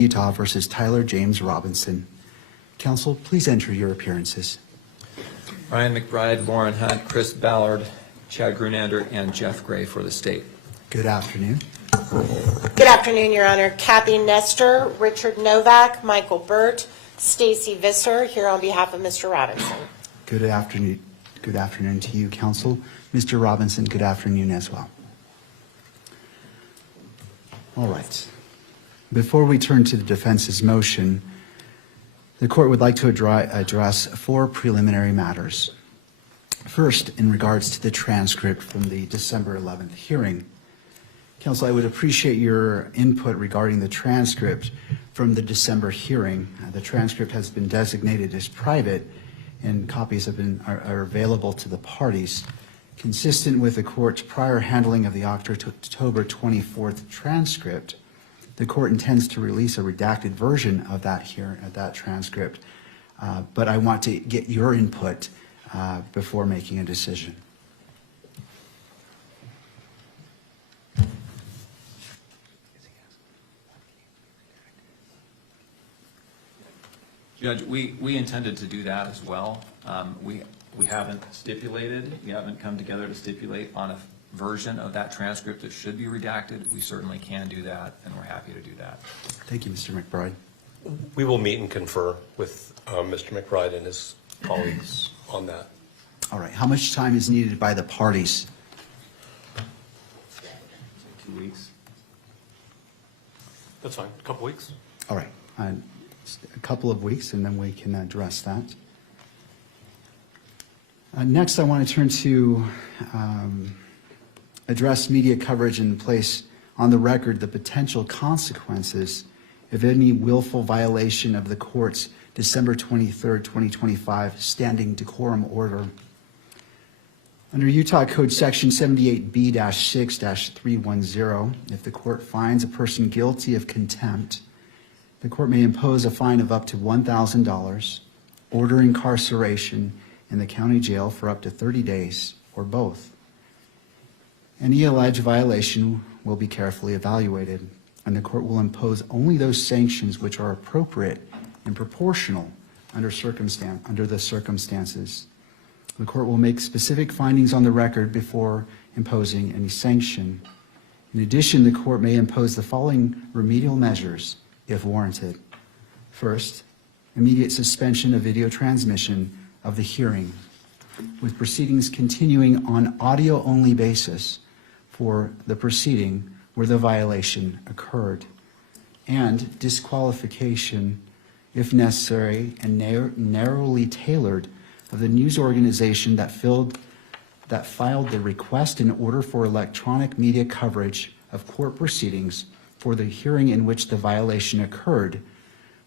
Utah versus Tyler James Robinson. Counsel, please enter your appearances. Ryan McBride, Lauren Hunt, Chris Ballard, Chad Grunander, and Jeff Gray for the state. Good afternoon. Good afternoon, Your Honor. Kathy Nestor, Richard Novak, Michael Burt, Stacy Visser, here on behalf of Mr. Robinson. Good afternoon. Good afternoon to you, Counsel. Mr. Robinson, good afternoon as well. All right. Before we turn to the defense's motion, the court would like to address 4 preliminary matters. First, in regards to the transcript from the December 11th hearing. Counsel, I would appreciate your input regarding the transcript from the December hearing. The transcript has been designated as private, and copies are available to the parties. Consistent with the court's prior handling of the October 24th transcript, the court intends to release a redacted version of that transcript, but I want to get your input before making a decision. Judge, we intended to do that as well. We haven't stipulated, we haven't come together to stipulate on a version of that transcript that should be redacted. We certainly can do that, and we're happy to do that. Thank you, Mr. McBride. We will meet and confer with Mr. McBride and his colleagues on that. All right. How much time is needed by the parties? 2 weeks. That's fine. A couple weeks. All right. A couple of weeks, and then we can address that. Next, I want to turn to address media coverage and place on the record the potential consequences of any willful violation of the court's December 23rd, 2025 standing decorum order. Under Utah Code Section 78B-6-310, if the court finds a person guilty of contempt, the court may impose a fine of up to $1,000, order incarceration in the county jail for up to 30 days, or both. Any alleged violation will be carefully evaluated, and the court will impose only those sanctions which are appropriate and proportional under the circumstances. The court will make specific findings on the record before imposing any sanction. In addition, the court may impose the following remedial measures if warranted. First, immediate suspension of video transmission of the hearing, with proceedings continuing on audio-only basis for the proceeding where the violation occurred, and disqualification, if necessary and narrowly tailored, of the news organization that filed the request in order for electronic media coverage of court proceedings for the hearing in which the violation occurred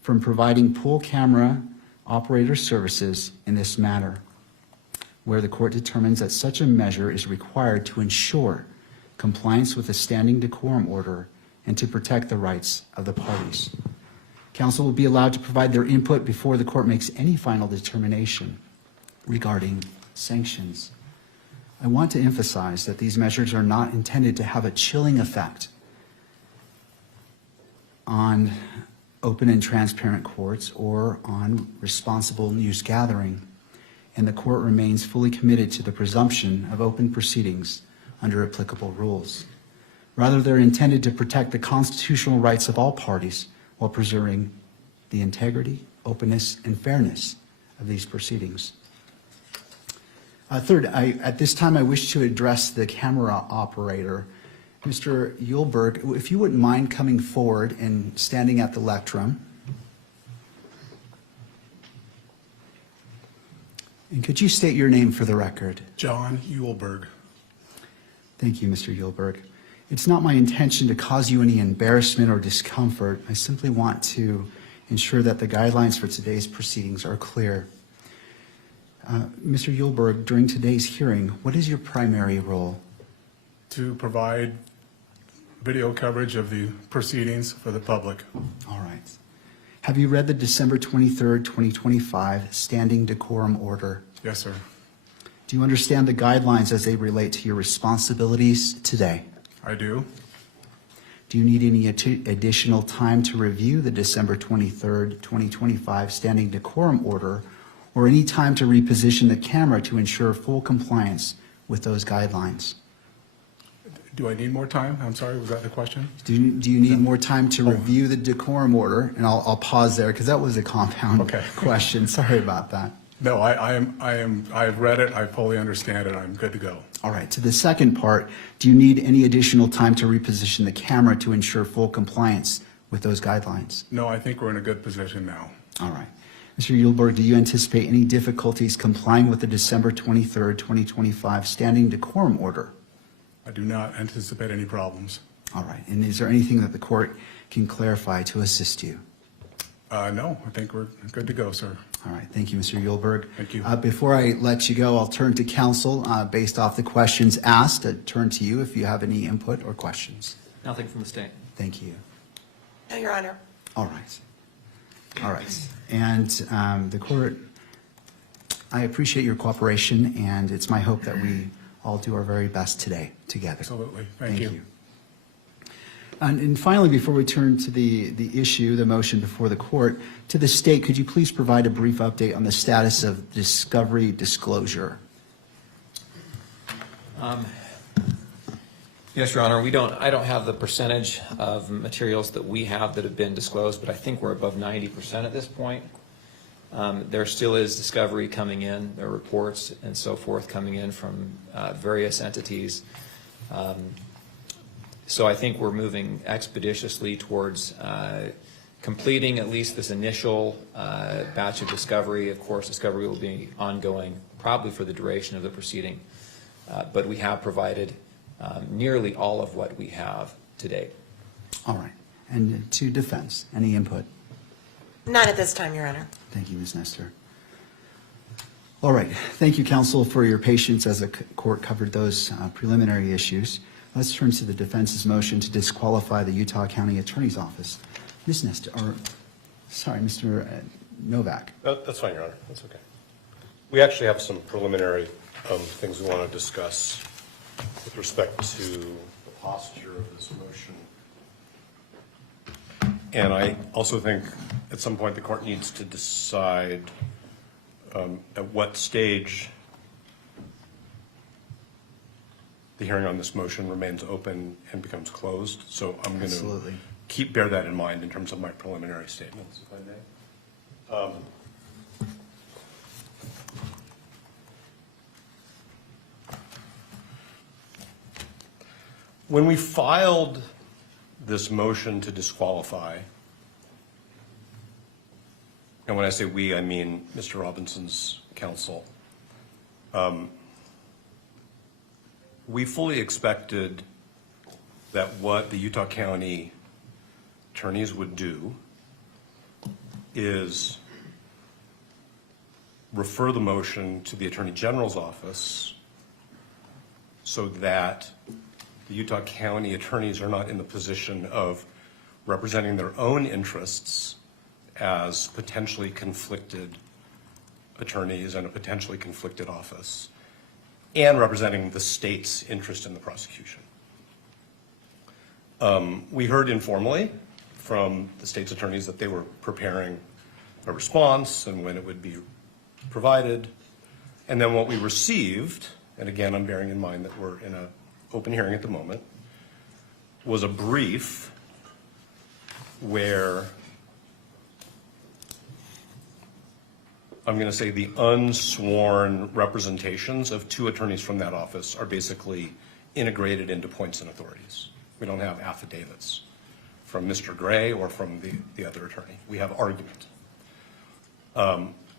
from providing pool camera operator services in this matter, where the court determines that such a measure is required to ensure compliance with the standing decorum order and to protect the rights of the parties. Counsel will be allowed to provide their input before the court makes any final determination regarding sanctions. I want to emphasize that these measures are not intended to have a chilling effect on open and transparent courts or on responsible news gathering, and the court remains fully committed to the presumption of open proceedings under applicable rules. Rather, they're intended to protect the constitutional rights of all parties while preserving the integrity, openness, and fairness of these proceedings. Third, at this time I wish to address the camera operator. Mr. Yulberg, if you wouldn't mind coming forward and standing at the lectern. And could you state your name for the record? John Yulberg. Thank you, Mr. Yulberg. It's not my intention to cause you any embarrassment or discomfort. I simply want to ensure that the guidelines for today's proceedings are clear. Mr. Yulberg, during today's hearing, what is your primary role? To provide video coverage of the proceedings for the public. All right. Have you read the December 23rd, 2025 standing decorum order? Yes, sir. Do you understand the guidelines as they relate to your responsibilities today? I do. Do you need any additional time to review the December 23rd, 2025 standing decorum order, or any time to reposition the camera to ensure full compliance with those guidelines? Do I need more time? I'm sorry, was that the question? Do you need more time to review the decorum order? And I'll pause there because that was a compound Okay. question. Sorry about that. No, I've read it, I fully understand it, I'm good to go. All right, to the second part, do you need any additional time to reposition the camera to ensure full compliance with those guidelines? No, I think we're in a good position now. All right. Mr. Yulberg, do you anticipate any difficulties complying with the December 23rd, 2025 standing decorum order? I do not anticipate any problems. All right, and is there anything that the court can clarify to assist you? No, I think we're good to go, sir. All right, thank you, Mr. Yulberg. Thank you. Before I let you go, I'll turn to counsel based off the questions asked. I turn to you if you have any input or questions. Nothing from the state. Thank you. No, Your Honor. All right. All right. And the court, I appreciate your cooperation, and it's my hope that we all do our very best today together. Absolutely. Thank you. And finally, before we turn to the issue, the motion before the court, to the state, could you please provide a brief update on the status of discovery disclosure? Yes, Your Honor, I don't have the percentage of materials that we have that have been disclosed, but I think we're above 90% at this point. There still is discovery coming in, there are reports and so forth coming in from various entities. So I think we're moving expeditiously towards completing at least this initial batch of discovery. Of course, discovery will be ongoing probably for the duration of the proceeding, but we have provided nearly all of what we have to date. All right. And to defense, any input? None at this time, Your Honor. Thank you, Ms. Nestor. All right. Thank you, counsel, for your patience as the court covered those preliminary issues. Let's turn to the defense's motion to disqualify the Utah County Attorney's Office. Ms. Nestor, or, sorry, Mr. Novak. That's fine, Your Honor. That's okay. We actually have some preliminary things we want to discuss with respect to the posture of this motion. And I also think at some point the court needs to decide at what stage the hearing on this motion remains open and becomes closed. So I'm going to bear that in mind in terms of my preliminary statements, if I may. When we filed this motion to disqualify, and when I say we, I mean Mr. Robinson's counsel, we fully expected that what the Utah County attorneys would do is refer the motion to the Attorney General's office so that the Utah County attorneys are not in the position of representing their own interests as potentially conflicted attorneys in a potentially conflicted office, and representing the state's interest in the prosecution. We heard informally from the state's attorneys that they were preparing a response and when it would be provided. And then what we received, and again, I'm bearing in mind that we're in an open hearing at the moment, was a brief where I'm going to say the unsworn representations of two attorneys from that office are basically integrated into points and authorities. We don't have affidavits from Mr. Gray or from the other attorney. We have argument.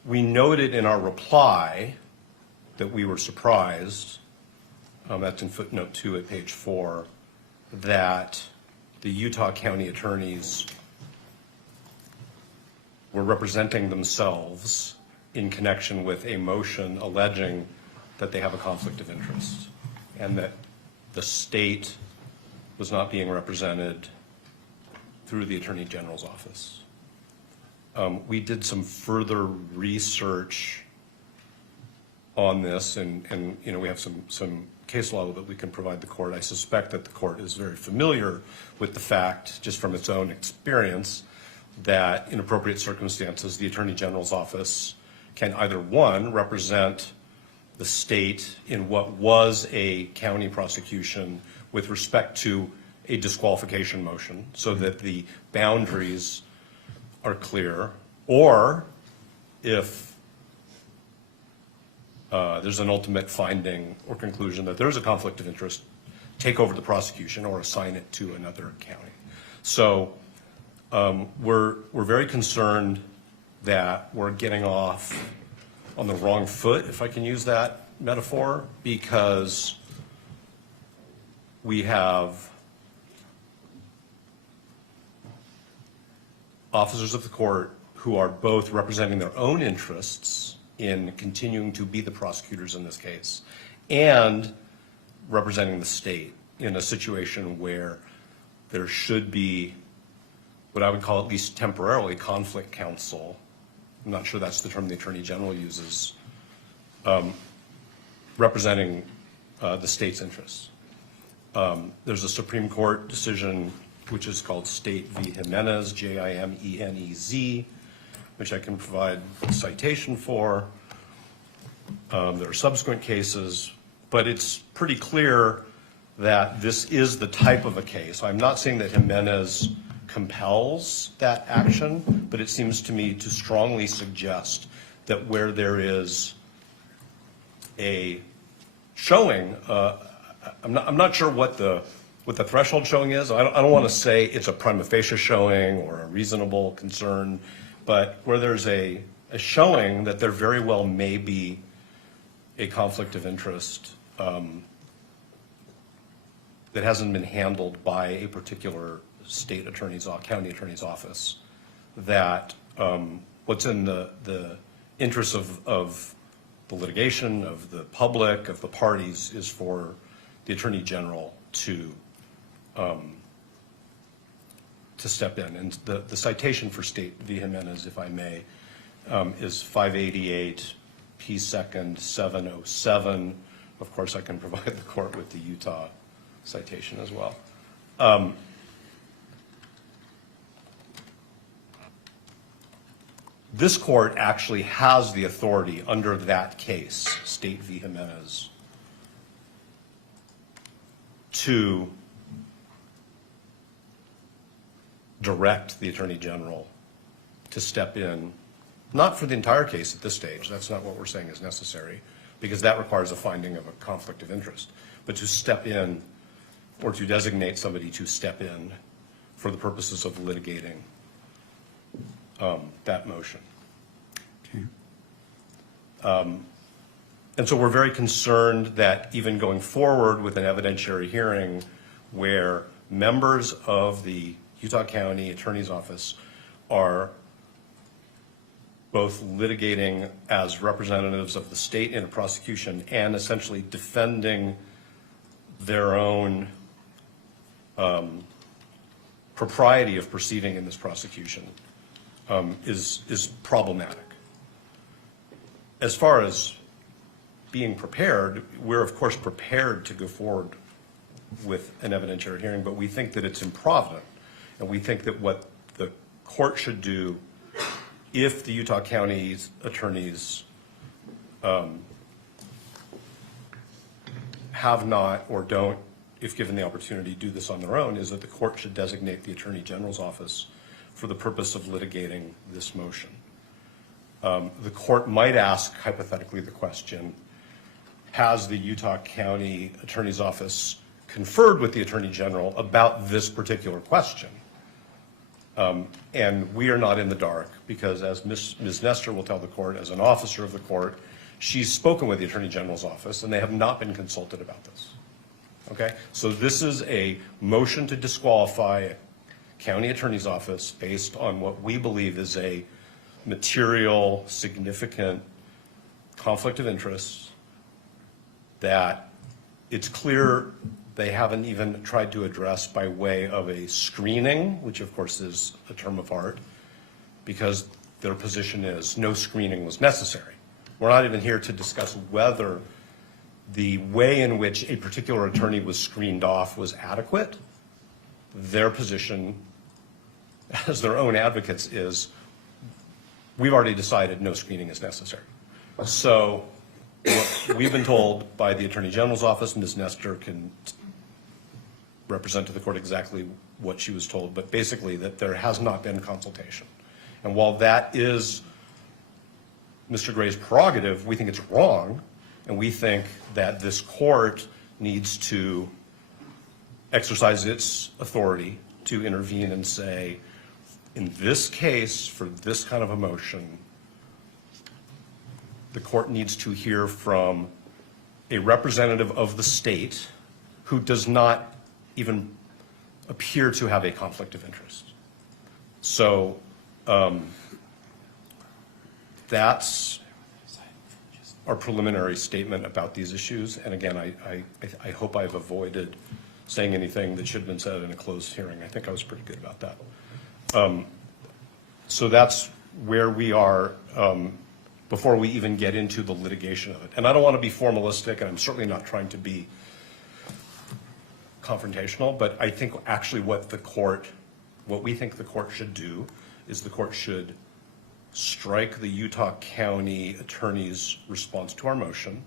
We noted in our reply that we were surprised, that's in footnote 2 at page 4, that the Utah County attorneys were representing themselves in connection with a motion alleging that they have a conflict of interest and that the state was not being represented through the Attorney General's office. We did some further research on this, and you know, we have some case law that we can provide the court. I suspect that the court is very familiar with the fact, just from its own experience, that in appropriate circumstances, the Attorney General's office can either, one, represent the state in what was a county prosecution with respect to a disqualification motion so that the boundaries are clear, or if there's an ultimate finding or conclusion that there's a conflict of interest, take over the prosecution or assign it to another county. So we're very concerned that we're getting off on the wrong foot, if I can use that metaphor, because we have officers of the court who are both representing their own interests in continuing to be the prosecutors in this case and representing the state in a situation where there should be what I would call, at least temporarily, conflict counsel. I'm not sure that's the term the Attorney General uses, representing the state's interests. There's a Supreme Court decision which is called State v. Jimenez, Jimenez, which I can provide a citation for. There are subsequent cases, but it's pretty clear that this is the type of a case. I'm not saying that Jimenez compels that action, but it seems to me to strongly suggest that where there is a showing, I'm not sure what the threshold showing is. I don't want to say it's a prima facie showing or a reasonable concern, but where there's a showing that there very well may be a conflict of interest that hasn't been handled by a particular state attorney's, county attorney's office, that what's in the interest of the litigation, of the public, of the parties, is for the Attorney General to step in. And the citation for State v. Jimenez, if I may, is 588 P. 2nd 707. Of course, I can provide the court with the Utah citation as well. This court actually has the authority under that case, State v. Jimenez, to direct the Attorney General to step in, not for the entire case at this stage, that's not what we're saying is necessary, because that requires a finding of a conflict of interest, but to step in or to designate somebody to step in for the purposes of litigating that motion. Okay. And so we're very concerned that even going forward with an evidentiary hearing where members of the Utah County Attorney's Office are both litigating as representatives of the state in a prosecution and essentially defending their own propriety of proceeding in this prosecution is problematic. As far as being prepared, we're of course prepared to go forward with an evidentiary hearing, but we think that it's improvident, and we think that what the court should do, if the Utah County attorneys have not or don't, if given the opportunity, do this on their own, is that the court should designate the Attorney General's office for the purpose of litigating this motion. The court might ask, hypothetically, the question, has the Utah County Attorney's Office conferred with the Attorney General about this particular question? And we are not in the dark, because as Ms. Nestor will tell the court, as an officer of the court, she's spoken with the Attorney General's office, and they have not been consulted about this. Okay? So this is a motion to disqualify a county attorney's office based on what we believe is a material, significant conflict of interest that it's clear they haven't even tried to address by way of a screening, which of course is a term of art, because their position is no screening was necessary. We're not even here to discuss whether the way in which a particular attorney was screened off was adequate, their position as their own advocates is, we've already decided no screening is necessary. So what we've been told by the Attorney General's office, Ms. Nestor can represent to the court exactly what she was told, but basically that there has not been consultation. And while that is Mr. Gray's prerogative, we think it's wrong, and we think that this court needs to exercise its authority to intervene and say, in this case, for this kind of a motion, the court needs to hear from a representative of the state who does not even appear to have a conflict of interest. So that's our preliminary statement about these issues. And again, I hope I've avoided saying anything that should have been said in a closed hearing. I think I was pretty good about that. So that's where we are before we even get into the litigation of it. And I don't want to be formalistic, and I'm certainly not trying to be confrontational, but I think actually what we think the court should do is the court should strike the Utah County Attorney's response to our motion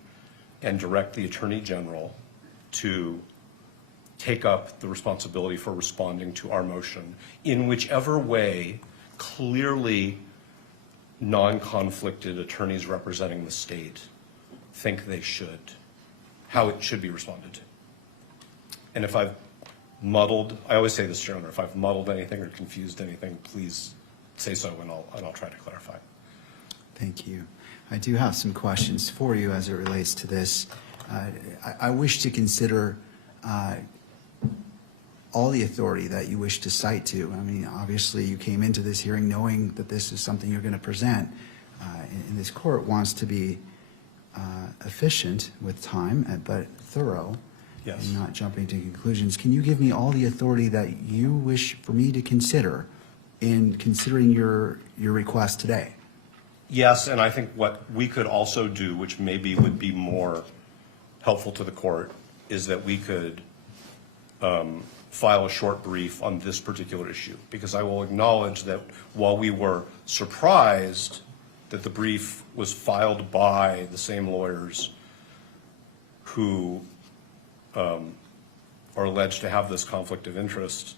and direct the Attorney General to take up the responsibility for responding to our motion in whichever way clearly non-conflicted attorneys representing the state think they should, how it should be responded to. And if I've muddled, I always say this, Your Honor, if I've muddled anything or confused anything, please say so, and I'll try to clarify. Thank you. I do have some questions for you as it relates to this. I wish to consider all the authority that you wish to cite to. I mean, obviously, you came into this hearing knowing that this is something you're going to present, and this court wants to be efficient with time, but thorough. Yes. And not jumping to conclusions. Can you give me all the authority that you wish for me to consider in considering your request today? Yes, and I think what we could also do, which maybe would be more helpful to the court, is that we could file a short brief on this particular issue, because I will acknowledge that while we were surprised that the brief was filed by the same lawyers who are alleged to have this conflict of interest,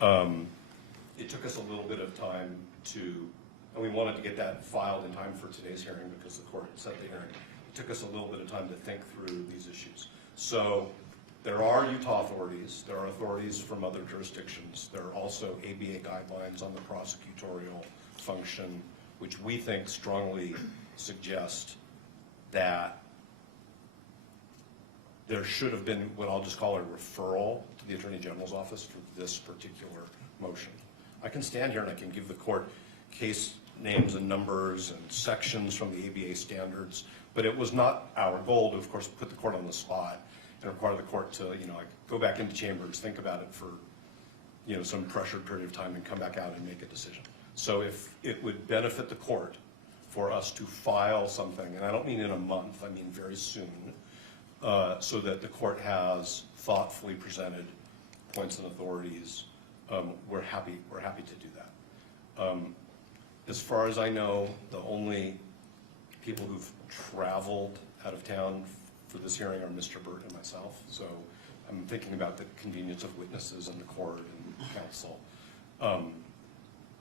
it took us a little bit of time to, and we wanted to get that filed in time for today's hearing because the court set the hearing. It took us a little bit of time to think through these issues. So there are Utah authorities, there are authorities from other jurisdictions, there are also ABA guidelines on the prosecutorial function, which we think strongly suggest that there should have been what I'll just call a referral to the Attorney General's office for this particular motion. I can stand here and I can give the court case names and numbers and sections from the ABA standards, but it was not our goal to, of course, put the court on the spot and require the court to, like, go back into chambers, think about it for, some pressured period of time and come back out and make a decision. So if it would benefit the court for us to file something, and I don't mean in a month, I mean very soon, so that the court has thoughtfully presented points and authorities, we're happy to do that. As far as I know, the only people who've traveled out of town for this hearing are Mr. Burt and myself. So I'm thinking about the convenience of witnesses in the court and counsel.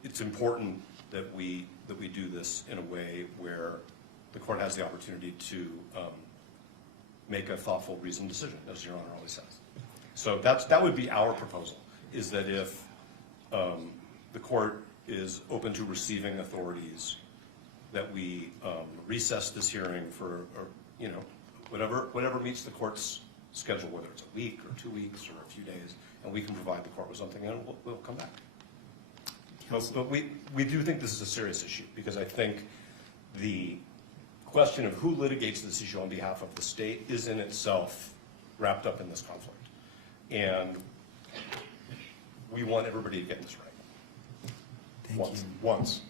It's important that we do this in a way where the court has the opportunity to make a thoughtful, reasoned decision, as Your Honor always says. So that would be our proposal, is that if the court is open to receiving authorities, that we recess this hearing for, whatever meets the court's schedule, whether it's a week or 2 weeks or a few days, and we can provide the court with something, and we'll come back. But we do think this is a serious issue, because I think the question of who litigates this issue on behalf of the state is in itself wrapped up in this conflict. And we want everybody to get this right. Thank you. Once.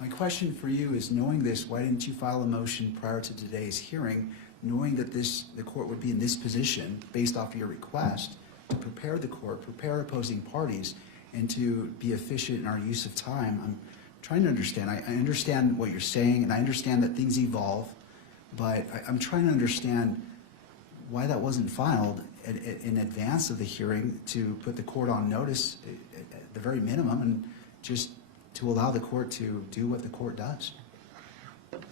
My question for you is, knowing this, why didn't you file a motion prior to today's hearing knowing that the court would be in this position based off of your request to prepare the court, prepare opposing parties, and to be efficient in our use of time. I'm trying to understand. I understand what you're saying, and I understand that things evolve, but I'm trying to understand why that wasn't filed in advance of the hearing to put the court on notice at the very minimum, and just to allow the court to do what the court does.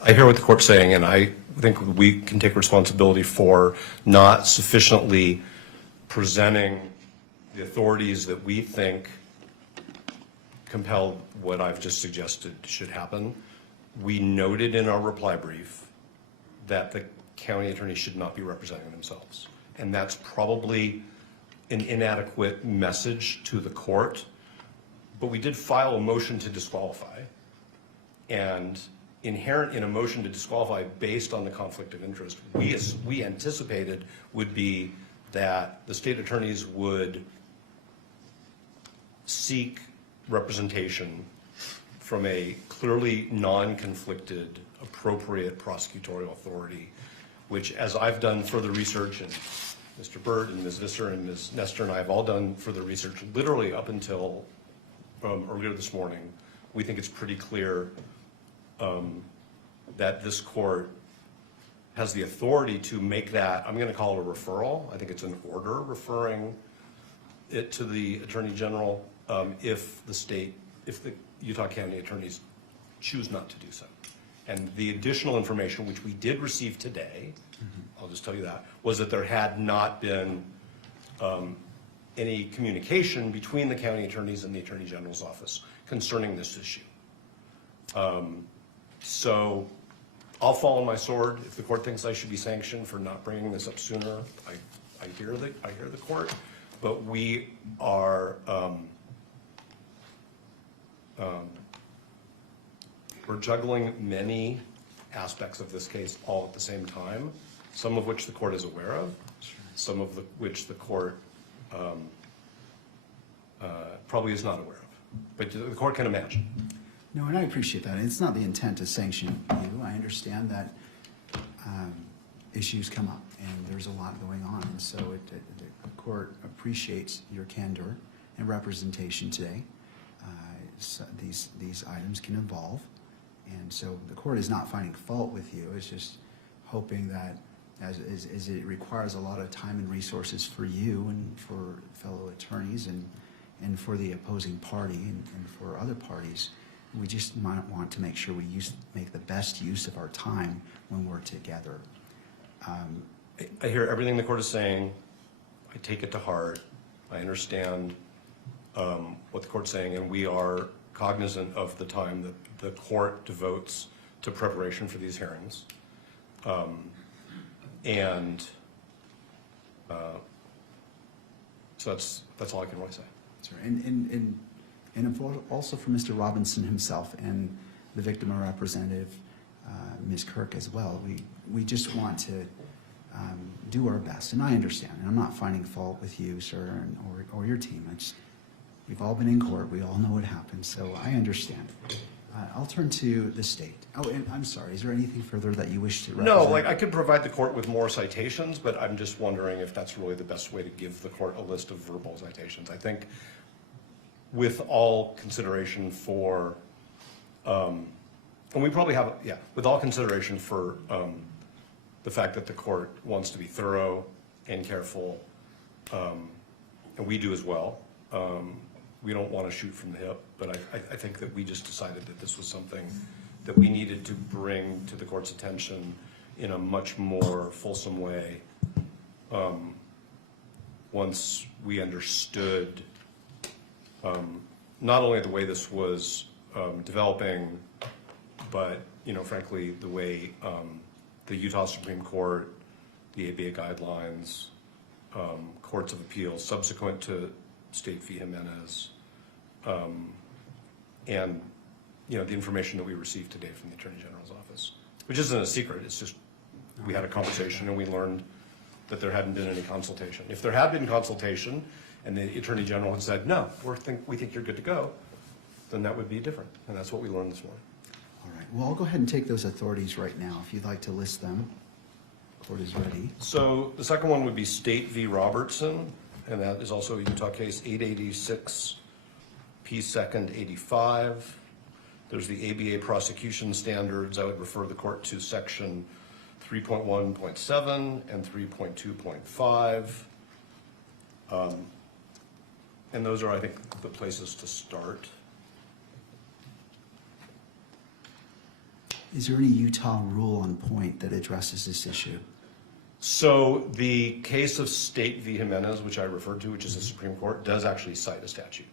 I hear what the court's saying, and I think we can take responsibility for not sufficiently presenting the authorities that we think compel what I've just suggested should happen. We noted in our reply brief that the county attorney should not be representing themselves. And that's probably an inadequate message to the court. But we did file a motion to disqualify. And inherent in a motion to disqualify based on the conflict of interest, we anticipated would be that the state attorneys would seek representation from a clearly non-conflicted, appropriate prosecutorial authority, which, as I've done further research, and Mr. Burt and Ms. Visser and Ms. Nestor and I have all done further research literally up until earlier this morning, we think it's pretty clear that this court has the authority to make that, I'm going to call it a referral. I think it's an order referring it to the Attorney General if the Utah County attorneys choose not to do so. And the additional information, which we did receive today, I'll just tell you that, was that there had not been any communication between the county attorneys and the Attorney General's office concerning this issue. So I'll fall on my sword. If the court thinks I should be sanctioned for not bringing this up sooner, I hear the court, but we are we're juggling many aspects of this case all at the same time, some of which the court is aware of, some of which the court probably is not aware of, but the court can imagine. No, and I appreciate that. It's not the intent to sanction you. I understand that issues come up, and there's a lot going on, and so the court appreciates your candor and representation today. So these items can evolve, and so the court is not finding fault with you. It's just hoping that as it requires a lot of time and resources for you and for fellow attorneys and for the opposing party and for other parties, we just might want to make sure we make the best use of our time when we're together. I hear everything the court is saying. I take it to heart. I understand what the court's saying, and we are cognizant of the time that the court devotes to preparation for these hearings. So that's all I can really say. That's right. And also for Mr. Robinson himself and the victim representative, Ms. Kirk as well. We just want to do our best, and I understand. And I'm not finding fault with you, sir, or your team. We've all been in court. We all know what happened, so I understand. I'll turn to the state. Oh, and I'm sorry. Is there anything further that you wish to represent? No, I could provide the court with more citations, but I'm just wondering if that's really the best way to give the court a list of verbal citations. I think with all consideration for, and we probably have, with all consideration for the fact that the court wants to be thorough and careful, and we do as well. We don't want to shoot from the hip, but I think that we just decided that this was something that we needed to bring to the court's attention in a much more fulsome way once we understood not only the way this was developing, but frankly the way the Utah Supreme Court, the ABA guidelines, courts of appeals subsequent to State v. Jimenez, and the information that we received today from the Attorney General's office, which isn't a secret. It's just we had a conversation and we learned that there hadn't been any consultation. If there had been consultation and the Attorney General had said, no, we think you're good to go, then that would be different. And that's what we learned this morning. All right. Well, I'll go ahead and take those authorities right now if you'd like to list them. court is ready. So the second one would be State v. Robertson, and that is also a Utah case 886 P. 2nd 85. There's the ABA prosecution standards. I would refer the court to section 3.1.7 and 3.2.5. And those are, I think, the places to start. Is there any Utah rule on point that addresses this issue? So the case of State v. Jimenez, which I referred to, which is the Supreme Court, does actually cite a statute.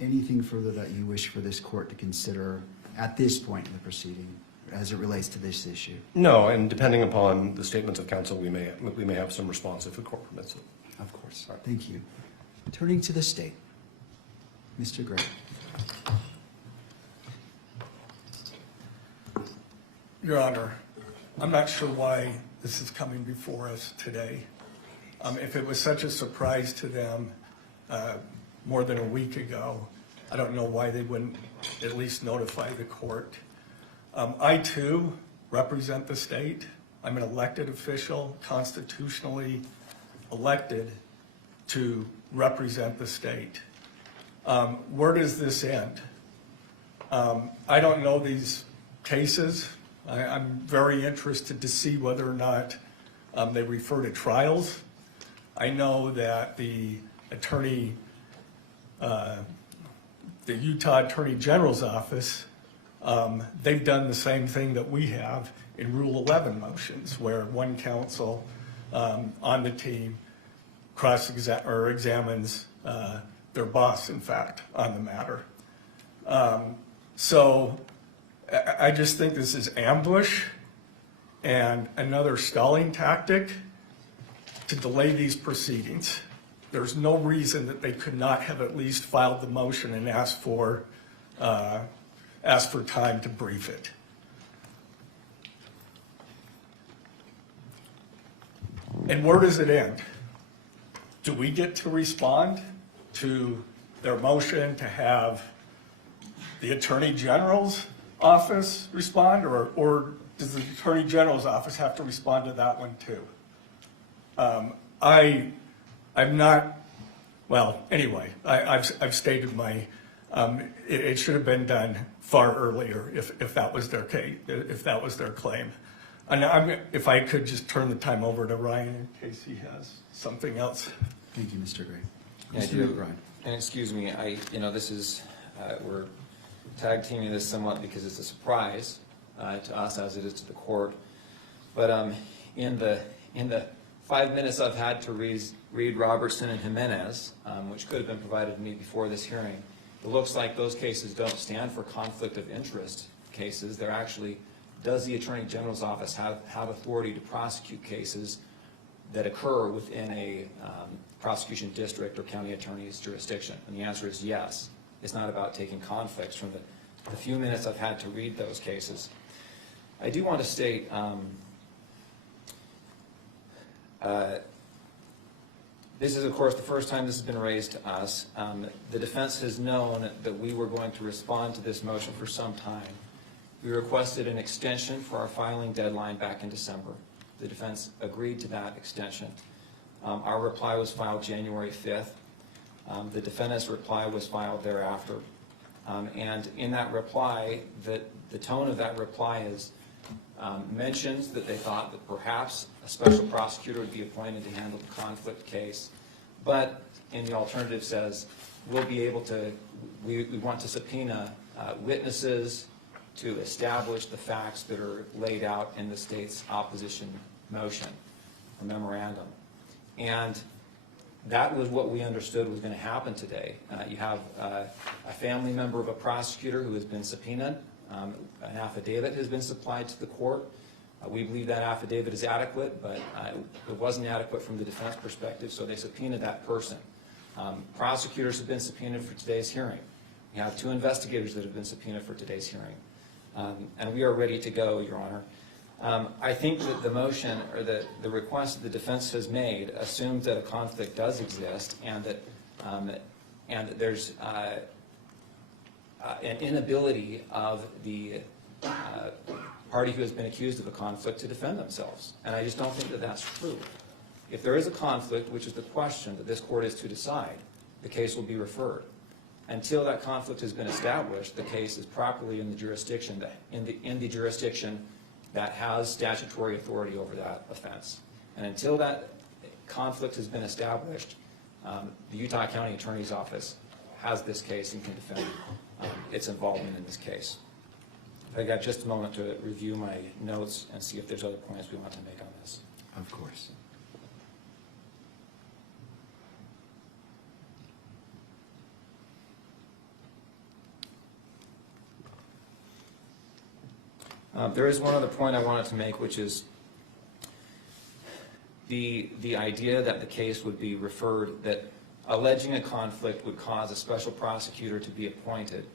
Anything further that you wish for this court to consider at this point in the proceeding as it relates to this issue? No, and depending upon the statements of counsel, we may have some response if the court permits it. Of course. Thank you. Turning to the state. Mr. Gray. Your Honor, I'm not sure why this is coming before us today. If it was such a surprise to them more than a week ago, I don't know why they wouldn't at least notify the court. I too represent the state. I'm an elected official, constitutionally elected to represent the state. Where does this end? I don't know these cases. I'm very interested to see whether or not they refer to trials. I know that the Utah Attorney General's office, they've done the same thing that we have in Rule 11 motions, where one counsel on the team examines their boss, in fact, on the matter. So I just think this is ambush and another stalling tactic to delay these proceedings. There's no reason that they could not have at least filed the motion and asked for time to brief it. And where does it end? Do we get to respond to their motion to have the Attorney General's office respond, or does the Attorney General's office have to respond to that one too? I'm not, well, anyway, I've stated my, it should have been done far earlier if that was their case, if that was their claim. And if I could just turn the time over to Ryan in case he has something else. Thank you, Mr. Gray. Yeah, I Mr. do. McBride. And excuse me, this is, we're tag teaming this somewhat because it's a surprise to us as it is to the court. But in the 5 minutes I've had to read Robertson and Jimenez, which could have been provided to me before this hearing, it looks like those cases don't stand for conflict of interest cases. They're actually, does the Attorney General's office have authority to prosecute cases that occur within a prosecution district or county attorney's jurisdiction? And the answer is yes. It's not about taking conflicts from the few minutes I've had to read those cases. I do want to state this is, of course, the first time this has been raised to us. The defense has known that we were going to respond to this motion for some time. We requested an extension for our filing deadline back in December. The defense agreed to that extension. Our reply was filed January 5th. The defendant's reply was filed thereafter. And in that reply, the tone of that reply is mentions that they thought that perhaps a special prosecutor would be appointed to handle the conflict case, but in the alternative says we'll be able to, we want to subpoena witnesses to establish the facts that are laid out in the state's opposition motion or memorandum. And that was what we understood was going to happen today. You have a family member of a prosecutor who has been subpoenaed. An affidavit has been supplied to the court. We believe that affidavit is adequate, but it wasn't adequate from the defense perspective, so they subpoenaed that person. Prosecutors have been subpoenaed for today's hearing. We have 2 investigators that have been subpoenaed for today's hearing. And we are ready to go, Your Honor. I think that the motion or the request that the defense has made assumes that a conflict does exist and that there's an inability of the party who has been accused of a conflict to defend themselves. And I just don't think that that's true. If there is a conflict, which is the question that this court is to decide, the case will be referred. Until that conflict has been established, the case is properly in the jurisdiction that has statutory authority over that offense. And until that conflict has been established, the Utah County Attorney's Office has this case and can defend its involvement in this case. I got just a moment to review my notes and see if there's other points we want to make on this. Of course. There is one other point I wanted to make, which is the idea that the case would be referred, that alleging a conflict would cause a special prosecutor to be appointed.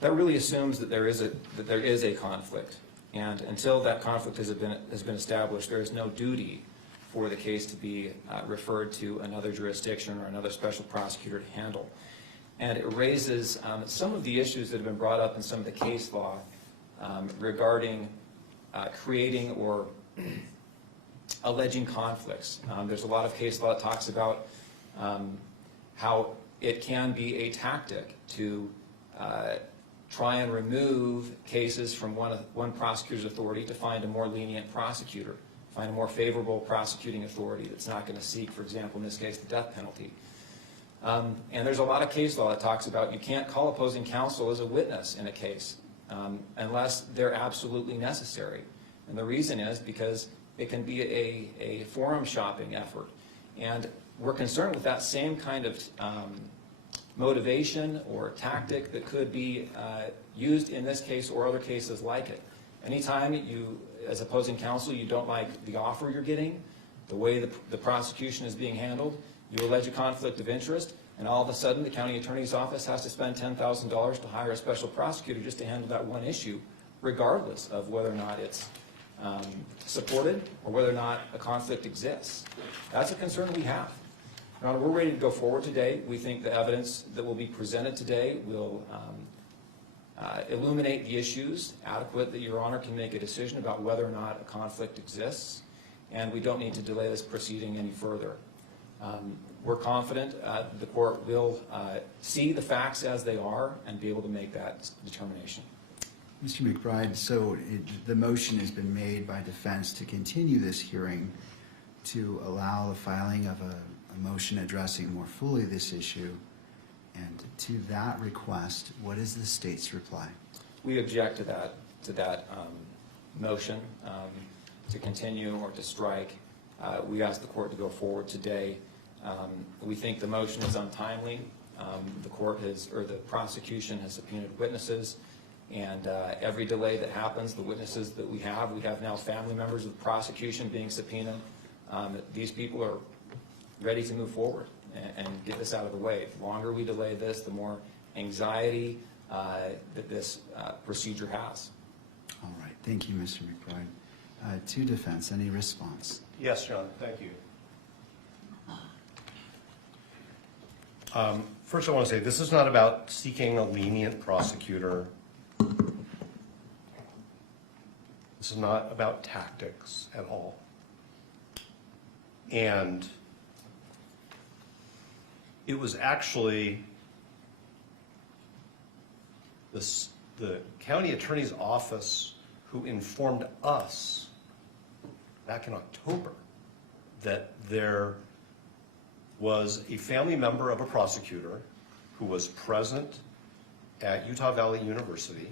That really assumes that there is a conflict, and until that conflict has been established, there is no duty for the case to be referred to another jurisdiction or another special prosecutor to handle. And it raises some of the issues that have been brought up in some of the case law regarding creating or alleging conflicts. There's a lot of case law that talks about how it can be a tactic to try and remove cases from one prosecutor's authority to find a more lenient prosecutor, find a more favorable prosecuting authority that's not going to seek, for example, in this case, the death penalty. And there's a lot of case law that talks about you can't call opposing counsel as a witness in a case unless they're absolutely necessary. And the reason is because it can be a forum shopping effort. And we're concerned with that same kind of motivation or tactic that could be used in this case or other cases like it. Anytime you, as opposing counsel, you don't like the offer you're getting, the way the prosecution is being handled, you allege a conflict of interest, and all of a sudden the county attorney's office has to spend $10,000 to hire a special prosecutor just to handle that one issue, regardless of whether or not it's supported or whether or not a conflict exists. That's a concern we have. Your Honor, we're ready to go forward today. We think the evidence that will be presented today will illuminate the issues adequate that Your Honor can make a decision about whether or not a conflict exists, and we don't need to delay this proceeding any further. We're confident the court will see the facts as they are and be able to make that determination. Mr. McBride, so the motion has been made by defense to continue this hearing to allow the filing of a motion addressing more fully this issue. And to that request, what is the state's reply? We object to that motion to continue or to strike. We ask the court to go forward today. We think the motion is untimely. The court has, or the prosecution has subpoenaed witnesses, and every delay that happens, the witnesses that we have now family members of the prosecution being subpoenaed. These people are ready to move forward and get this out of the way. The longer we delay this, the more anxiety that this procedure has. All right, thank you, Mr. McBride. To defense, any response? Yes, John, thank you. First, I want to say this is not about seeking a lenient prosecutor. This is not about tactics at all. And it was actually the county attorney's office who informed us back in October that there was a family member of a prosecutor who was present at Utah Valley University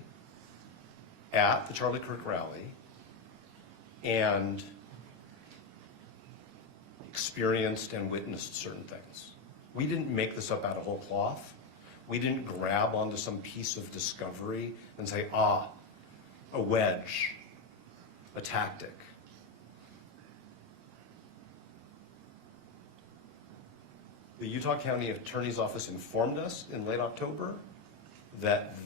at the Charlie Kirk rally and experienced and witnessed certain things. We didn't make this up out of whole cloth. We didn't grab onto some piece of discovery and say, a wedge, a tactic. The Utah County Attorney's Office informed us in late October that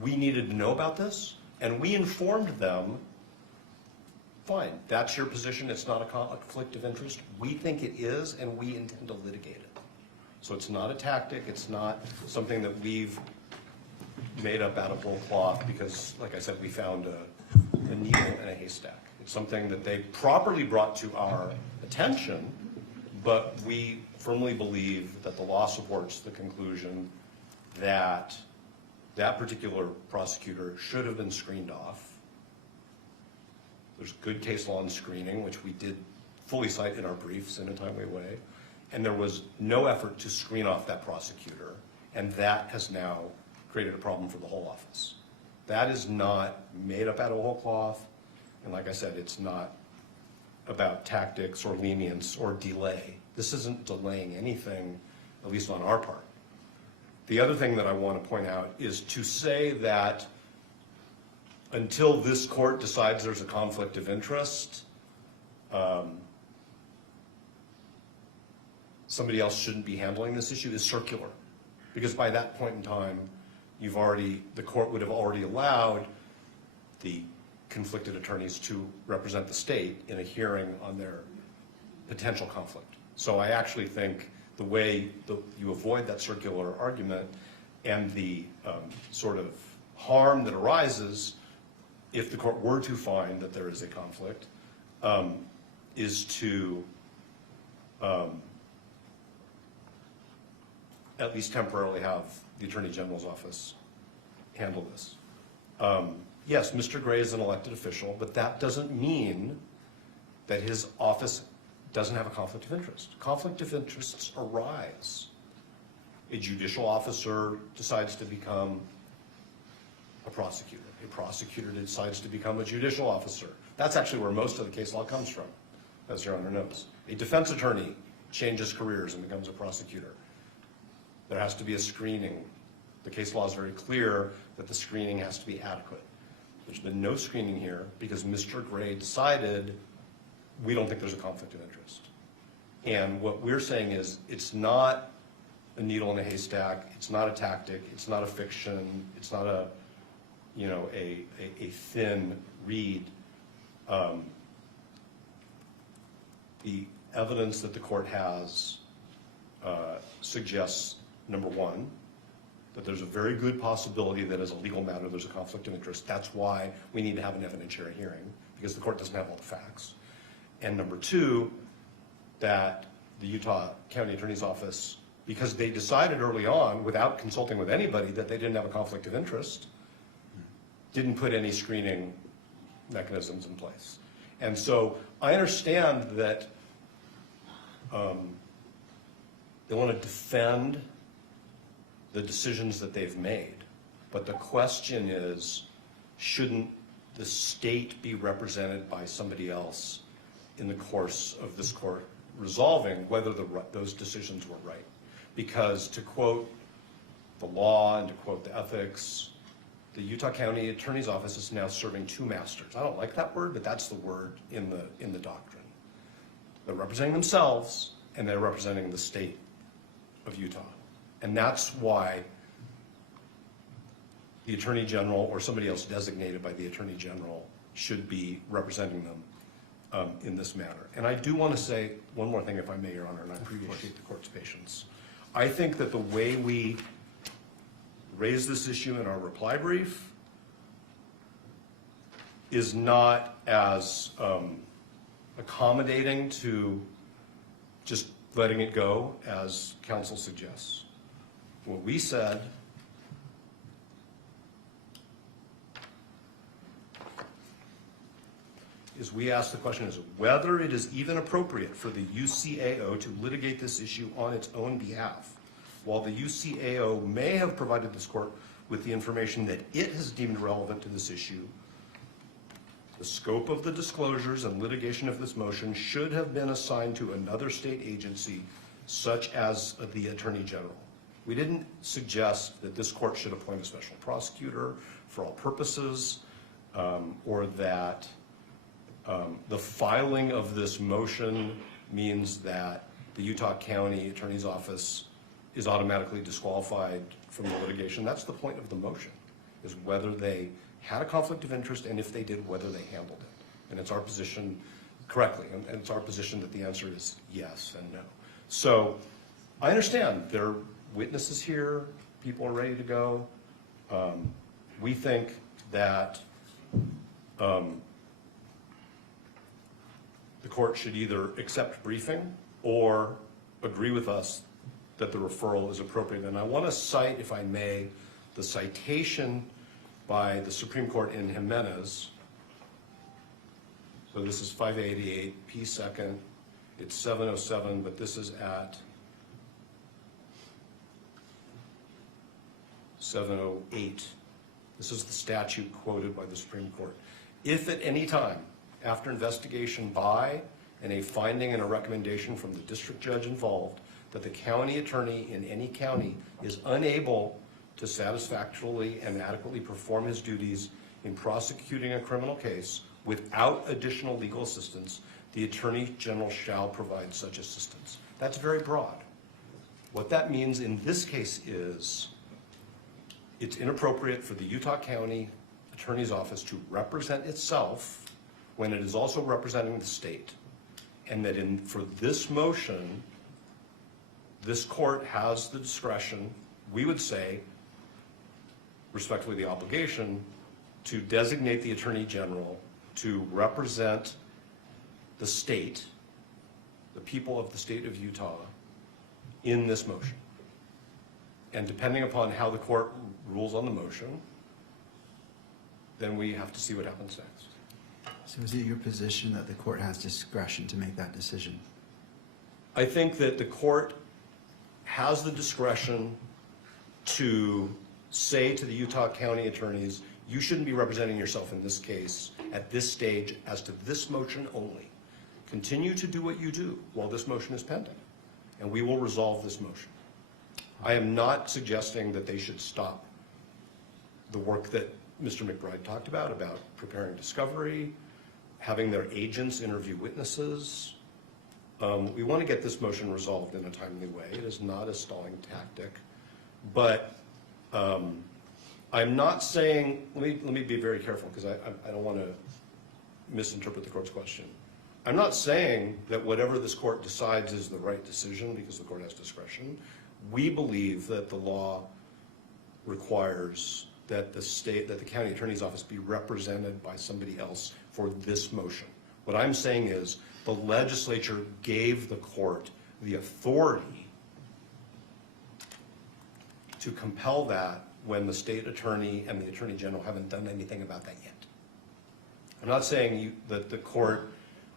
we needed to know about this, and we informed them, fine, that's your position, it's not a conflict of interest. We think it is, and we intend to litigate it. So it's not a tactic, it's not something that we've made up out of whole cloth because, like I said, we found a needle in a haystack. It's something that they properly brought to our attention, but we firmly believe that the law supports the conclusion that that particular prosecutor should have been screened off. There's good case law on screening, which we did fully cite in our briefs in a timely way, and there was no effort to screen off that prosecutor, and that has now created a problem for the whole office. That is not made up out of whole cloth, and like I said, it's not about tactics or lenience or delay. This isn't delaying anything, at least on our part. The other thing that I want to point out is to say that until this court decides there's a conflict of interest, somebody else shouldn't be handling this issue is circular. Because by that point in time, the court would have already allowed the conflicted attorneys to represent the state in a hearing on their potential conflict. So I actually think the way you avoid that circular argument and the sort of harm that arises if the court were to find that there is a conflict is to at least temporarily have the Attorney General's office handle this. Yes, Mr. Gray is an elected official, but that doesn't mean that his office doesn't have a conflict of interest. Conflict of interests arise. A judicial officer decides to become a prosecutor. A prosecutor decides to become a judicial officer. That's actually where most of the case law comes from, as Your Honor knows. A defense attorney changes careers and becomes a prosecutor. There has to be a screening. The case law is very clear that the screening has to be adequate. There's been no screening here because Mr. Gray decided we don't think there's a conflict of interest. And what we're saying is it's not a needle in a haystack, it's not a tactic, it's not a fiction, it's not a thin reed. The evidence that the court has suggests, number one, that there's a very good possibility that as a legal matter there's a conflict of interest. That's why we need to have an evidentiary hearing, because the court doesn't have all the facts. And number two, that the Utah County Attorney's Office, because they decided early on, without consulting with anybody, that they didn't have a conflict of interest, didn't put any screening mechanisms in place. And so I understand that they want to defend the decisions that they've made, but the question is, shouldn't the state be represented by somebody else in the course of this court resolving whether those decisions were right? Because to quote the law and to quote the ethics, the Utah County Attorney's Office is now serving two masters. I don't like that word, but that's the word in the doctrine. They're representing themselves and they're representing the state of Utah. And that's why the Attorney General or somebody else designated by the Attorney General should be representing them in this matter. And I do want to say one more thing, if I may, Your Honor, and I appreciate the court's patience. I think that the way we raise this issue in our reply brief is not as accommodating to just letting it go as counsel suggests. What we said is we asked the question is whether it is even appropriate for the UCAO to litigate this issue on its own behalf. While the UCAO may have provided this court with the information that it has deemed relevant to this issue, the scope of the disclosures and litigation of this motion should have been assigned to another state agency, such as the Attorney General. We didn't suggest that this court should appoint a special prosecutor for all purposes, or that the filing of this motion means that the Utah County Attorney's Office is automatically disqualified from the litigation. That's the point of the motion, is whether they had a conflict of interest, and if they did, whether they handled it. And it's our position correctly, and it's our position that the answer is yes and no. So I understand there are witnesses here, people are ready to go. We think that the court should either accept briefing or agree with us that the referral is appropriate. And I want to cite, if I may, the citation by the Supreme Court in Jimenez. So this is 588 P. 2nd. It's 707, but this is at 708. This is the statute quoted by the Supreme Court. If at any time, after investigation by and a finding and a recommendation from the district judge involved, that the county attorney in any county is unable to satisfactorily and adequately perform his duties in prosecuting a criminal case without additional legal assistance, the Attorney General shall provide such assistance. That's very broad. What that means in this case is it's inappropriate for the Utah County Attorney's Office to represent itself when it is also representing the state. And that for this motion, this court has the discretion, we would say, respectfully the obligation, to designate the Attorney General to represent the state, the people of the state of Utah, in this motion. And depending upon how the court rules on the motion, then we have to see what happens next. So is it your position that the court has discretion to make that decision? I think that the court has the discretion to say to the Utah County attorneys, you shouldn't be representing yourself in this case at this stage as to this motion only. Continue to do what you do while this motion is pending, and we will resolve this motion. I am not suggesting that they should stop the work that Mr. McBride talked about preparing discovery, having their agents interview witnesses. We want to get this motion resolved in a timely way. It is not a stalling tactic. But I'm not saying, let me be very careful because I don't want to misinterpret the court's question. I'm not saying that whatever this court decides is the right decision because the court has discretion. We believe that the law requires that the county attorney's office be represented by somebody else for this motion. What I'm saying is the legislature gave the court the authority to compel that when the state attorney and the attorney general haven't done anything about that yet. I'm not saying that the court,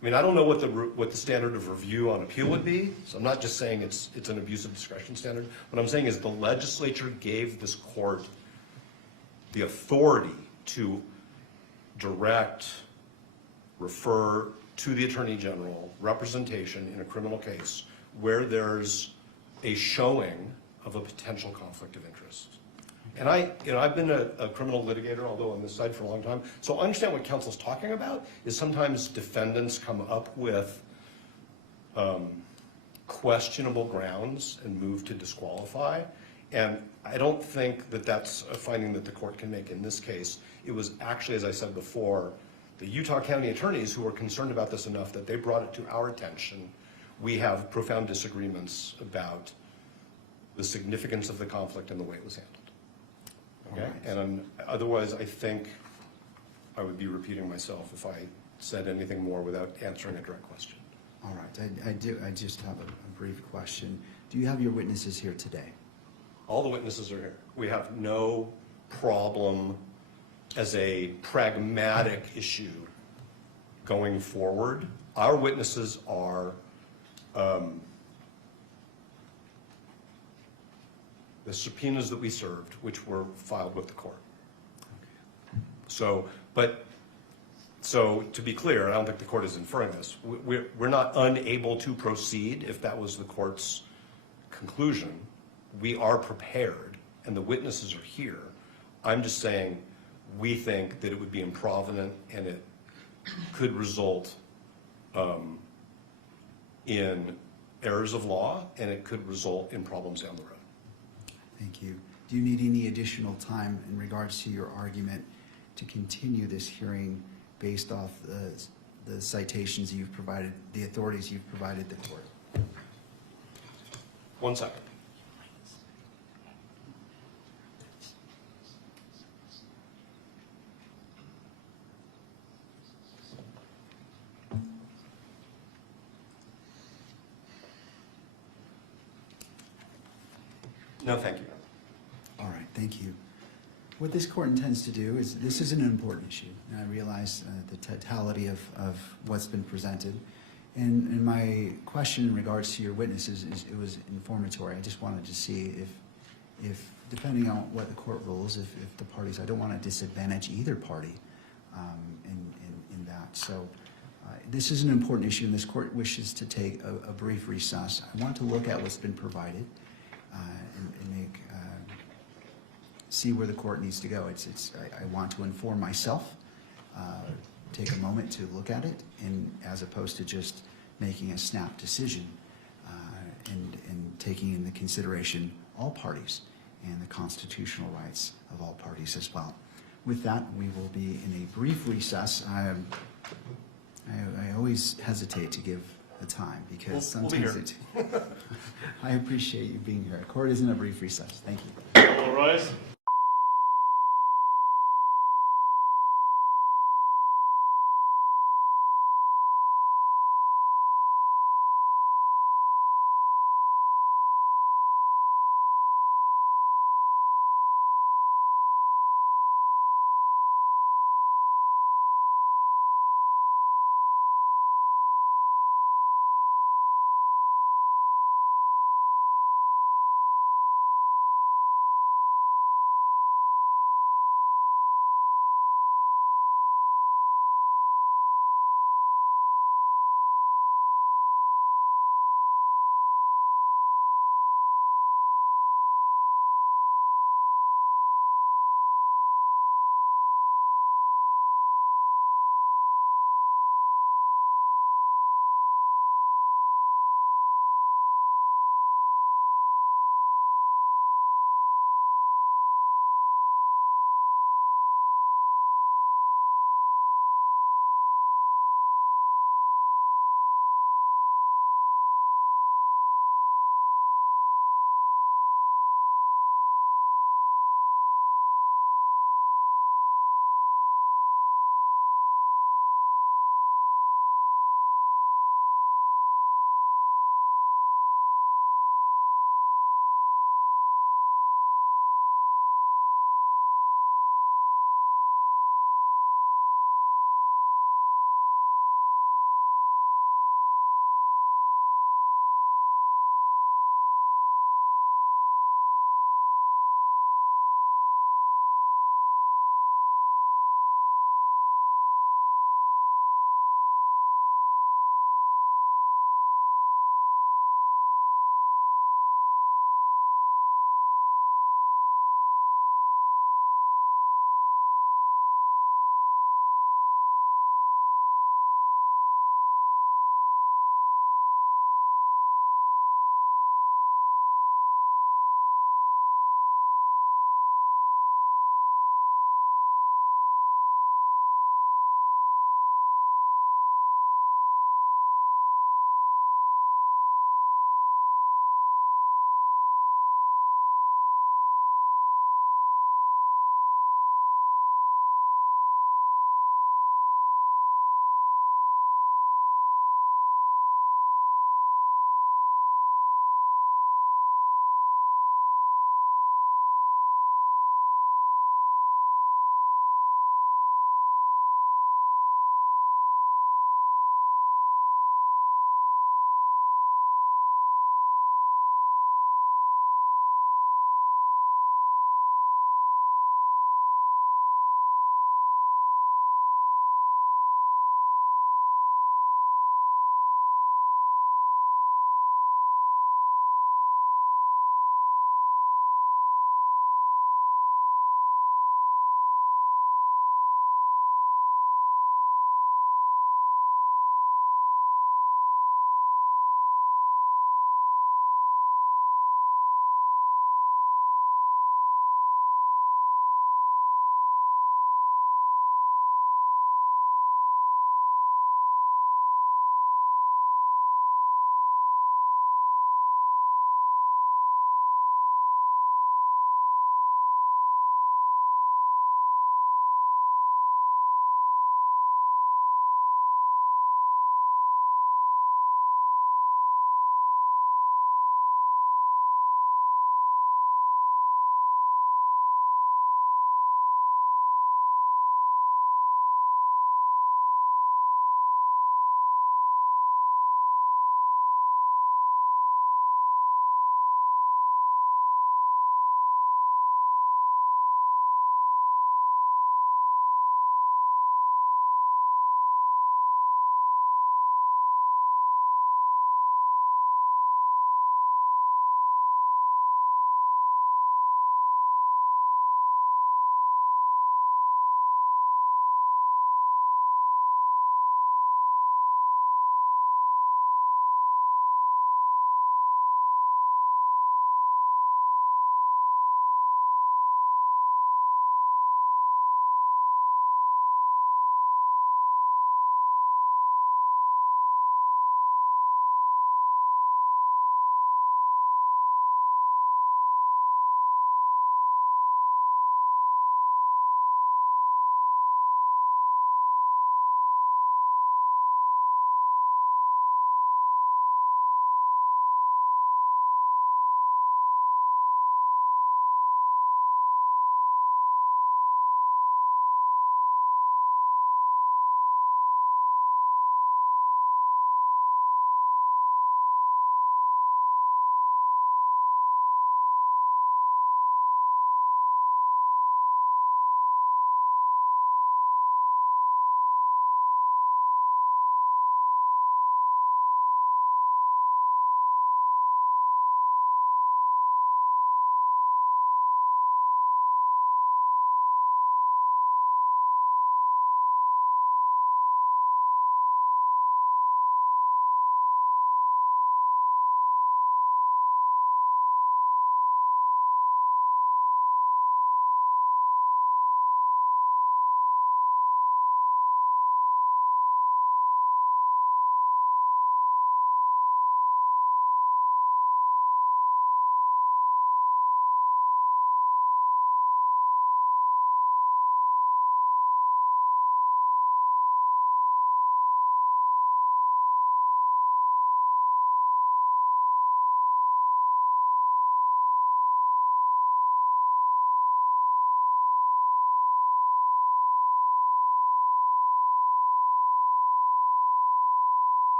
I mean, I don't know what the standard of review on appeal would be, so I'm not just saying it's an abuse of discretion standard. What I'm saying is the legislature gave this court the authority to direct, refer to the attorney general representation in a criminal case where there's a showing of a potential conflict of interest. And I've been a criminal litigator, although on this side for a long time, so I understand what counsel's talking about is sometimes defendants come up with questionable grounds and move to disqualify. And I don't think that that's a finding that the court can make in this case. It was actually, as I said before, the Utah County attorneys who were concerned about this enough that they brought it to our attention. We have profound disagreements about the significance of the conflict and the way it was handled. Okay? And otherwise, I think I would be repeating myself if I said anything more without answering a direct question. All right, I just have a brief question. Do you have your witnesses here today? All the witnesses are here. We have no problem as a pragmatic issue going forward. Our witnesses are the subpoenas that we served, which were filed with the court. So to be clear, I don't think the court is inferring this. We're not unable to proceed if that was the court's conclusion. We are prepared, and the witnesses are here. I'm just saying we think that it would be improvident and it could result in errors of law, and it could result in problems down the road. Thank you. Do you need any additional time in regards to your argument to continue this hearing based off the citations you've provided, the authorities you've provided the court? 1 second. No, thank you. All right, thank you. What this court intends to do is, this is an important issue, and I realize the totality of what's been presented. And my question in regards to your witnesses it was informatory. I just wanted to see if depending on what the court rules, if the parties, I don't want to disadvantage either party in that. So this is an important issue, and this court wishes to take a brief recess. I want to look at what's been provided and make see where the court needs to go. I want to inform myself, take a moment to look at it, and as opposed to just making a snap decision and taking into consideration all parties and the constitutional rights of all parties as well. With that, we will be in a brief recess. I always hesitate to give the time because We'll be sometimes I appreciate you being here. Court is in a brief recess. Thank you. All rise.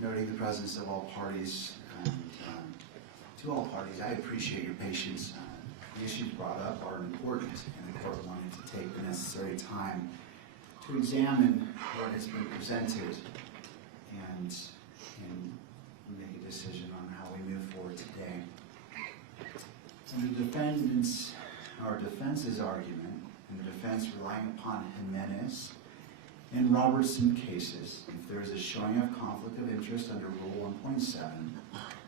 noting the presence of all parties, and to all parties, I appreciate your patience. The issues brought up are important, and the court wanted to take the necessary time to examine what has been presented and make a decision on how we move forward today. And the defense's argument, and the defense relying upon Jimenez and Robertson cases, if there is a showing of conflict of interest under Rule 1.7,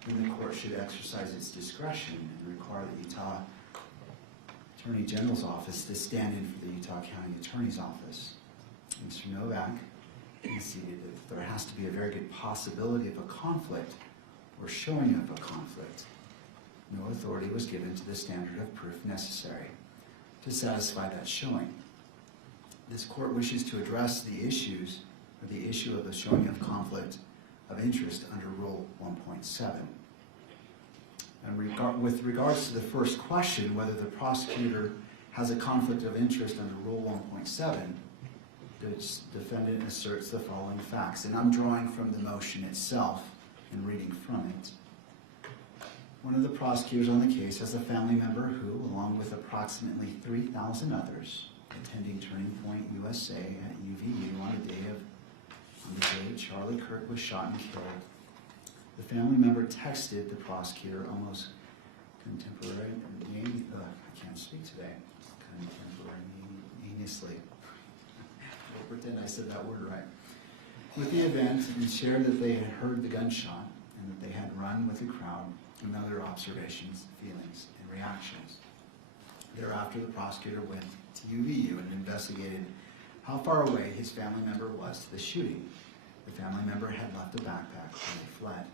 then the court should exercise its discretion and require the Utah Attorney General's office to stand in for the Utah County Attorney's Office. Mr. Novak conceded that there has to be a very good possibility of a conflict or showing of a conflict. No authority was given to the standard of proof necessary to satisfy that showing. This court wishes to address the issues, or the issue of the showing of conflict of interest under Rule 1.7. And with regards to the first question, whether the prosecutor has a conflict of interest under Rule 1.7, the defendant asserts the following facts, and I'm drawing from the motion itself and reading from it. One of the prosecutors on the case has a family member who, along with approximately 3,000 others, attending Turning Point USA at UVU on the day Charlie Kirk was shot and killed. The family member texted the prosecutor almost contemporaneously. We'll pretend I said that word right. With the event, and shared that they had heard the gunshot and that they had run with the crowd, and other observations, feelings, and reactions. Thereafter, the prosecutor went to UVU and investigated how far away his family member was to the shooting. The family member had left a backpack when they fled.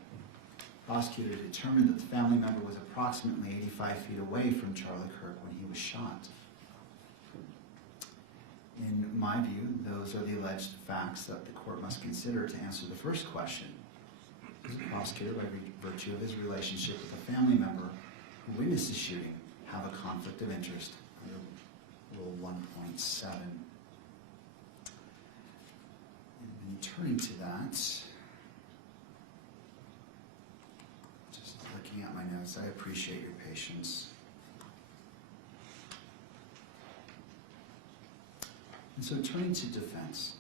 The prosecutor determined that the family member was approximately 85 feet away from Charlie Kirk when he was shot. In my view, those are the alleged facts that the court must consider to answer the first question. Does the prosecutor, by virtue of his relationship with a family member who witnessed the shooting, have a conflict of interest under Rule 1.7? And turning to that, just looking at my notes, I appreciate your patience. And so turning to defense,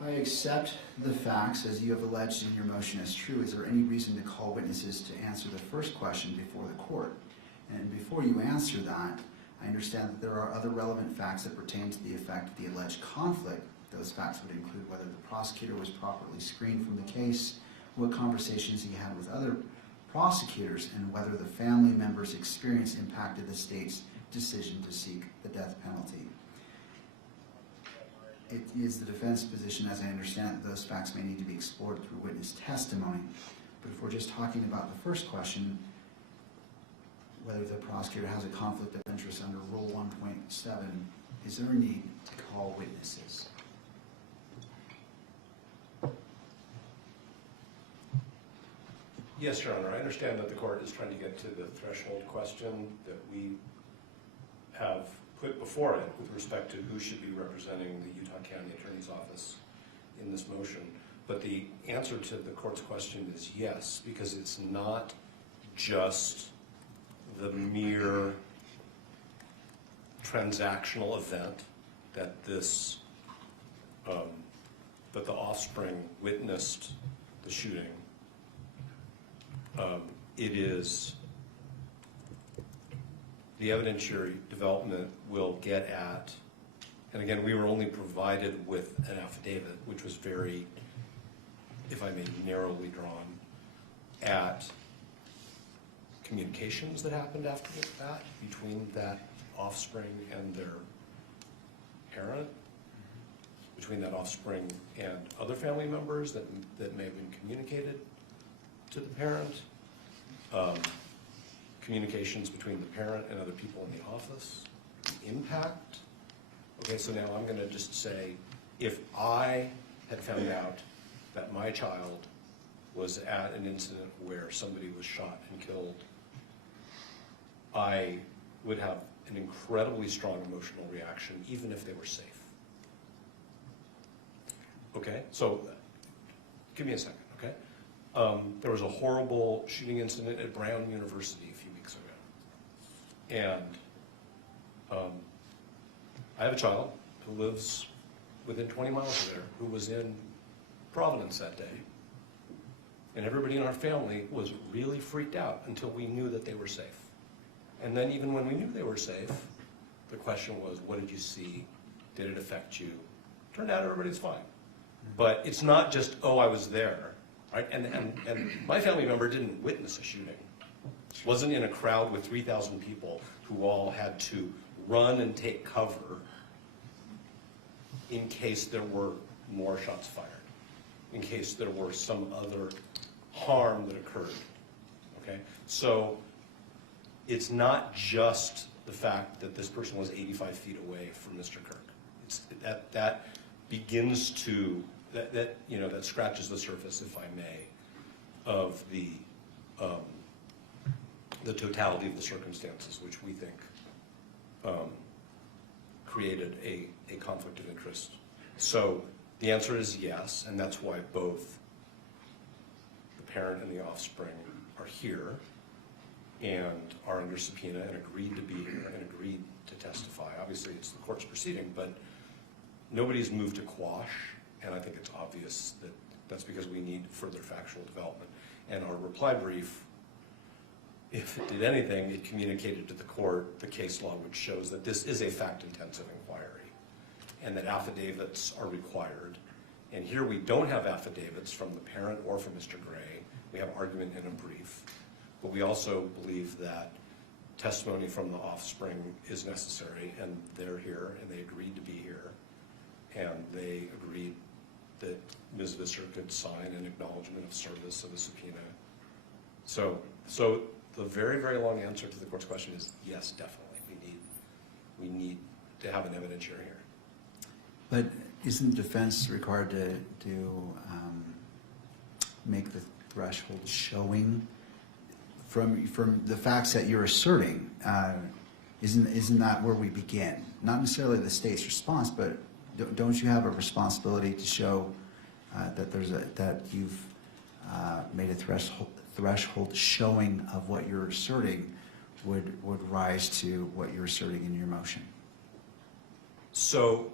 if I accept the facts as you have alleged in your motion as true, is there any reason to call witnesses to answer the first question before the court? And before you answer that, I understand that there are other relevant facts that pertain to the effect of the alleged conflict. Those facts would include whether the prosecutor was properly screened from the case, what conversations he had with other prosecutors, and whether the family member's experience impacted the state's decision to seek the death penalty. It is the defense position, as I understand it, that those facts may need to be explored through witness testimony. But if we're just talking about the first question, whether the prosecutor has a conflict of interest under Rule 1.7, is there a need to call witnesses? Yes, Your Honor. I understand that the court is trying to get to the threshold question that we have put before it with respect to who should be representing the Utah County Attorney's Office in this motion. But the answer to the court's question is yes, because it's not just the mere transactional event that this, that the offspring witnessed the shooting. It is the evidentiary development will get at, and again, we were only provided with an affidavit, which was very, if I may, narrowly drawn, at communications that happened after that between that offspring and their parent, between that offspring and other family members that may have been communicated to the parent, communications between the parent and other people in the office, impact. Okay, so now I'm going to just say, if I had found out that my child was at an incident where somebody was shot and killed, I would have an incredibly strong emotional reaction, even if they were safe. Okay, so give me a second, okay? There was a horrible shooting incident at Brown University a few weeks ago. And I have a child who lives within 20 miles of there who was in Providence that day. And everybody in our family was really freaked out until we knew that they were safe. And then even when we knew they were safe, the question was, what did you see? Did it affect you? Turned out everybody's fine. But it's not just, oh, I was there, right? And my family member didn't witness a shooting. Wasn't in a crowd with 3,000 people who all had to run and take cover in case there were more shots fired, in case there were some other harm that occurred, okay? So it's not just the fact that this person was 85 feet away from Mr. Kirk. It's that begins to, that scratches the surface, if I may, of the totality of the circumstances, which we think created a conflict of interest. So the answer is yes, and that's why both the parent and the offspring are here and are under subpoena and agreed to be here and agreed to testify. Obviously, it's the court's proceeding, but nobody's moved to quash, and I think it's obvious that that's because we need further factual development. And our reply brief, if it did anything, it communicated to the court the case law, which shows that this is a fact-intensive inquiry and that affidavits are required. And here we don't have affidavits from the parent or from Mr. Gray. We have argument in a brief. But we also believe that testimony from the offspring is necessary, and they're here, and they agreed to be here. And they agreed that Ms. Visser could sign an acknowledgement of service of a subpoena. So the very, very long answer to the court's question is yes, definitely. We need to have an evidentiary here. But isn't defense required to make the threshold showing from the facts that you're asserting? Isn't that where we begin? Not necessarily the state's response, but don't you have a responsibility to show that you've made a threshold showing of what you're asserting would rise to what you're asserting in your motion? So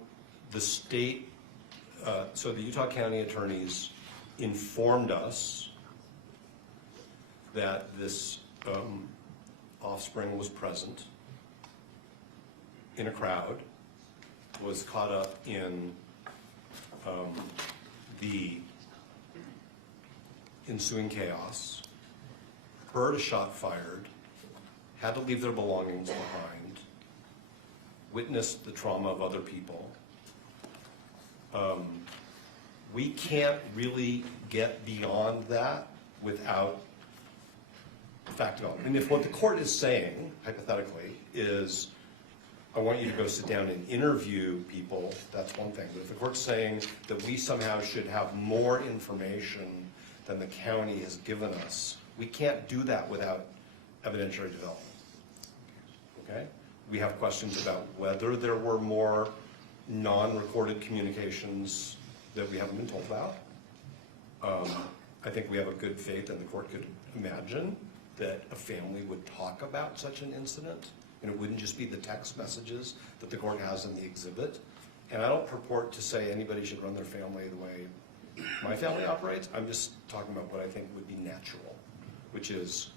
the state, so the Utah County attorneys informed us that this offspring was present in a crowd, was caught up in the ensuing chaos, heard a shot fired, had to leave their belongings behind, witnessed the trauma of other people. We can't really get beyond that without fact development. And if what the court is saying, hypothetically, is, I want you to go sit down and interview people, that's one thing. But if the court's saying that we somehow should have more information than the county has given us, we can't do that without evidentiary development. Okay? We have questions about whether there were more non-recorded communications that we haven't been told about. I think we have a good faith, and the court could imagine that a family would talk about such an incident, and it wouldn't just be the text messages that the court has in the exhibit. And I don't purport to say anybody should run their family the way my family operates. I'm just talking about what I think would be natural, which is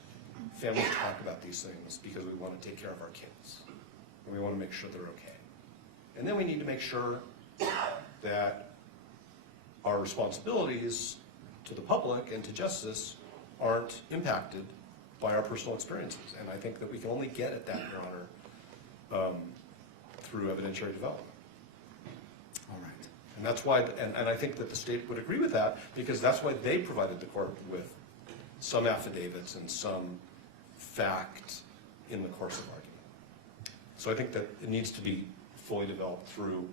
families talk about these things because we want to take care of our kids, and we want to make sure they're okay. And then we need to make sure that our responsibilities to the public and to justice aren't impacted by our personal experiences. And I think that we can only get at that, Your Honor, through evidentiary development. All right. And that's why, and I think that the state would agree with that, because that's why they provided the court with some affidavits and some fact in the course of argument. So I think that it needs to be fully developed through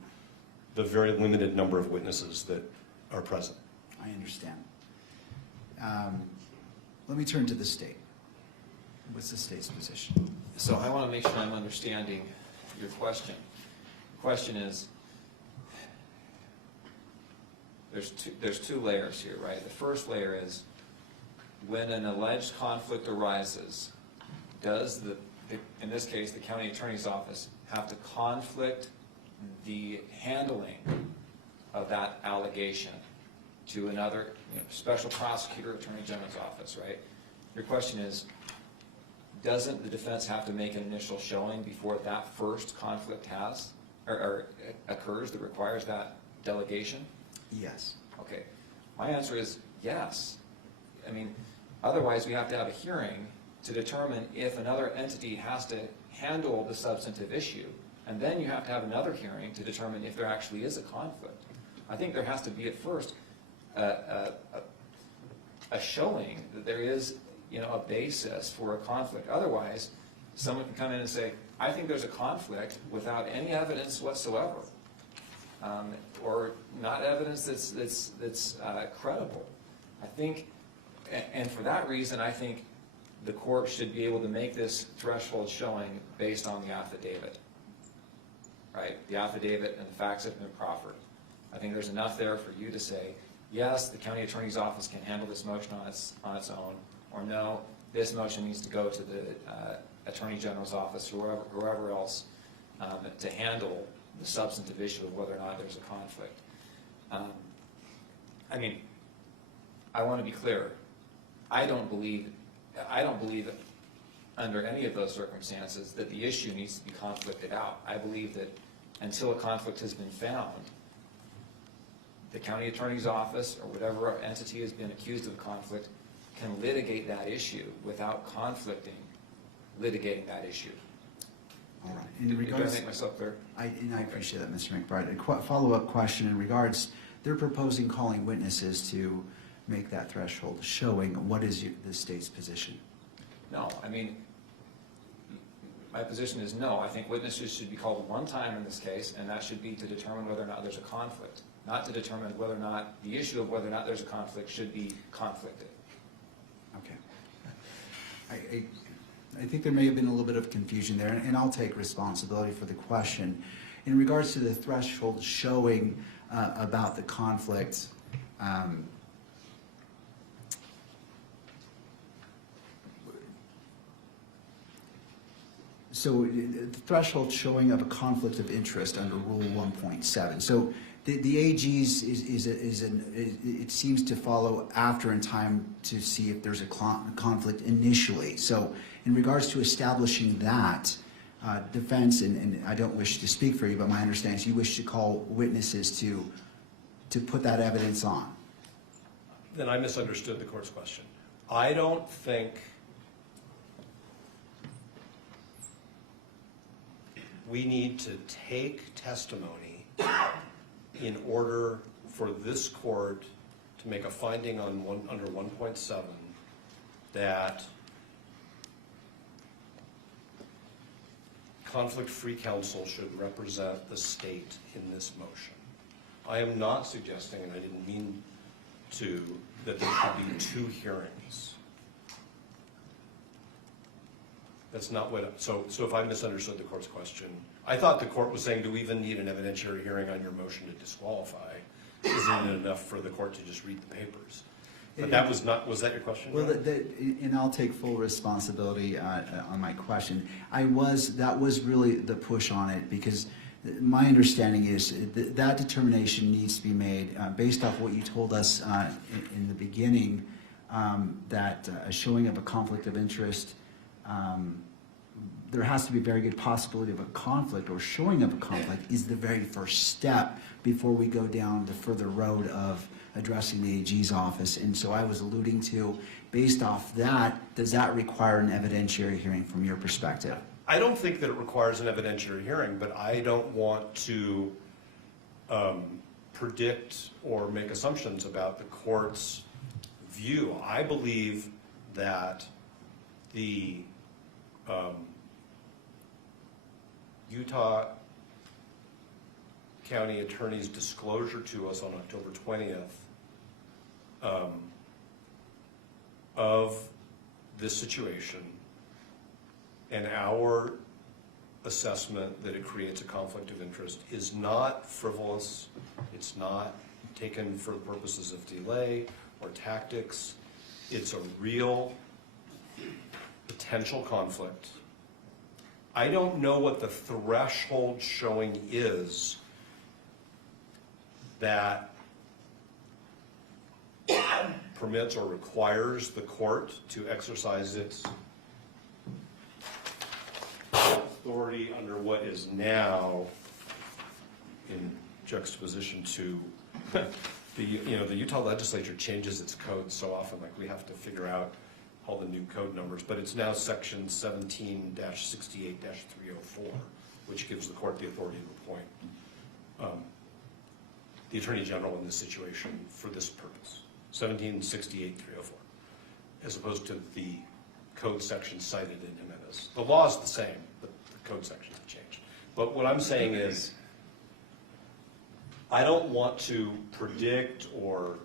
the very limited number of witnesses that are present. I understand. Let me turn to the state. What's the state's position? So I want to make sure I'm understanding your question. The question is, there's two layers here, right? The first layer is when an alleged conflict arises, does in this case, the county attorney's office have to conflict the handling of that allegation to another, special prosecutor, attorney general's office, right? Your question is, doesn't the defense have to make an initial showing before that first conflict has, or occurs that requires that delegation? Yes. Okay. My answer is yes. I mean, otherwise we have to have a hearing to determine if another entity has to handle the substantive issue. And then you have to have another hearing to determine if there actually is a conflict. I think there has to be at first a showing that there is, a basis for a conflict. Otherwise, someone can come in and say, I think there's a conflict without any evidence whatsoever. Or not evidence that's credible. I think, and for that reason, I think the court should be able to make this threshold showing based on the affidavit. Right? The affidavit and the facts have been proffered. I think there's enough there for you to say, yes, the county attorney's office can handle this motion on its own, or no, this motion needs to go to the attorney general's office, whoever else, to handle the substantive issue of whether or not there's a conflict. I mean, I want to be clear. I don't believe under any of those circumstances that the issue needs to be conflicted out. I believe that until a conflict has been found, the county attorney's office or whatever entity has been accused of a conflict can litigate that issue without litigating that issue. All right. Did I make myself clear? I appreciate that, Mr. McBride. A follow-up question in regards, they're proposing calling witnesses to make that threshold showing. What is the state's position? No, I mean, my position is no. I think witnesses should be called one time in this case, and that should be to determine whether or not there's a conflict, not to determine whether or not the issue of whether or not there's a conflict should be conflicted. Okay. I think there may have been a little bit of confusion there, and I'll take responsibility for the question. In regards to the threshold showing about the conflict, so the threshold showing of a conflict of interest under Rule 1.7. So the AG's it seems to follow after in time to see if there's a conflict initially. So in regards to establishing that, defense, and I don't wish to speak for you, but my understanding is you wish to call witnesses to put that evidence on. Then I misunderstood the court's question. I don't think we need to take testimony in order for this court to make a finding on under 1.7 that conflict-free counsel should represent the state in this motion. I am not suggesting, and I didn't mean to, that there should be two hearings. That's not what, so if I misunderstood the court's question, I thought the court was saying, do we even need an evidentiary hearing on your motion to disqualify? Isn't it enough for the court to just read the papers? But that was not, was that your question? Well, and I'll take full responsibility on my question. That was really the push on it, because my understanding is that determination needs to be made based off what you told us in the beginning, that a showing of a conflict of interest, there has to be a very good possibility of a conflict, or showing of a conflict is the very first step before we go down the further road of addressing the AG's office. And so I was alluding to, based off that, does that require an evidentiary hearing from your perspective? I don't think that it requires an evidentiary hearing, but I don't want to predict or make assumptions about the court's view. I believe that the Utah County Attorney's disclosure to us on October 20th of this situation and our assessment that it creates a conflict of interest is not frivolous, it's not taken for the purposes of delay or tactics. It's a real potential conflict. I don't know what the threshold showing is that permits or requires the court to exercise its authority under what is now in juxtaposition to the Utah legislature changes its code so often, like we have to figure out all the new code numbers, but it's now section 17-68-304, which gives the court the authority to appoint the Attorney General in this situation for this purpose, 17-68-304, as opposed to the code section cited in Jimenez. The law is the same, but the code sections have changed. But what I'm saying is, I don't want to predict or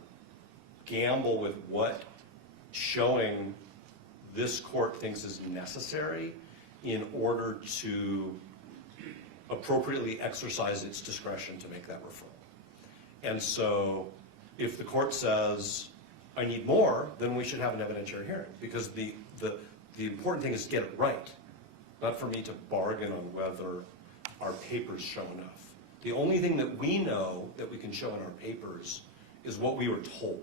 gamble with what showing this court thinks is necessary in order to appropriately exercise its discretion to make that referral. And so if the court says, I need more, then we should have an evidentiary hearing, because the important thing is to get it right, not for me to bargain on whether our papers show enough. The only thing that we know that we can show in our papers is what we were told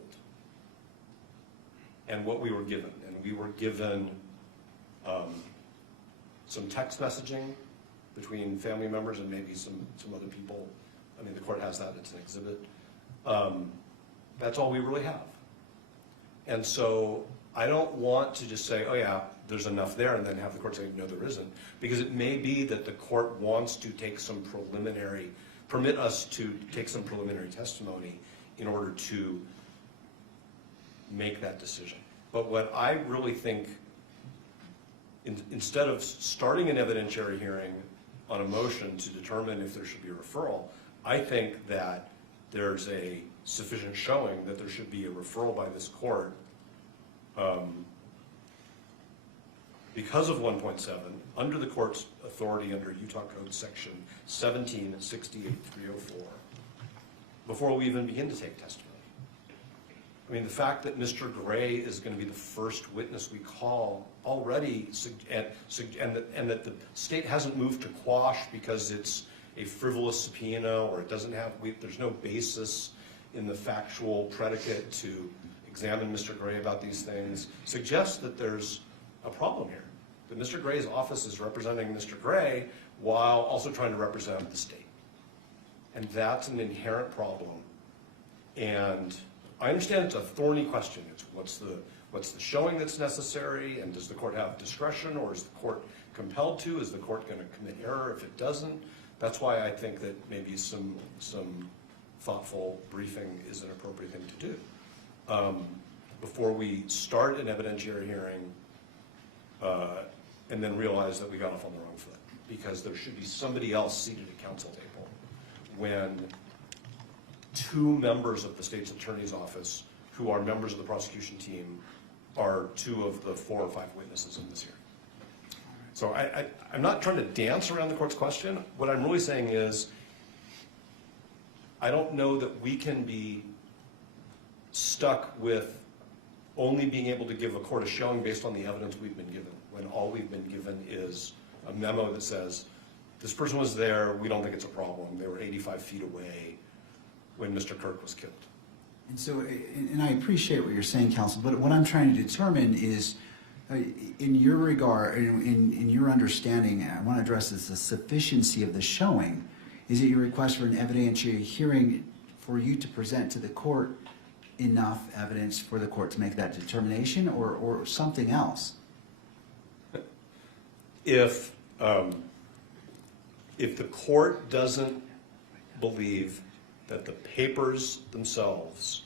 and what we were given. And we were given some text messaging between family members and maybe some other people. I mean, the court has that, it's an exhibit. That's all we really have. And so I don't want to just say, oh yeah, there's enough there, and then have the court say, no, there isn't. Because it may be that the court wants to take some permit us to take some preliminary testimony in order to make that decision. But what I really think, instead of starting an evidentiary hearing on a motion to determine if there should be a referral, I think that there's a sufficient showing that there should be a referral by this court because of 1.7, under the court's authority under Utah Code Section 17-68-304, before we even begin to take testimony. I mean, the fact that Mr. Gray is going to be the first witness we call already, and that the state hasn't moved to quash because it's a frivolous subpoena, or it doesn't have, there's no basis in the factual predicate to examine Mr. Gray about these things, suggests that there's a problem here. That Mr. Gray's office is representing Mr. Gray while also trying to represent the state. And that's an inherent problem. And I understand it's a thorny question. It's what's the showing that's necessary, and does the court have discretion, or is the court compelled to? Is the court going to commit error if it doesn't? That's why I think that maybe some thoughtful briefing is an appropriate thing to do. Before we start an evidentiary hearing and then realize that we got off on the wrong foot, because there should be somebody else seated at counsel table when two members of the state's attorney's office, who are members of the prosecution team, are two of the 4 or 5 witnesses in this hearing. So I'm not trying to dance around the court's question. What I'm really saying is, I don't know that we can be stuck with only being able to give a court a showing based on the evidence we've been given, when all we've been given is a memo that says, this person was there, we don't think it's a problem, they were 85 feet away when Mr. Kirk was killed. And so, and I appreciate what you're saying, counsel, but what I'm trying to determine is, in your regard, in your understanding, I want to address this, the sufficiency of the showing. Is it your request for an evidentiary hearing for you to present to the court enough evidence for the court to make that determination, or something else? If the court doesn't believe that the papers themselves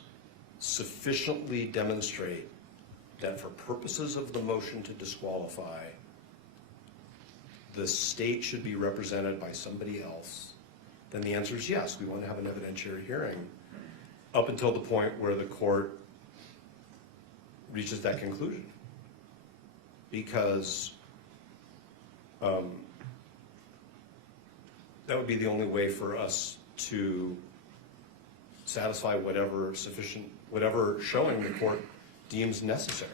sufficiently demonstrate that for purposes of the motion to disqualify, the state should be represented by somebody else, then the answer is yes, we want to have an evidentiary hearing up until the point where the court reaches that conclusion. Because that would be the only way for us to satisfy whatever showing the court deems necessary.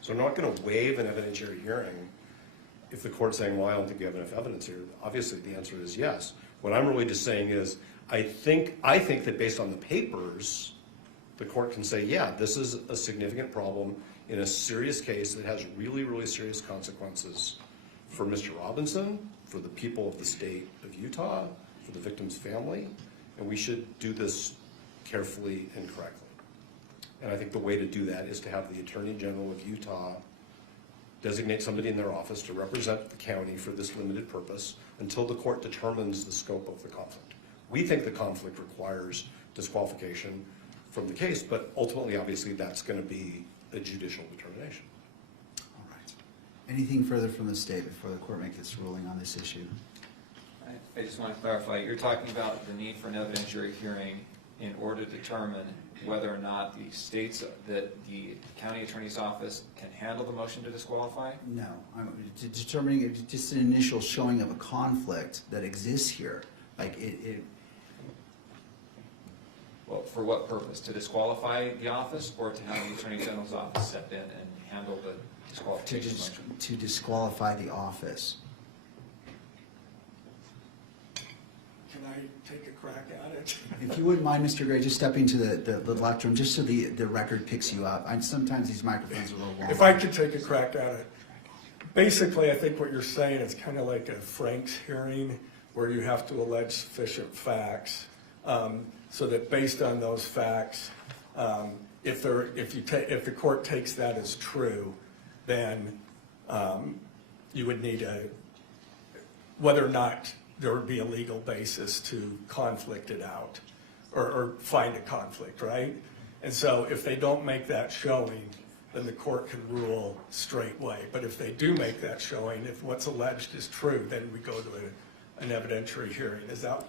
So I'm not going to waive an evidentiary hearing if the court's saying, well, I don't think you have enough evidence here. Obviously, the answer is yes. What I'm really just saying is, I think that based on the papers, the court can say, yeah, this is a significant problem in a serious case that has really, really serious consequences for Mr. Robinson, for the people of the state of Utah, for the victim's family, and we should do this carefully and correctly. And I think the way to do that is to have the Attorney General of Utah designate somebody in their office to represent the county for this limited purpose until the court determines the scope of the conflict. We think the conflict requires disqualification from the case, but ultimately, obviously, that's going to be a judicial determination. All right. Anything further from the state before the court makes its ruling on this issue? I just want to clarify, you're talking about the need for an evidentiary hearing in order to determine whether or not that the county attorney's office can handle the motion to disqualify? No, I'm determining just an initial showing of a conflict that exists here. Like Well, for what purpose? To disqualify the office, or to have the Attorney General's office step in and handle the disqualification motion? to disqualify the office. Can I take a crack at it? If you wouldn't mind, Mr. Gray, just stepping to the left room, just so the record picks you up. Sometimes these microphones are a little long. If I could take a crack at it. Basically, I think what you're saying is kind of like a Frank's hearing where you have to allege sufficient facts, so that based on those facts, if the court takes that as true, then you would need whether or not there would be a legal basis to conflict it out or find a conflict, right? And so if they don't make that showing, then the court can rule straightway. But if they do make that showing, if what's alleged is true, then we go to an evidentiary hearing. Is that?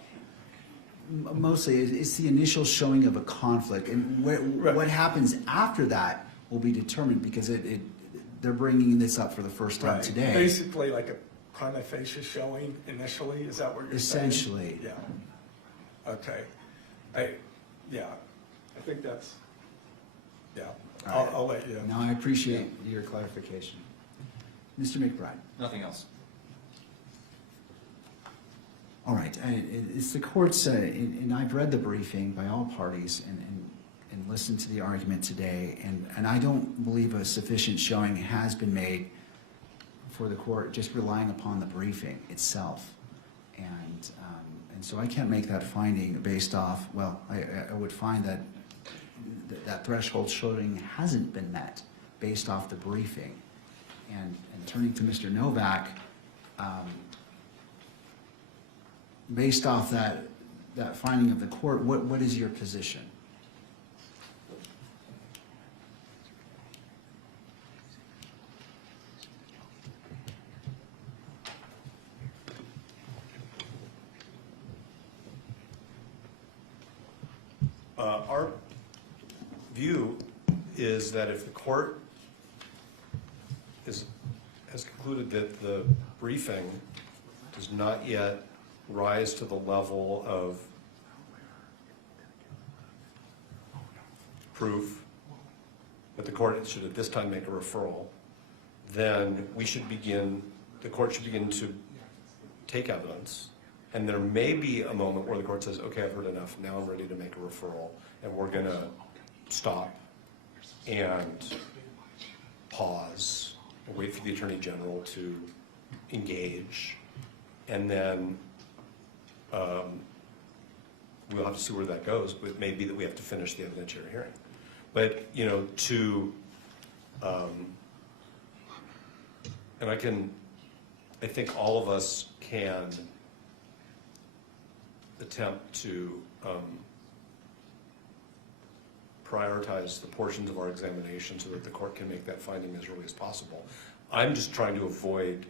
Mostly, it's the initial showing of a conflict, and what happens after that will be determined, because they're bringing this up for the first time Right. today. Basically like a prima facie showing initially, is that what you're saying? Essentially. Yeah. Okay. I think that's, yeah, All right. I'll let you. No, I appreciate your clarification. Mr. McBride. Nothing else. All right, it's the court's, and I've read the briefing by all parties and listened to the argument today, and I don't believe a sufficient showing has been made for the court just relying upon the briefing itself. And so I can't make that finding based off, well, I would find that that threshold showing hasn't been met based off the briefing. And turning to Mr. Novak, based off that finding of the court, what is your position? Our view is that if the court has concluded that the briefing does not yet rise to the level of proof that the court should at this time make a referral, then the court should begin to take evidence. And there may be a moment where the court says, okay, I've heard enough, now I'm ready to make a referral, and we're gonna stop and pause and wait for the Attorney General to engage, and then we'll have to see where that goes, but it may be that we have to finish the evidentiary hearing. But, and I think all of us can attempt to prioritize the portions of our examination so that the court can make that finding as early as possible. I'm just trying to avoid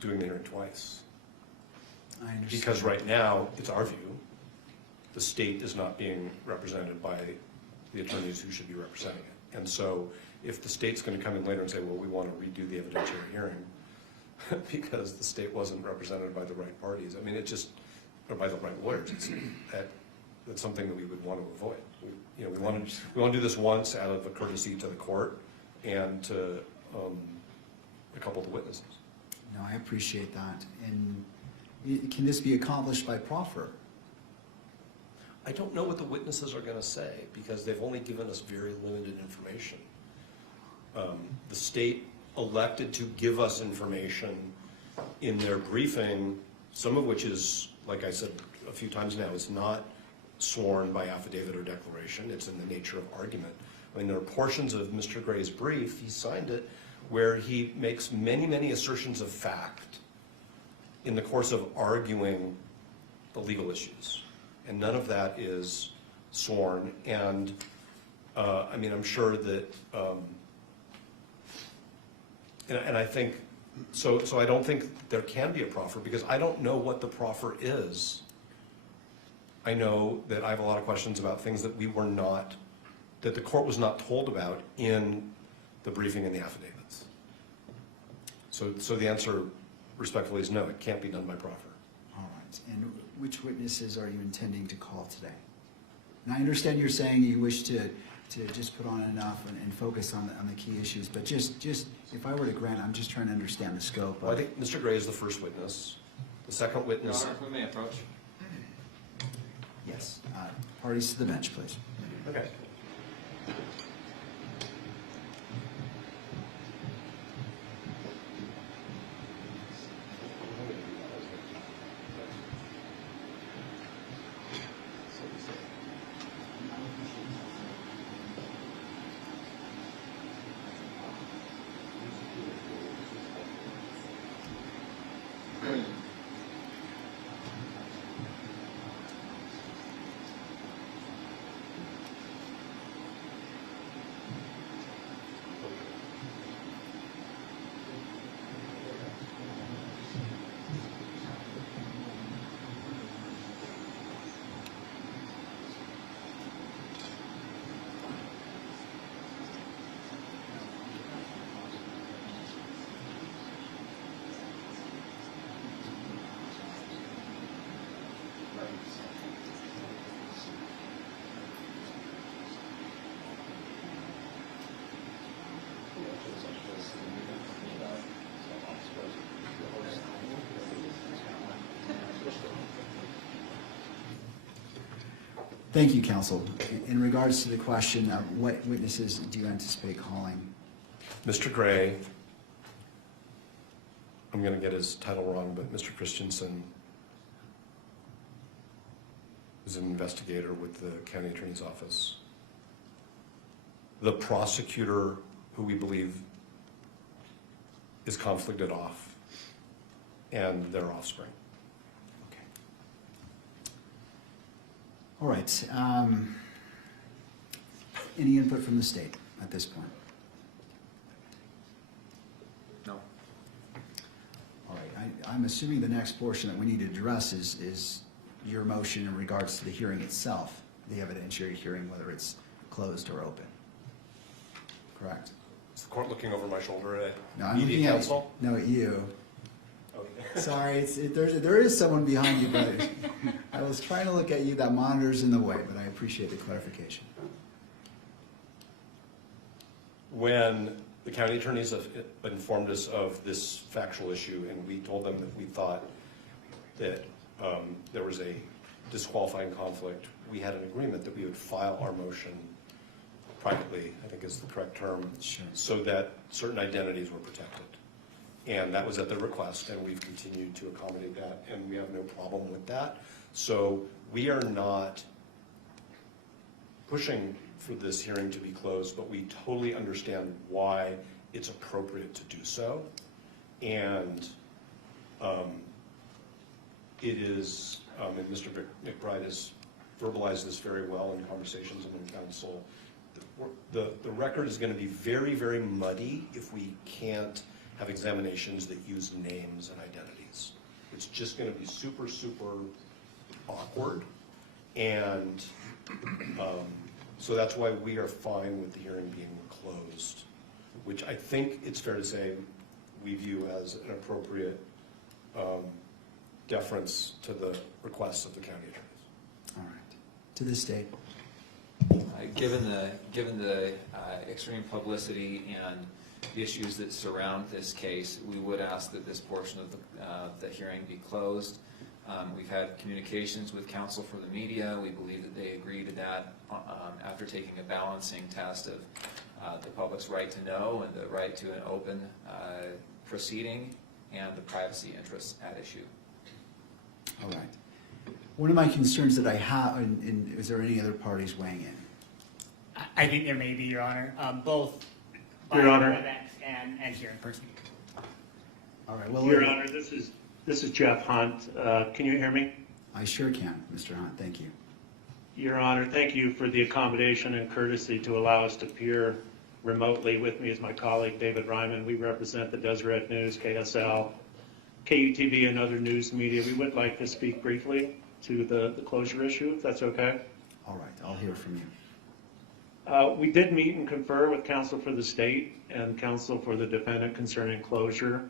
doing the hearing twice. I understand. Because right now, it's our view, the state is not being represented by the attorneys who should be representing it. And so if the state's going to come in later and say, well, we want to redo the evidentiary hearing because the state wasn't represented by the right parties, I mean, or by the right lawyers, that's something that we would want to avoid. We want to do this once out of a courtesy to the court and to a couple of the witnesses. No, I appreciate that. And can this be accomplished by proffer? I don't know what the witnesses are going to say because they've only given us very limited information. The state elected to give us information in their briefing, some of which is, like I said a few times now, is not sworn by affidavit or declaration. It's in the nature of argument. I mean, there are portions of Mr. Gray's brief, he signed it, where he makes many, many assertions of fact in the course of arguing the legal issues. And none of that is sworn. And I mean, I'm sure that, and I think, so I don't think there can be a proffer because I don't know what the proffer is. I know that I have a lot of questions about things that we were not, that the court was not told about in the briefing and the affidavits. So the answer respectfully is no, it can't be done by proffer. All right. And which witnesses are you intending to call today? And I understand you're saying you wish to just put on enough and focus on the key issues, but just if I were to grant, I'm just trying to understand the scope. Well, I think Mr. Gray is the first witness. The second witness. Your Honor, if we may approach. Yes. Parties to the bench, please. Okay. Thank you, counsel. In regards to the question, what witnesses do you anticipate calling? Mr. Gray, I'm going to get his title wrong, but Mr. Christensen is an investigator with the county attorney's office. The prosecutor, who we believe is conflicted off, and their offspring. Okay. All right. Any input from the state at this point? No. All right. I'm assuming the next portion that we need to address is your motion in regards to the hearing itself, the evidentiary hearing, whether it's closed or open. Correct? Is the court looking over my shoulder at No, I'm looking media at counsel? no, you. Okay. Sorry, there is someone behind you, but I was trying to look at you. That monitor's in the way, but I appreciate the clarification. When the county attorneys have informed us of this factual issue, and we told them that we thought that there was a disqualifying conflict, we had an agreement that we would file our motion privately, I think is the correct term, Sure. so that certain identities were protected. And that was at their request, and we've continued to accommodate that, and we have no problem with that. So we are not pushing for this hearing to be closed, but we totally understand why it's appropriate to do so. And it is, and Mr. McBride has verbalized this very well in conversations among counsel, the record is going to be very, very muddy if we can't have examinations that use names and identities. It's just going to be super, super awkward. And so that's why we are fine with the hearing being closed, which I think it's fair to say we view as an appropriate deference to the requests of the county attorneys. All right. to the state. Given the extreme publicity and the issues that surround this case, we would ask that this portion of the hearing be closed. We've had communications with counsel for the media. We believe that they agree to that after taking a balancing test of the public's right to know and the right to an open proceeding and the privacy interests at issue. All right. One of my concerns that I have, and is there any other parties weighing in? I think there may be, Your Honor, both by Your Honor. WebEx and here in person. All right. Well, Your Honor, this is Jeff Hunt. Can you hear me? I sure can, Mr. Hunt. Thank you. Your Honor, thank you for the accommodation and courtesy to allow us to appear remotely. With me is my colleague, David Ryman. We represent the Deseret News, KSL, KUTV, and other news media. We would like to speak briefly to the closure issue, if that's okay. All right. I'll hear from you. We did meet and confer with counsel for the state and counsel for the defendant concerning closure.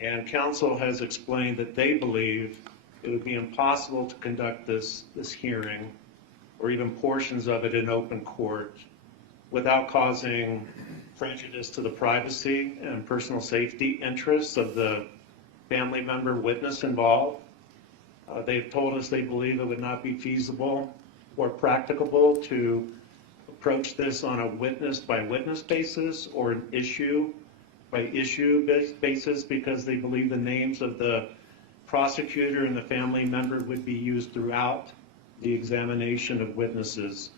And counsel has explained that they believe it would be impossible to conduct this hearing or even portions of it in open court without causing prejudice to the privacy and personal safety interests of the family member witness involved. They've told us they believe it would not be feasible or practicable to approach this on a witness-by-witness basis or an issue-by-issue basis because they believe the names of the prosecutor and the family member would be used throughout the examination of witnesses.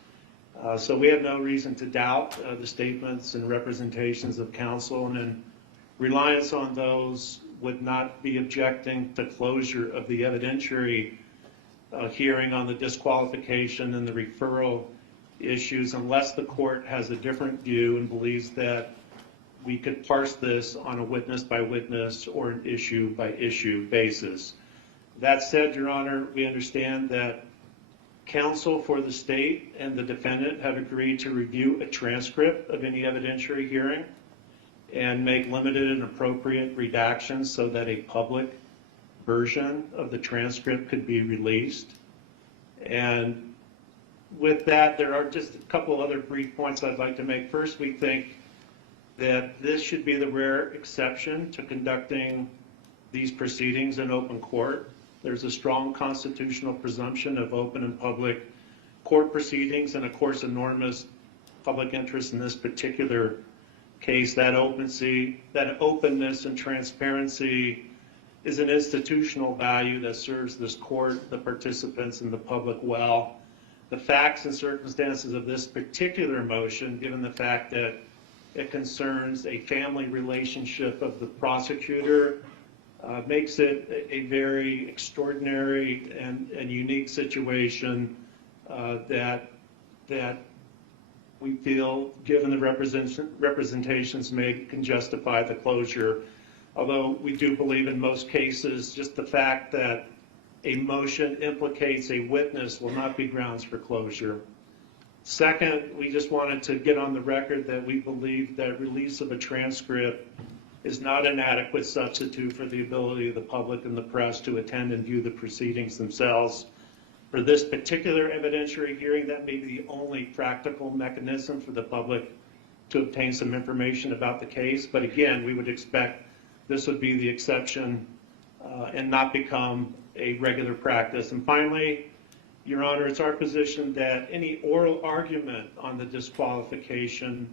So we have no reason to doubt the statements and representations of counsel, and in reliance on those would not be objecting to closure of the evidentiary hearing on the disqualification and the referral issues unless the court has a different view and believes that we could parse this on a witness-by-witness or an issue-by-issue basis. That said, Your Honor, we understand that counsel for the state and the defendant have agreed to review a transcript of any evidentiary hearing and make limited and appropriate redactions so that a public version of the transcript could be released. And with that, there are just a couple other brief points I'd like to make. First, we think that this should be the rare exception to conducting these proceedings in open court. There's a strong constitutional presumption of open and public court proceedings, and of course, enormous public interest in this particular case. That openness and transparency is an institutional value that serves this court, the participants, and the public well. The facts and circumstances of this particular motion, given the fact that it concerns a family relationship of the prosecutor, makes it a very extraordinary and unique situation that we feel, given the representations made, can justify the closure. Although we do believe in most cases, just the fact that a motion implicates a witness will not be grounds for closure. Second, we just wanted to get on the record that we believe that release of a transcript is not an adequate substitute for the ability of the public and the press to attend and view the proceedings themselves. For this particular evidentiary hearing, that may be the only practical mechanism for the public to obtain some information about the case. But again, we would expect this would be the exception and not become a regular practice. And finally, Your Honor, it's our position that any oral argument on the disqualification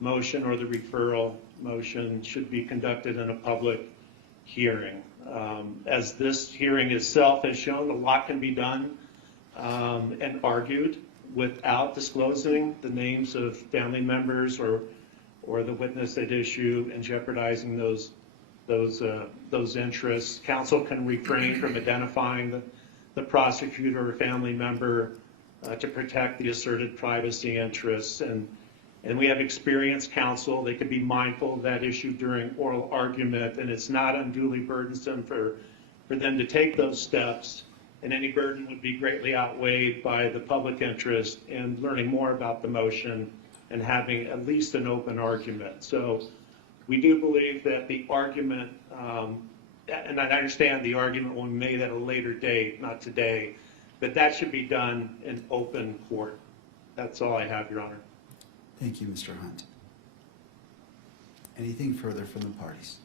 motion or the referral motion should be conducted in a public hearing. As this hearing itself has shown, a lot can be done and argued without disclosing the names of family members or the witness at issue and jeopardizing those interests. Counsel can refrain from identifying the prosecutor or family member to protect the asserted privacy interests. And we have experienced counsel. They could be mindful of that issue during oral argument, and it's not unduly burdensome for them to take those steps, and any burden would be greatly outweighed by the public interest in learning more about the motion and having at least an open argument. So we do believe that the argument, and I understand the argument will be made at a later date, not today, But that should be done in open court. That's all I have, Your Honor. Thank you, Mr. Hunt. Anything further from the parties?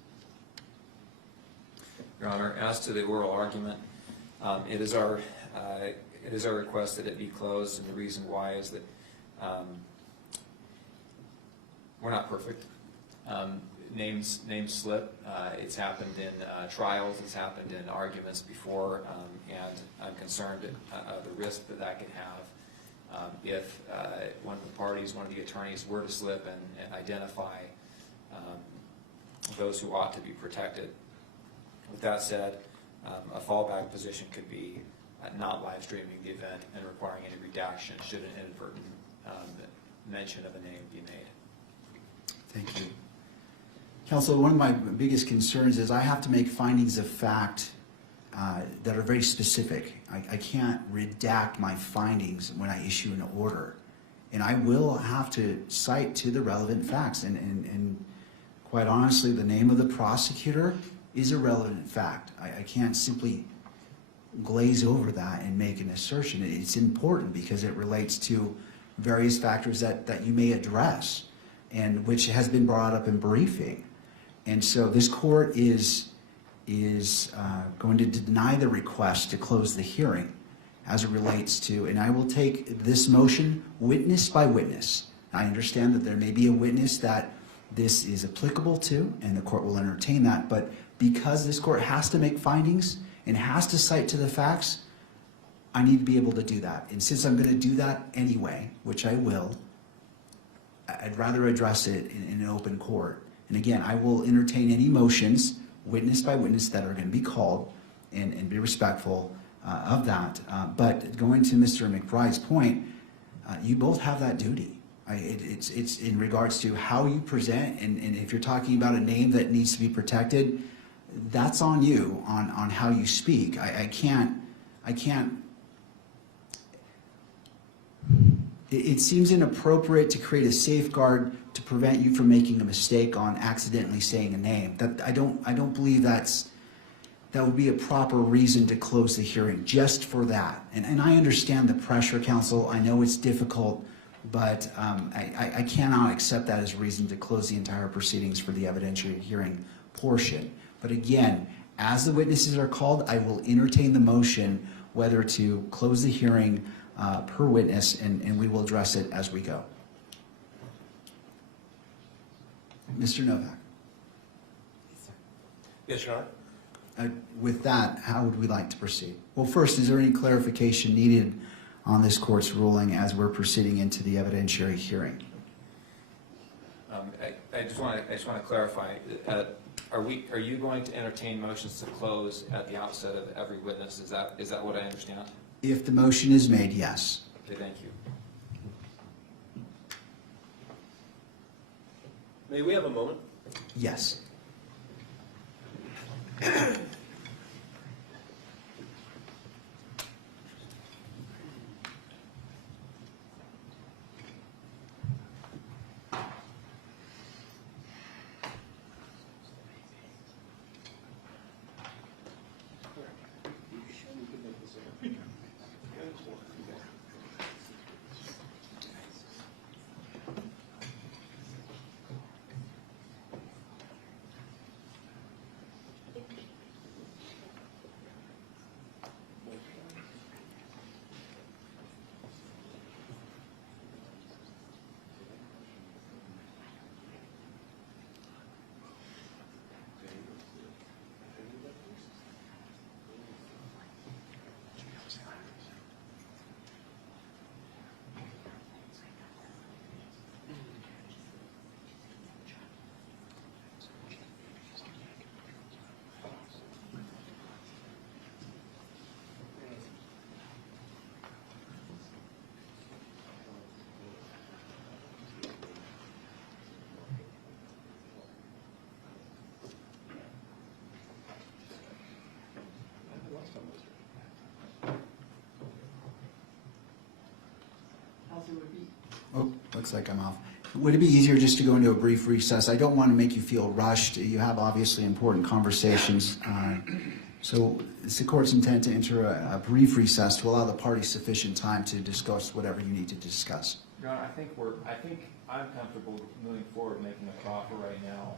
Your Honor, as to the oral argument, it is our request that it be closed, and the reason why is that we're not perfect. Names slip. It's happened in trials. It's happened in arguments before, and I'm concerned at the risk that could have if one of the parties, one of the attorneys, were to slip and identify those who ought to be protected. With that said, a fallback position could be not live streaming the event and requiring any redaction should an inadvertent mention of a name be made. Thank you. Counsel, one of my biggest concerns is I have to make findings of fact that are very specific. I can't redact my findings when I issue an order. And I will have to cite to the relevant facts. And quite honestly, the name of the prosecutor is a relevant fact. I can't simply glaze over that and make an assertion. It's important because it relates to various factors that you may address, and which has been brought up in briefing. And so this court is going to deny the request to close the hearing as it relates to, and I will take this motion witness by witness. I understand that there may be a witness that this is applicable to, and the court will entertain that, but because this court has to make findings and has to cite to the facts, I need to be able to do that. And since I'm going to do that anyway, which I will, I'd rather address it in an open court. And again, I will entertain any motions, witness by witness, that are going to be called and be respectful of that. But going to Mr. McBride's point, you both have that duty. It's in regards to how you present, and if you're talking about a name that needs to be protected, that's on you, on how you speak. I can't. It seems inappropriate to create a safeguard to prevent you from making a mistake on accidentally saying a name. That I don't believe that would be a proper reason to close the hearing just for that. And I understand the pressure, counsel. I know it's difficult, but I cannot accept that as a reason to close the entire proceedings for the evidentiary hearing portion. But again, as the witnesses are called, I will entertain the motion whether to close the hearing per witness, and we will address it as we go. Mr. Novak. Yes, Your Honor. With that, how would we like to proceed? Well, first, is there any clarification needed on this court's ruling as we're proceeding into the evidentiary hearing? I just want to clarify. Are you going to entertain motions to close at the outset of every witness? Is that what I understand? If the motion is made, yes. Okay, thank you. May we have a moment? Yes. Oh, looks like I'm off. Would it be easier just to go into a brief recess? I don't want to make you feel rushed. You have obviously important conversations So it's the court's intent to enter a brief recess to allow the parties sufficient time to discuss whatever you need to discuss. Your Honor, I think I'm comfortable moving forward, making a proffer right now,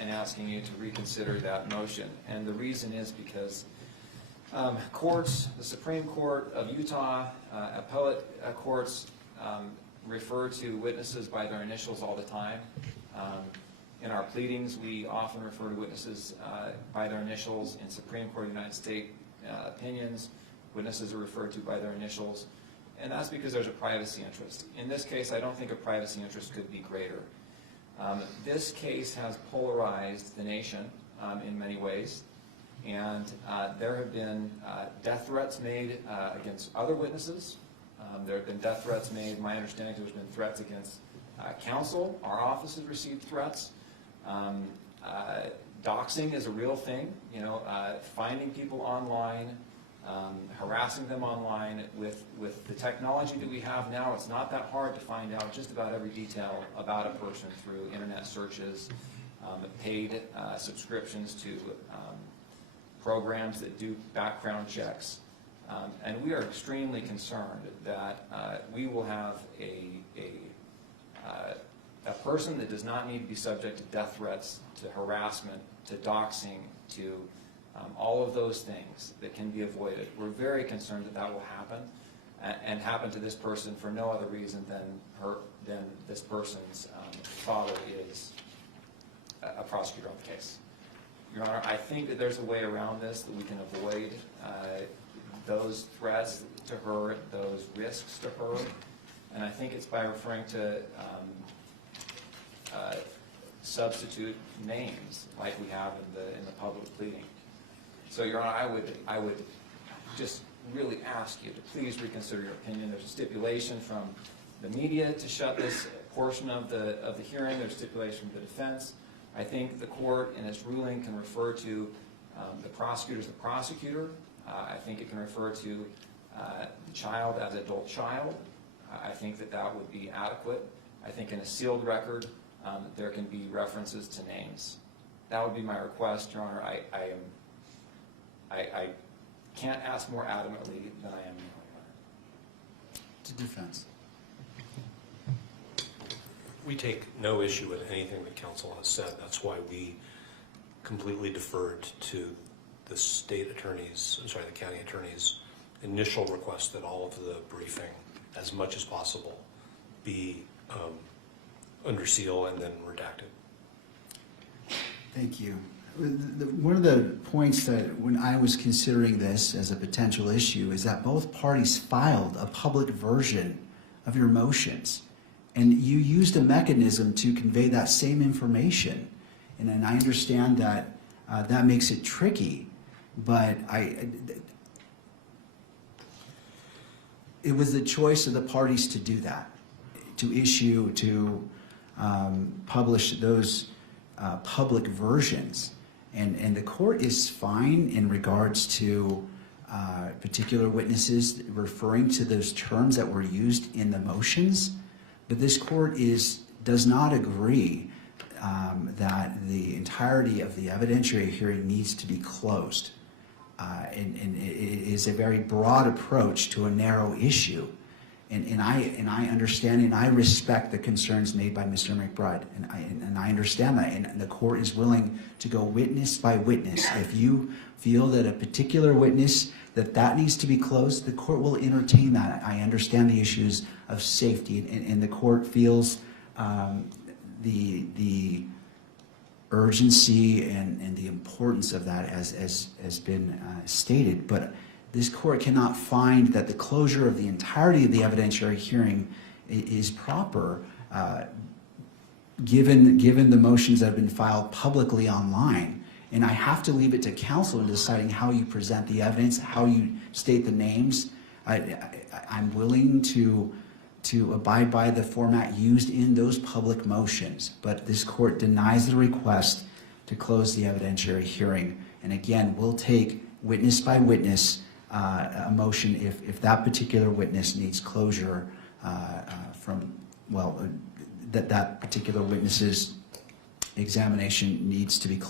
and asking you to reconsider that motion. And the reason is because courts, the Supreme Court of Utah, appellate courts refer to witnesses by their initials all the time. In our pleadings, we often refer to witnesses by their initials. In Supreme Court of the United States opinions, witnesses are referred to by their initials. And that's because there's a privacy interest. In this case, I don't think a privacy interest could be greater. This case has polarized the nation in many ways. And there have been death threats made against other witnesses. There have been death threats made. My understanding is there's been threats against counsel. Our office has received threats. Doxing is a real thing. You know, finding people online, harassing them online. With the technology that we have now, it's not that hard to find out just about every detail about a person through internet searches, paid subscriptions to programs that do background checks. And we are extremely concerned that we will have a person that does not need to be subject to death threats, to harassment, to doxing, to all of those things that can be avoided. We're very concerned that that will happen, and happen to this person for no other reason than this person's father is a prosecutor on the case. Your Honor, I think that there's a way around this, that we can avoid those threats to her, those risks to her, and I think it's by referring to substitute names like we have in the public pleading. So, Your Honor, I would just really ask you to please reconsider your opinion. There's a stipulation from the media to shut this portion of the hearing. There's stipulation from the defense. I think the court in its ruling can refer to the prosecutor as the prosecutor. I think it can refer to the child as adult child. I think that would be adequate. I think in a sealed record, there can be references to names. That would be my request, Your Honor. I can't ask more adamantly than I am now. To defense. We take no issue with anything that counsel has said. That's why we completely deferred to the state attorney's, I'm sorry, the county attorney's initial request that all of the briefing, as much as possible, be under seal and then redacted. Thank you. One of the points that when I was considering this as a potential issue is that both parties filed a public version of your motions, and you used a mechanism to convey that same information. And I understand that that makes it tricky, but it was the choice of the parties to do that, to publish those public versions. And the court is fine in regards to particular witnesses referring to those terms that were used in the motions, but this court does not agree that the entirety of the evidentiary hearing needs to be closed. And it is a very broad approach to a narrow issue. And I understand and I respect the concerns made by Mr. McBride, and I understand that, and the court is willing to go witness by witness. If you feel that a particular witness, that needs to be closed, the court will entertain that. I understand the issues of safety, and the court feels the urgency and the importance of that has been stated, but this court cannot find that the closure of the entirety of the evidentiary hearing is proper, given the motions that have been filed publicly online. And I have to leave it to counsel in deciding how you present the evidence, how you state the names. I'm willing to abide by the format used in those public motions, but this court denies the request to close the evidentiary hearing. And again, we'll take witness by witness a motion if that particular witness needs closure that particular witness's examination needs to be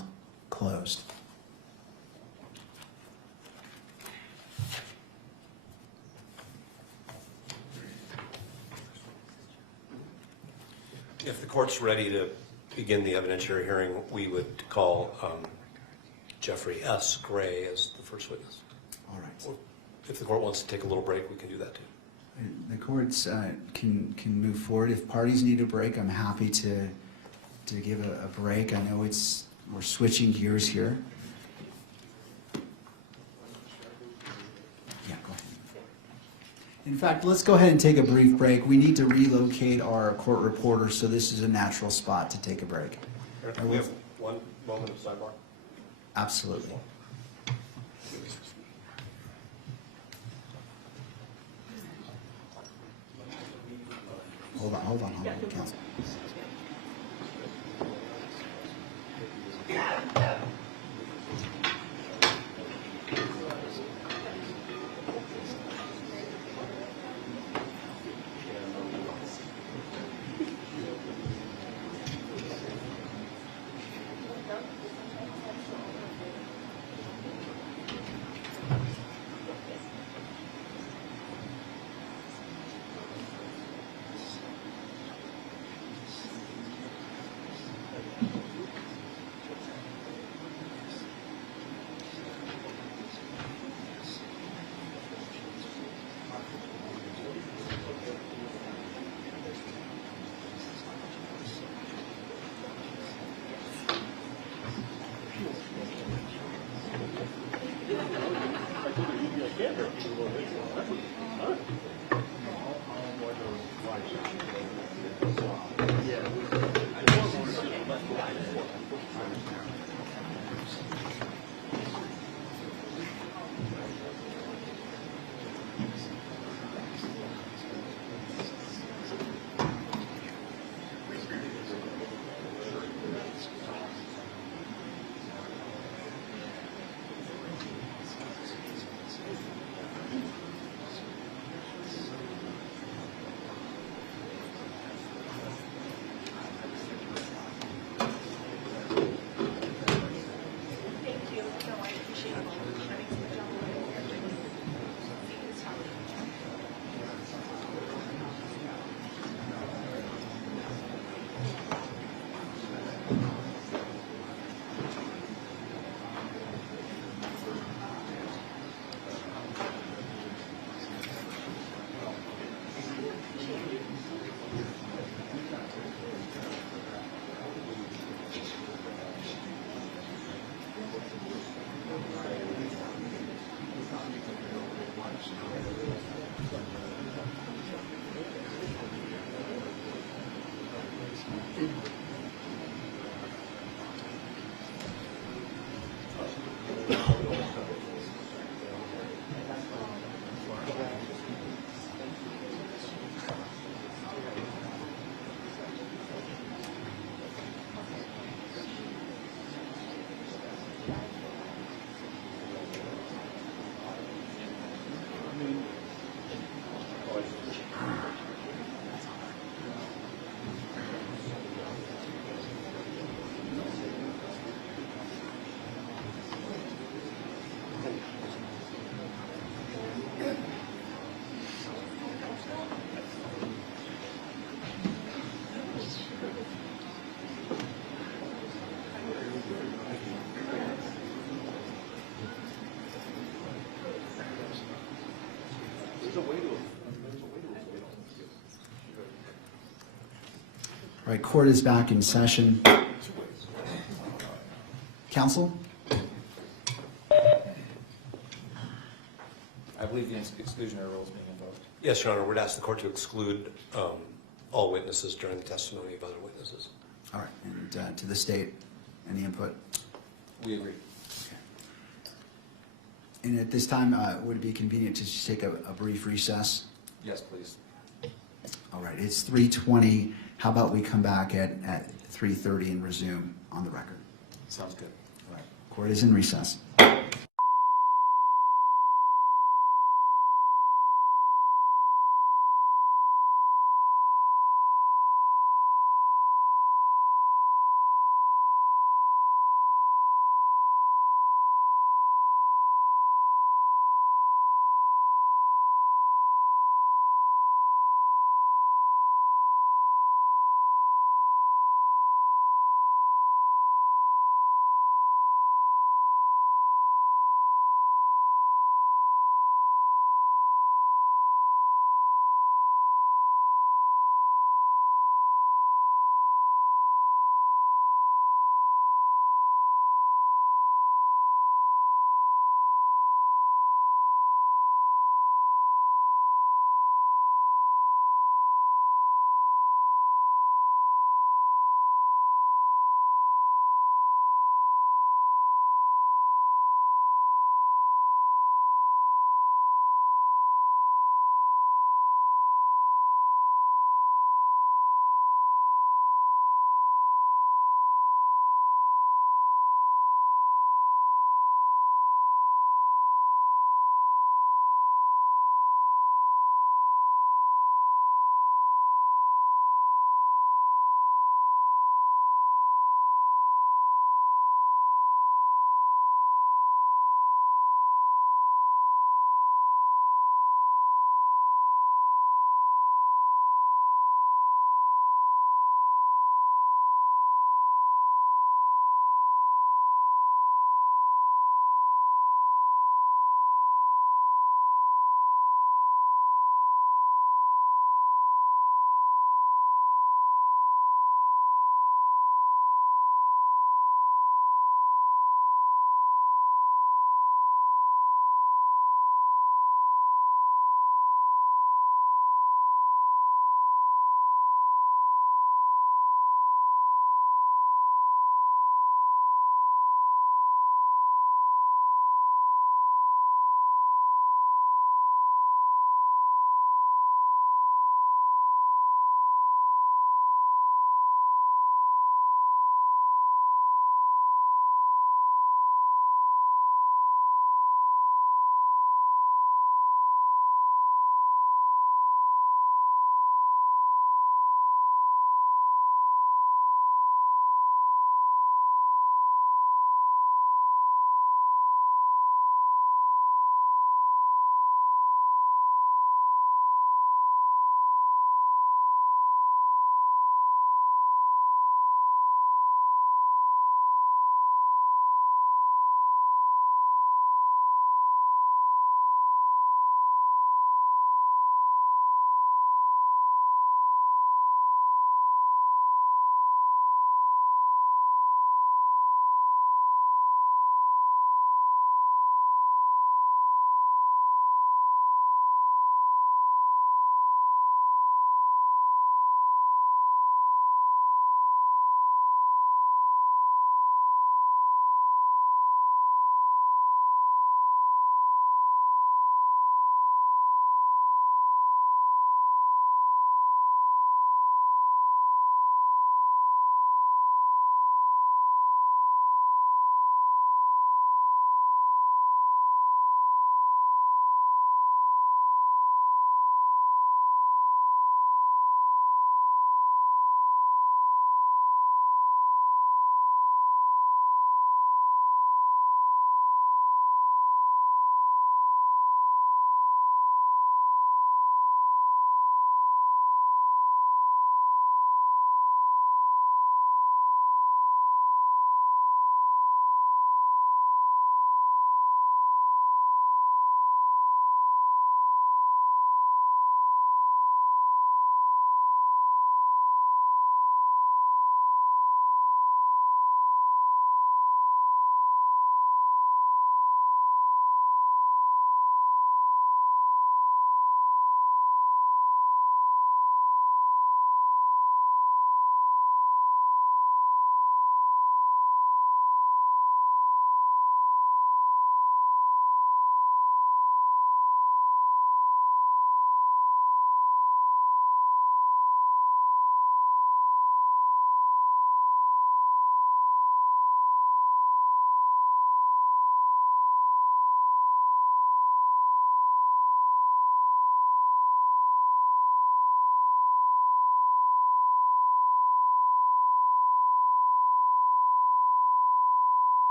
closed. court's ready to begin the evidentiary hearing, we would call Jeffrey S. Gray as the first witness. All right. Or if the court wants to take a little break, we can do that too. The courts can move forward. If parties need a break, I'm happy to give a break. I know we're switching gears here. Yeah, go ahead. In fact, let's go ahead and take a brief break. We need to relocate our court reporter, so this is a natural spot to take a break. We have one moment of sidebar. Absolutely. Hold on, counsel. All right, court is back in session. Counsel? I believe the exclusionary rule is being invoked. Yes, Your Honor, we'd ask the court to exclude all witnesses during the testimony of other witnesses. All right, and to the state, any input? We agree. And at this time, would it be convenient to just take a brief recess? Yes, please. All right, it's 3:20. How about we come back at 3:30 and resume on the record? Sounds good. All right, court is in recess.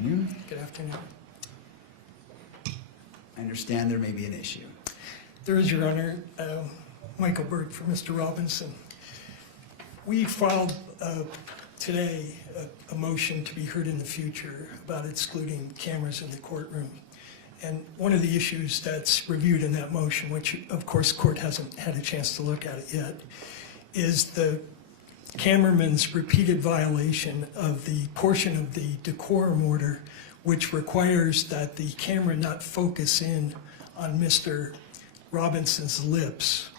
afternoon. Good afternoon. I understand there may be an issue. There is, Your Honor, Michael Burt for Mr. Robinson. We filed today a motion to be heard in the future about excluding cameras in the courtroom. And one of the issues that's reviewed in that motion, which of course the court hasn't had a chance to look at it yet, is the cameraman's repeated violation of the portion of the decorum order which requires that the camera not focus in on Mr. Robinson's lips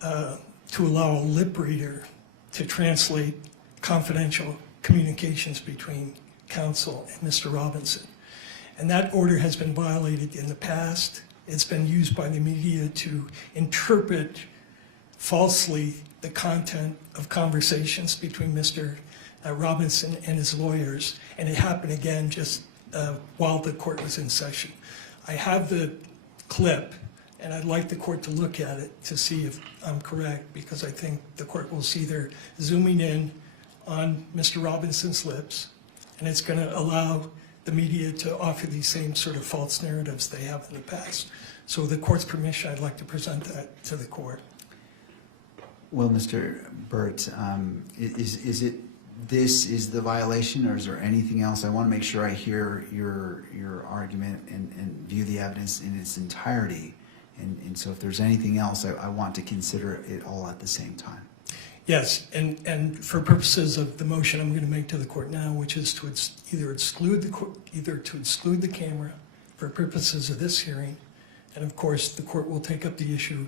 to allow a lip reader to translate confidential communications between counsel and Mr. Robinson. And that order has been violated in the past. It's been used by the media to interpret falsely the content of conversations between Mr. Robinson and his lawyers, and it happened again just while the court was in session. I have the clip, and I'd like the court to look at it to see if I'm correct, because I think the court will see they're zooming in on Mr. Robinson's lips, and it's going to allow the media to offer these same sort of false narratives they have in the past. So with the court's permission, I'd like to present that to the court. Well, Mr. Burt, is it this is the violation, or is there anything else? I want to make sure I hear your argument and view the evidence in its entirety. And so if there's anything else, I want to consider it all at the same time. Yes, and for purposes of the motion I'm going to make to the court now, which is to either exclude the camera for purposes of this hearing, and of course the court will take up the issue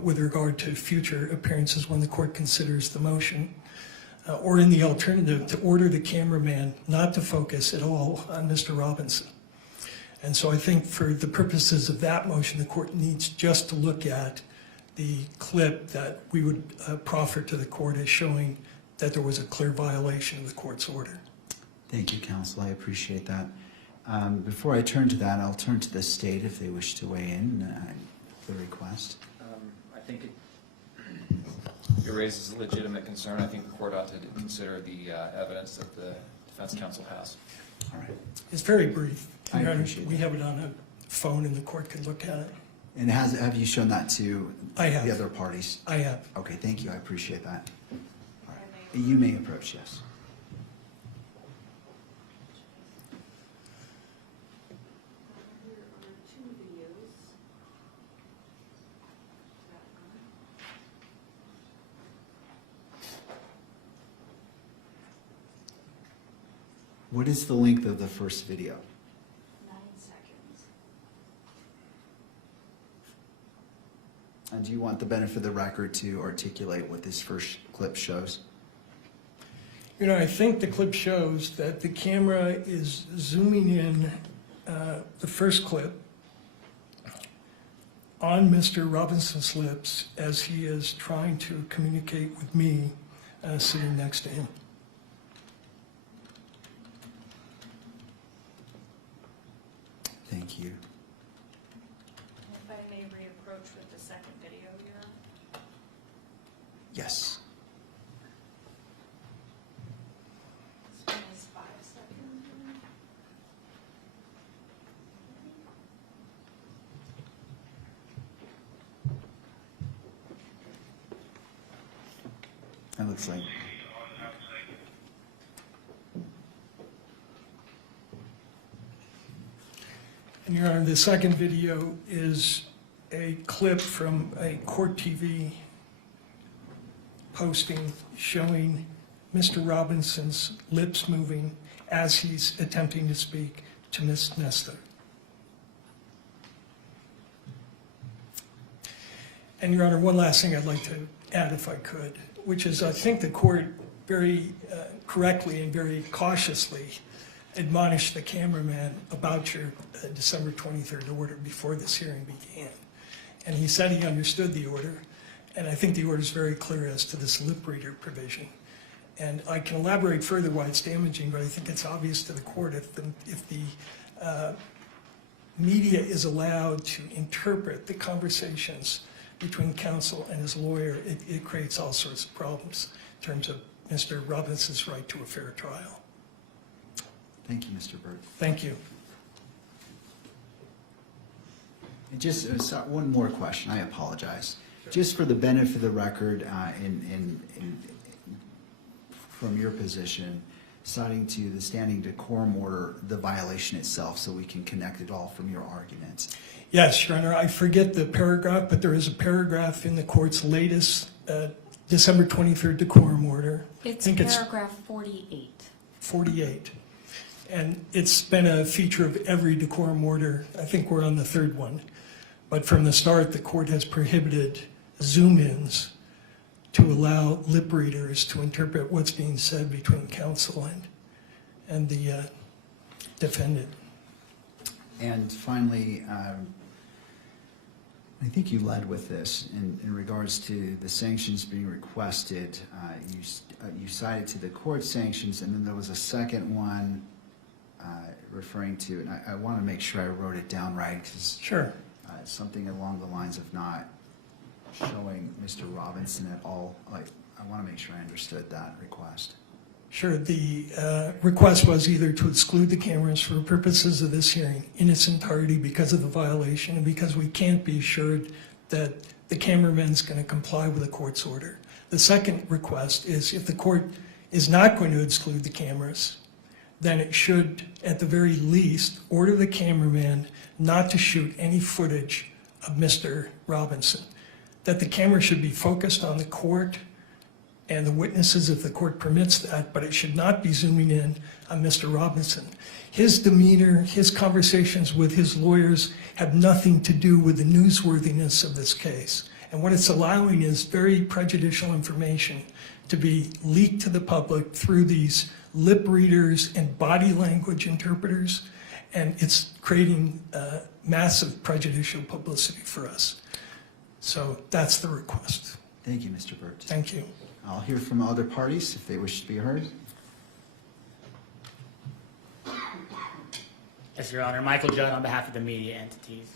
with regard to future appearances when the court considers the motion, or in the alternative, to order the cameraman not to focus at all on Mr. Robinson. And so I think for the purposes of that motion, the court needs just to look at the clip that we would proffer to the court as showing that there was a clear violation of the court's order. Thank you, counsel. I appreciate that. Before I turn to that, I'll turn to the state if they wish to weigh in the request. I think it raises a legitimate concern. I think the court ought to consider the evidence that the defense counsel has. All right. It's very brief. I appreciate We that. have it on a phone and the court can look at it. And have you shown that to I have. the other parties? I have. Okay, thank you. I appreciate that. All right. You may approach, yes. What is the length of the first video? 9 seconds. And do you want the benefit of the record to articulate what this first clip shows? You know, I think the clip shows that the camera is zooming in the first clip on Mr. Robinson's lips as he is trying to communicate with me sitting next to him. Thank you. If I may reapproach with the second video here. Yes. This one is 5 seconds. That looks like. And Your Honor, the second video is a clip from a Court TV posting showing Mr. Robinson's lips moving as he's attempting to speak to Ms. Nesta. And Your Honor, one last thing I'd like to add if I could, which is I think the court very correctly and very cautiously admonished the cameraman about your December 23rd order before this hearing began. And he said he understood the order, and I think the order is very clear as to this lip reader provision. And I can elaborate further why it's damaging, but I think it's obvious to the court if the media is allowed to interpret the conversations between counsel and his lawyer, it creates all sorts of problems in terms of Mr. Robinson's right to a fair trial. Thank you, Mr. Burt. Thank you. And just one more question, I apologize. Just for the benefit of the record, from your position, citing to the standing decorum order, the violation itself, so we can connect it all from your arguments. Yes, Your Honor, I forget the paragraph, but there is a paragraph in the court's latest December 23rd decorum order. It's I think paragraph 48. 48. And it's been a feature of every decorum order. I think we're on the third one. But from the start, the court has prohibited zoom-ins to allow lip readers to interpret what's being said between counsel and the defendant. And finally, I think you led with this in regards to the sanctions being requested. You cited to the court sanctions, and then there was a second one referring to, and I want to make sure I wrote it down right, because Sure. Something along the lines of not showing Mr. Robinson at all. I want to make sure I understood that request. Sure. The request was either to exclude the cameras for purposes of this hearing in its entirety because of the violation and because we can't be assured that the cameraman's going to comply with the court's order. The second request is if the court is not going to exclude the cameras, then it should, at the very least, order the cameraman not to shoot any footage of Mr. Robinson. That the camera should be focused on the court and the witnesses if the court permits that, but it should not be zooming in on Mr. Robinson. His demeanor, his conversations with his lawyers have nothing to do with the newsworthiness of this case. And what it's allowing is very prejudicial information to be leaked to the public through these lip readers and body language interpreters, and it's creating massive prejudicial publicity for us. So that's the request. Thank you, Mr. Burt. Thank you. I'll hear from other parties if they wish to be heard. Yes, Your Honor. Michael Judd on behalf of the media entities.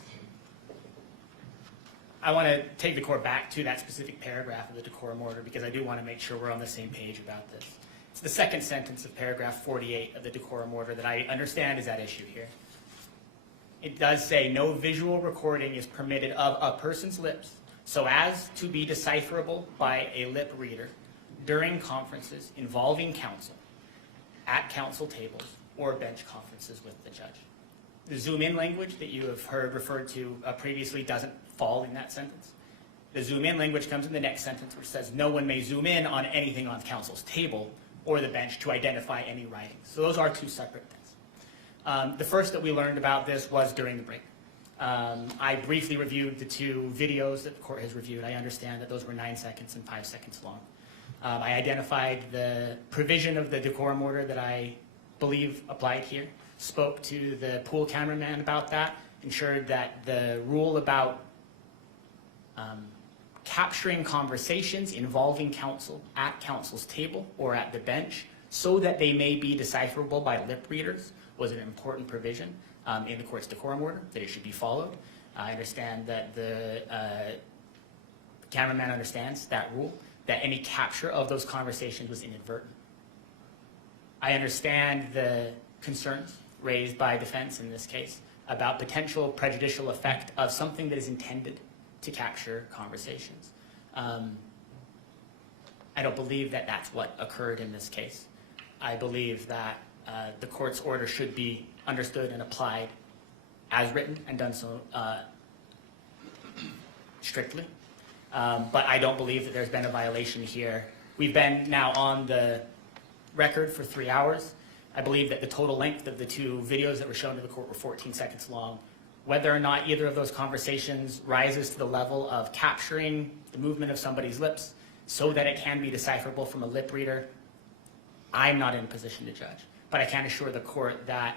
I want to take the court back to that specific paragraph of the decorum order because I do want to make sure we're on the same page about this. It's the second sentence of paragraph 48 of the decorum order that I understand is at issue here. It does say no visual recording is permitted of a person's lips so as to be decipherable by a lip reader during conferences involving counsel, at counsel tables, or bench conferences with the judge. The zoom-in language that you have heard referred to previously doesn't fall in that sentence. The zoom-in language comes in the next sentence, which says no one may zoom in on anything on counsel's table or the bench to identify any writing. So those are two separate things. The first that we learned about this was during the break. I briefly reviewed the two videos that the court has reviewed. I understand that those were 9 seconds and 5 seconds long. I identified the provision of the decorum order that I believe applied here, spoke to the pool cameraman about that, ensured that the rule about capturing conversations involving counsel at counsel's table or at the bench so that they may be decipherable by lip readers was an important provision in the court's decorum order, that it should be followed. I understand that the cameraman understands that rule, that any capture of those conversations was inadvertent. I understand the concerns raised by defense in this case about potential prejudicial effect of something that is intended to capture conversations. I don't believe that that's what occurred in this case. I believe that the court's order should be understood and applied as written and done so strictly. But I don't believe that there's been a violation here. We've been now on the record for 3 hours. I believe that the total length of the two videos that were shown to the court were 14 seconds long. Whether or not either of those conversations rises to the level of capturing the movement of somebody's lips so that it can be decipherable from a lip reader, I'm not in a position to judge. But I can assure the court that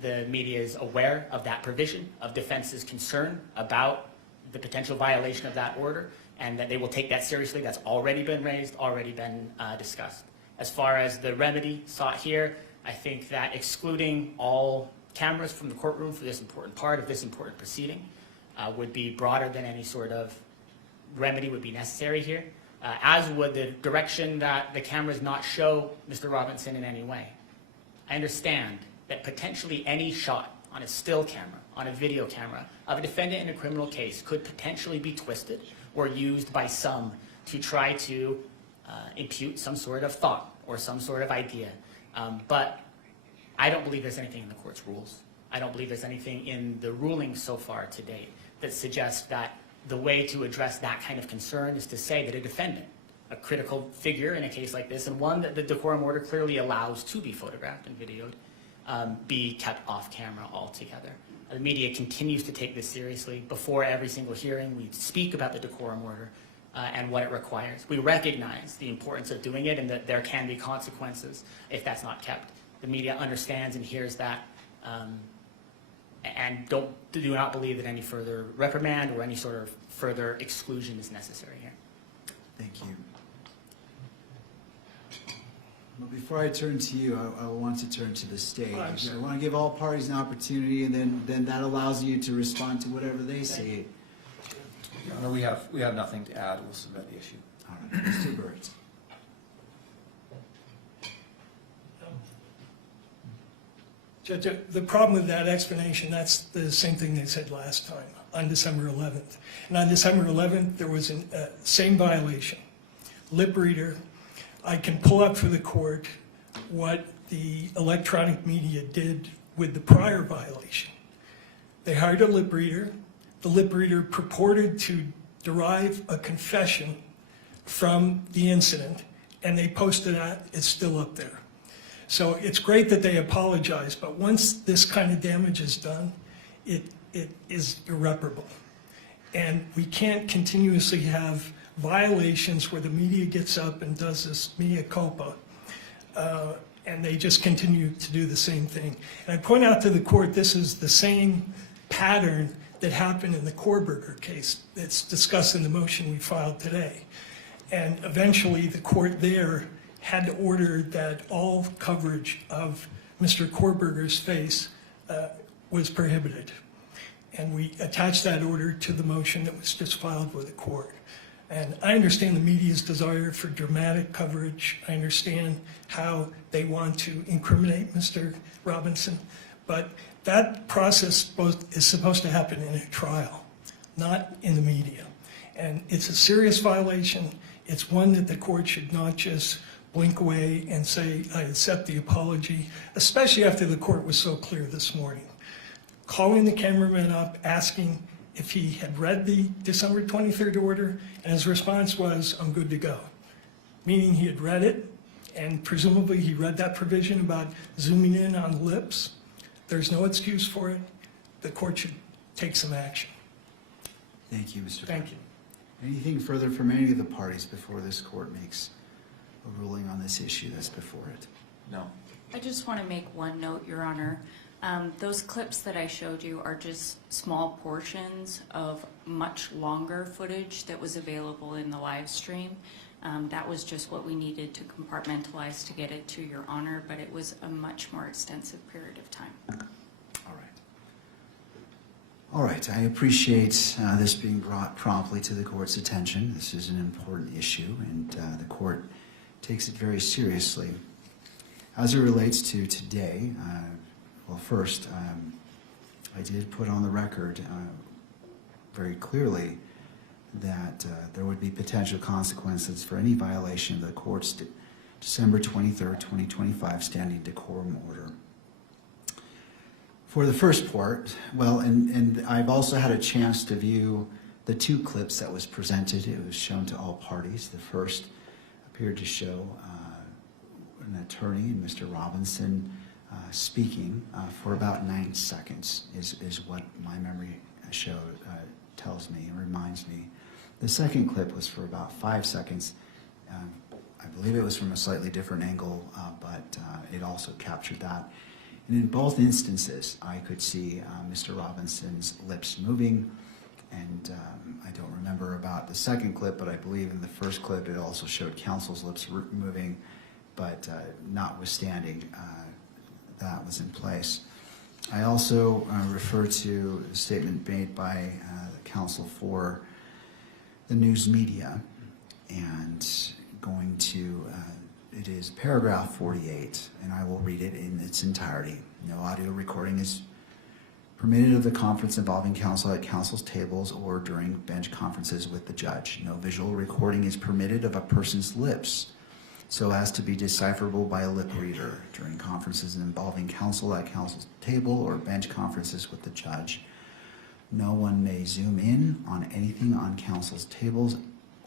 the media is aware of that provision, of defense's concern about the potential violation of that order, and that they will take that seriously. That's already been raised, already been discussed. As far as the remedy sought here, I think that excluding all cameras from the courtroom for this important part of this important proceeding would be broader than any sort of remedy would be necessary here, as would the direction that the cameras not show Mr. Robinson in any way. I understand that potentially any shot on a still camera, on a video camera, of a defendant in a criminal case could potentially be twisted or used by some to try to impute some sort of thought or some sort of idea. But I don't believe there's anything in the court's rules. I don't believe there's anything in the ruling so far to date that suggests that the way to address that kind of concern is to say that a defendant, a critical figure in a case like this, and one that the decorum order clearly allows to be photographed and videoed, be kept off camera altogether. The media continues to take this seriously. Before every single hearing, we speak about the decorum order and what it requires. We recognize the importance of doing it and that there can be consequences if that's not kept. The media understands and hears that, and do not believe that any further reprimand or any sort of further exclusion is necessary here. Thank you. Well, before I turn to you, I want to turn to the stage. I want to give all parties an opportunity, and then that allows you to respond to whatever they say. Your Honor, we have nothing to add. We'll submit the issue. All right, Mr. Burt. Judge, the problem with that explanation, that's the same thing they said last time, on December 11th. And on December 11th, there was a same violation. Lip reader. I can pull up for the court what the electronic media did with the prior violation. They hired a lip reader. The lip reader purported to derive a confession from the incident, and they posted that. It's still up there. So it's great that they apologize, but once this kind of damage is done, it is irreparable. And we can't continuously have violations where the media gets up and does this mea culpa, and they just continue to do the same thing. And I point out to the court, this is the same pattern that happened in the Korberger case that's discussed in the motion we filed today. And eventually the court there had to order that all coverage of Mr. Korberger's face was prohibited. And we attached that order to the motion that was just filed with the court. And I understand the media's desire for dramatic coverage. I understand how they want to incriminate Mr. Robinson. But that process is supposed to happen in a trial, not in the media. And it's a serious violation. It's one that the court should not just blink away and say, I accept the apology, especially after the court was so clear this morning. Calling the cameraman up, asking if he had read the December 23rd order, and his response was, I'm good to go. Meaning he had read it, and presumably he read that provision about zooming in on lips. There's no excuse for it. The court should take some action. Thank you, Mr. Thank you. Anything further from any of the parties before this court makes a ruling on this issue that's before it? No. I just want to make one note, Your Honor. Those clips that I showed you are just small portions of much longer footage that was available in the live stream. That was just what we needed to compartmentalize to get it to Your Honor, but it was a much more extensive period of time. All right. All right, I appreciate this being brought promptly to the court's attention. This is an important issue, and the court takes it very seriously. As it relates to today, well, first, I did put on the record very clearly that there would be potential consequences for any violation of the court's December 23rd, 2025 standing decorum order. For the first part, well, and I've also had a chance to view the two clips that was presented. It was shown to all parties. The first appeared to show an attorney, Mr. Robinson, speaking for about 9 seconds is what my memory tells me and reminds me. The second clip was for about 5 seconds. I believe it was from a slightly different angle, but it also captured that. And in both instances, I could see Mr. Robinson's lips moving, and I don't remember about the second clip, but I believe in the first clip it also showed counsel's lips moving, but notwithstanding, that was in place. I also refer to the statement made by the counsel for the news media, and going to it is paragraph 48, and I will read it in its entirety. No audio recording is permitted of the conference involving counsel at counsel's tables or during bench conferences with the judge. No visual recording is permitted of a person's lips so as to be decipherable by a lip reader during conferences involving counsel at counsel's table or bench conferences with the judge. No one may zoom in on anything on counsel's tables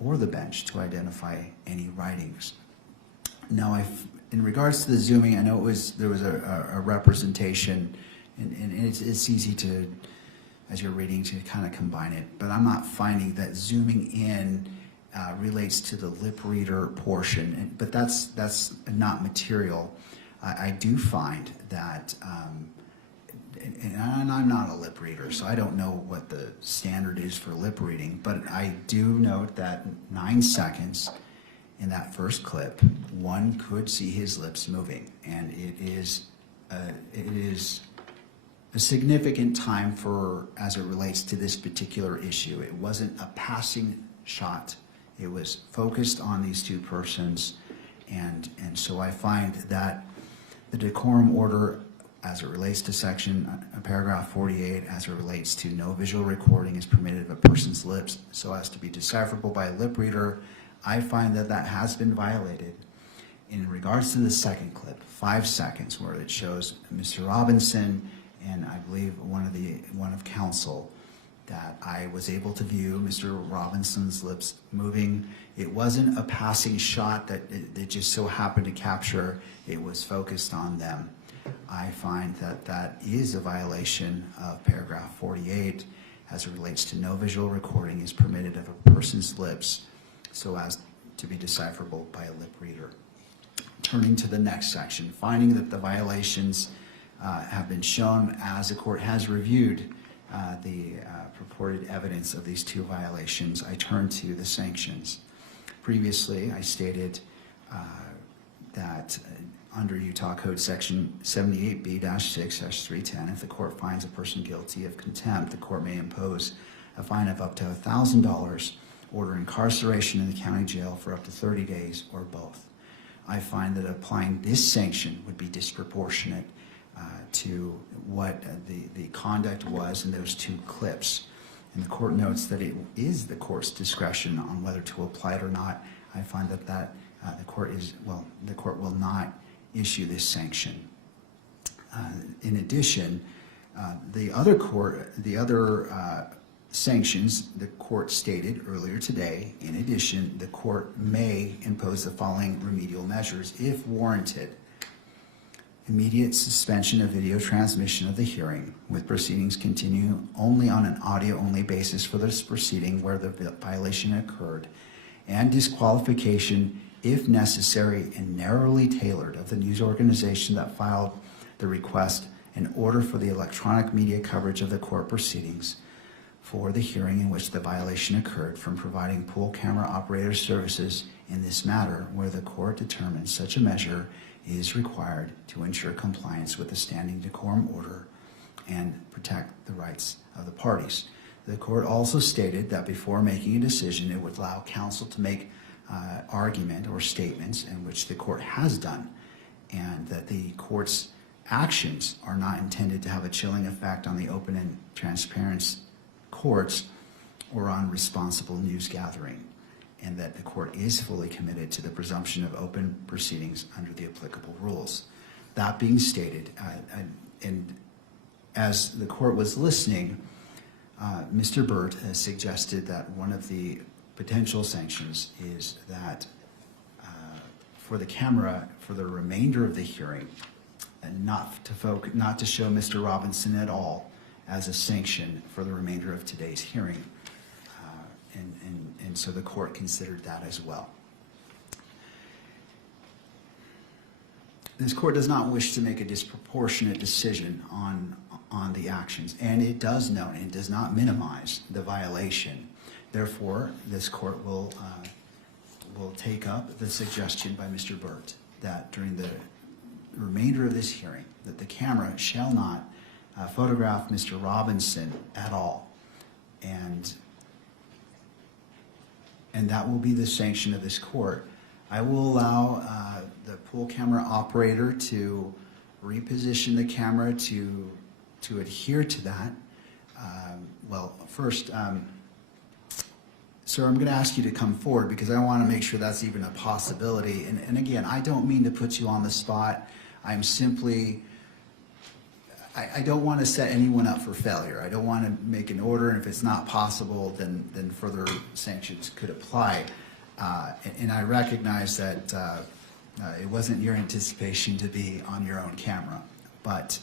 or the bench to identify any writings. Now, in regards to the zooming, I know there was a representation, and it's easy to, as you're reading, to kind of combine it, but I'm not finding that zooming in relates to the lip reader portion, but that's not material. I do find that, and I'm not a lip reader, so I don't know what the standard is for lip reading, but I do note that 9 seconds in that first clip, one could see his lips moving, and it is a significant time for, as it relates to this particular issue. It wasn't a passing shot. It was focused on these two persons, and so I find that the decorum order, as it relates to paragraph 48, as it relates to no visual recording is permitted of a person's lips so as to be decipherable by a lip reader, I find that that has been violated. In regards to the second clip, 5 seconds, where it shows Mr. Robinson and I believe one of counsel, that I was able to view Mr. Robinson's lips moving. It wasn't a passing shot that it just so happened to capture. It was focused on them. I find that that is a violation of paragraph 48 as it relates to no visual recording is permitted of a person's lips so as to be decipherable by a lip reader. Turning to the next section, finding that the violations have been shown as the court has reviewed the purported evidence of these two violations, I turn to the sanctions. Previously, I stated that under Utah Code Section 78B-6-310, if the court finds a person guilty of contempt, the court may impose a fine of up to $1,000, order incarceration in the county jail for up to 30 days, or both. I find that applying this sanction would be disproportionate to what the conduct was in those two clips. And the court notes that it is the court's discretion on whether to apply it or not. I find that the court will not issue this sanction. In addition, the other sanctions the court stated earlier today, in addition, the court may impose the following remedial measures if warranted. Immediate suspension of video transmission of the hearing, with proceedings continue only on an audio-only basis for this proceeding where the violation occurred, and disqualification, if necessary and narrowly tailored, of the news organization that filed the request in order for the electronic media coverage of the court proceedings for the hearing in which the violation occurred from providing pool camera operator services in this matter where the court determines such a measure is required to ensure compliance with the standing decorum order and protect the rights of the parties. The court also stated that before making a decision, it would allow counsel to make argument or statements, in which the court has done, and that the court's actions are not intended to have a chilling effect on the open and transparent courts or on responsible news gathering, and that the court is fully committed to the presumption of open proceedings under the applicable rules. That being stated, and as the court was listening, Mr. Burt has suggested that one of the potential sanctions is that for the camera for the remainder of the hearing, and not to show Mr. Robinson at all as a sanction for the remainder of today's hearing. And so the court considered that as well. This court does not wish to make a disproportionate decision on the actions, and it does note and does not minimize the violation. Therefore, this court will take up the suggestion by Mr. Burt that during the remainder of this hearing, that the camera shall not photograph Mr. Robinson at all, and that will be the sanction of this court. I will allow the pool camera operator to reposition the camera to adhere to that. Well, first, sir, I'm going to ask you to come forward because I want to make sure that's even a possibility. And again, I don't mean to put you on the spot. I'm simply, I don't want to set anyone up for failure. I don't want to make an order, and if it's not possible, then further sanctions could apply. And I recognize that it wasn't your anticipation to be on your own camera. But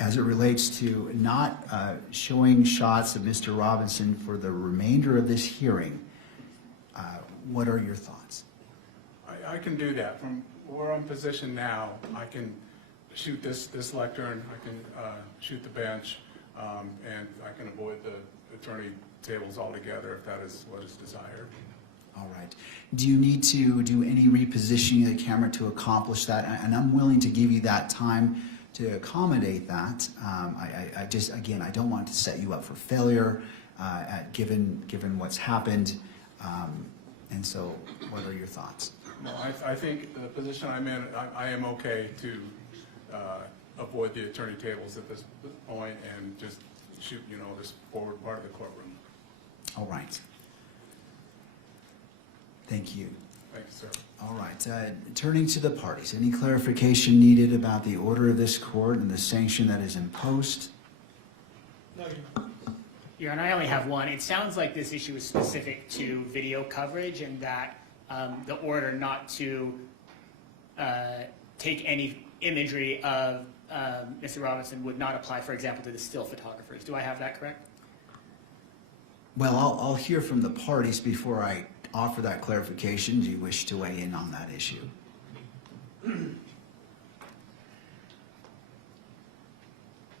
as it relates to not showing shots of Mr. Robinson for the remainder of this hearing, what are your thoughts? I can do that. From where I'm positioned now, I can shoot this lectern, I can shoot the bench, and I can avoid the attorney tables altogether if that is what is desired. All right. Do you need to do any repositioning of the camera to accomplish that? And I'm willing to give you that time to accommodate that. I just, again, I don't want to set you up for failure given what's happened. And so what are your thoughts? No, I think the position I'm in, I am okay to avoid the attorney tables at this point and just shoot, this forward part of the courtroom. All right. Thank you. Thank you, sir. All right. Turning to the parties, any clarification needed about the order of this court and the sanction that is imposed? No, Your Honor, I only have one. It sounds like this issue is specific to video coverage and that the order not to take any imagery of Mr. Robinson would not apply, for example, to the still photographers. Do I have that correct? Well, I'll hear from the parties before I offer that clarification. Do you wish to weigh in on that issue?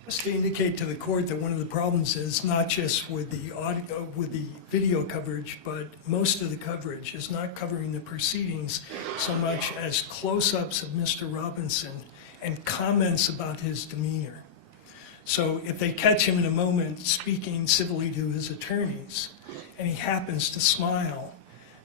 Just to indicate to the court that one of the problems is not just with the audio, with the video coverage, but most of the coverage is not covering the proceedings so much as close-ups of Mr. Robinson and comments about his demeanor. So if they catch him in a moment speaking civilly to his attorneys and he happens to smile,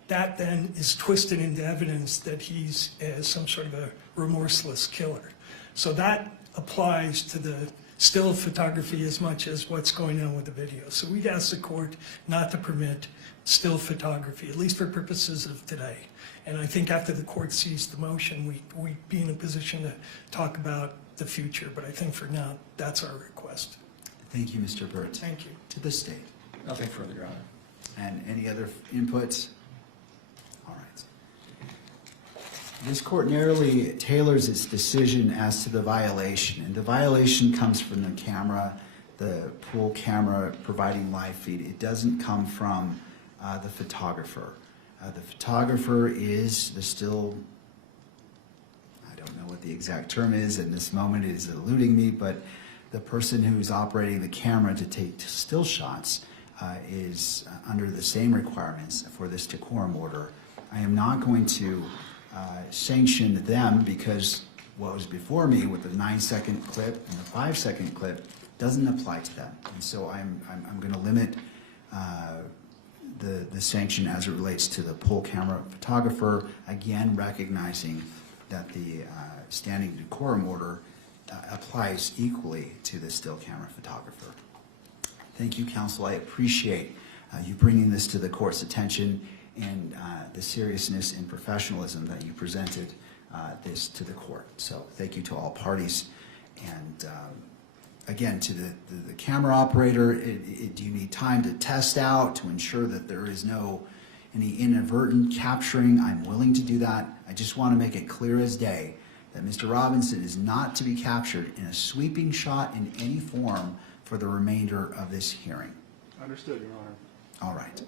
that then is twisted into evidence that he's some sort of a remorseless killer. So that applies to the still photography as much as what's going on with the video. So we'd ask the court not to permit still photography, at least for purposes of today. And I think after the court sees the motion, we'd be in a position to talk about the future. But I think for now, that's our request. Thank you, Mr. Burt. Thank you. To the state. Nothing further, Your Honor. And any other inputs? All right. This court narrowly tailors its decision as to the violation, and the violation comes from the camera, the pool camera providing live feed. It doesn't come from the photographer. The photographer is the still, I don't know what the exact term is in this moment, it is eluding me, but the person who's operating the camera to take still shots is under the same requirements for this decorum order. I am not going to sanction them because what was before me with the 9-second clip and the 5-second clip doesn't apply to them. And so I'm going to limit the sanction as it relates to the pool camera photographer, again recognizing that the standing decorum order applies equally to the still camera photographer. Thank you, counsel. I appreciate you bringing this to the court's attention and the seriousness and professionalism that you presented this to the court. So thank you to all parties. And again, to the camera operator, do you need time to test out to ensure that there is any inadvertent capturing? I'm willing to do that. I just want to make it clear as day that Mr. Robinson is not to be captured in a sweeping shot in any form for the remainder of this hearing. Understood, Your Honor. All right.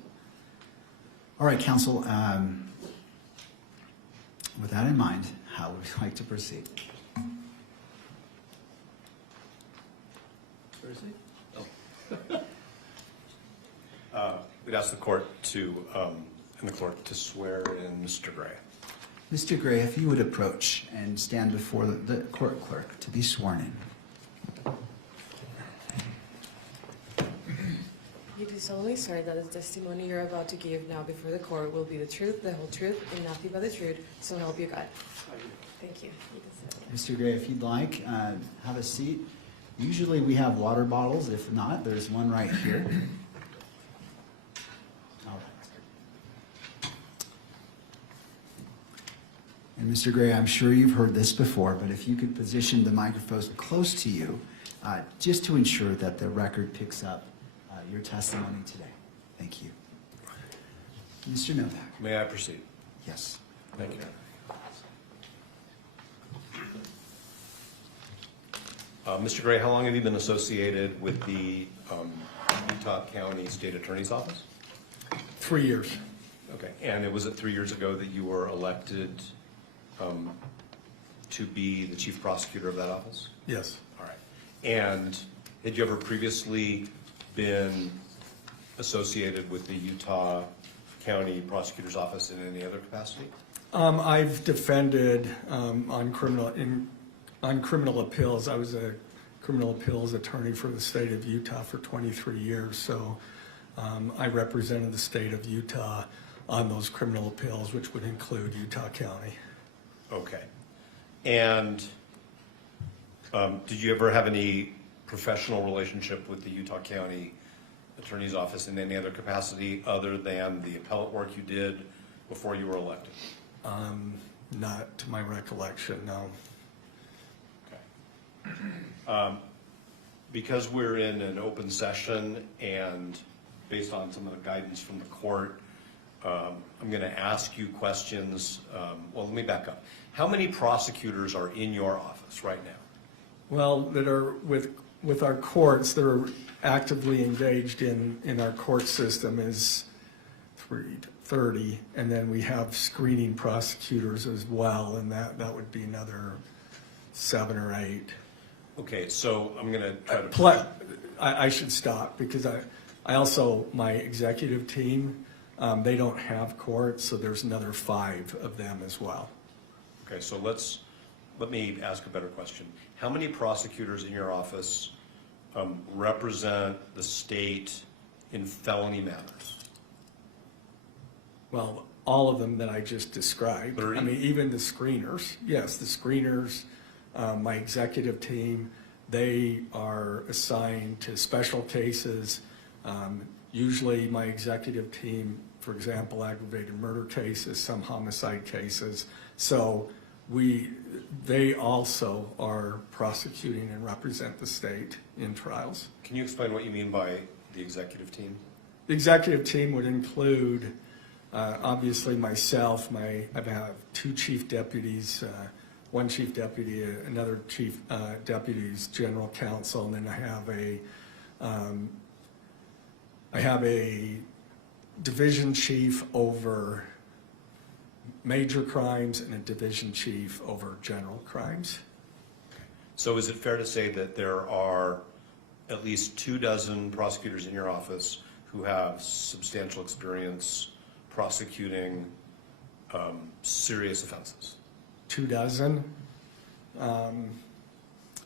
All right, counsel. With that in mind, how would you like to proceed? We'd ask the court and the clerk to swear in Mr. Gray. Mr. Gray, if you would approach and stand before the court clerk to be sworn in. You do you solemnly swear that the testimony you're about to give now before the court will be the truth, the whole truth, and nothing but the truth, so help you God? Thank you. You can sit. Mr. Gray, if you'd like, have a seat. Usually we have water bottles. If not, there's one right here. All right. And Mr. Gray, I'm sure you've heard this before, but if you could position the microphone close to you, just to ensure that the record picks up your testimony today. Thank you. Mr. Novak. May I proceed? Yes. Thank you. Mr. Gray, how long have you been associated with the Utah County State Attorney's Office? 3 years. Okay, and was it 3 years ago that you were elected to be the chief prosecutor of that office? Yes. All right. And had you ever previously been associated with the Utah County Prosecutor's Office in any other capacity? I've defended on criminal appeals. I was a criminal appeals attorney for the state of Utah for 23 years, so I represented the state of Utah on those criminal appeals, which would include Utah County. Okay. And did you ever have any professional relationship with the Utah County Attorney's Office in any other capacity other than the appellate work you did before you were elected? Not to my recollection, no. Okay. Because we're in an open session and based on some of the guidance from the court, I'm going to ask you questions. Well, let me back up. How many prosecutors are in your office right now? Well, that are with our courts that are actively engaged in our court system is 30, and then we have screening prosecutors as well, and that would be another 7 or 8. Okay, so I'm going to try to... I should stop because I also, my executive team, they don't have courts, so there's another 5 of them as well. Okay, so let me ask a better question. How many prosecutors in your office represent the state in felony matters? Well, all of them that I just described. 30? I mean, even the screeners. Yes, the screeners, my executive team, they are assigned to special cases. Usually my executive team, for example, aggravated murder cases, some homicide cases. So they also are prosecuting and represent the state in trials. Can you explain what you mean by the executive team? The executive team would include, obviously myself, I have 2 chief deputies, 1 chief deputy, another chief deputy's general counsel, and then I have a division chief over major crimes and a division chief over general crimes. So is it fair to say that there are at least 24 prosecutors in your office who have substantial experience prosecuting serious offenses? 24? I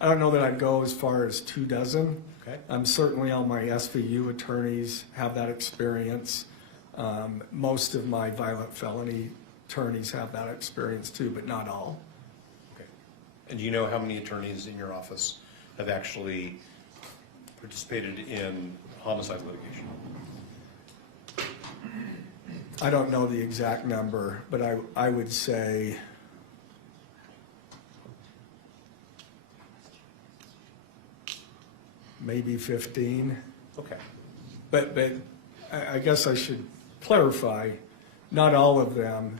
don't know that I'd go as far as 24. Okay. Certainly all my SVU attorneys have that experience. Most of my violent felony attorneys have that experience too, but not all. Okay. And do you know how many attorneys in your office have actually participated in homicide litigation? I don't know the exact number, but I would say maybe 15. Okay. But I guess I should clarify, not all of them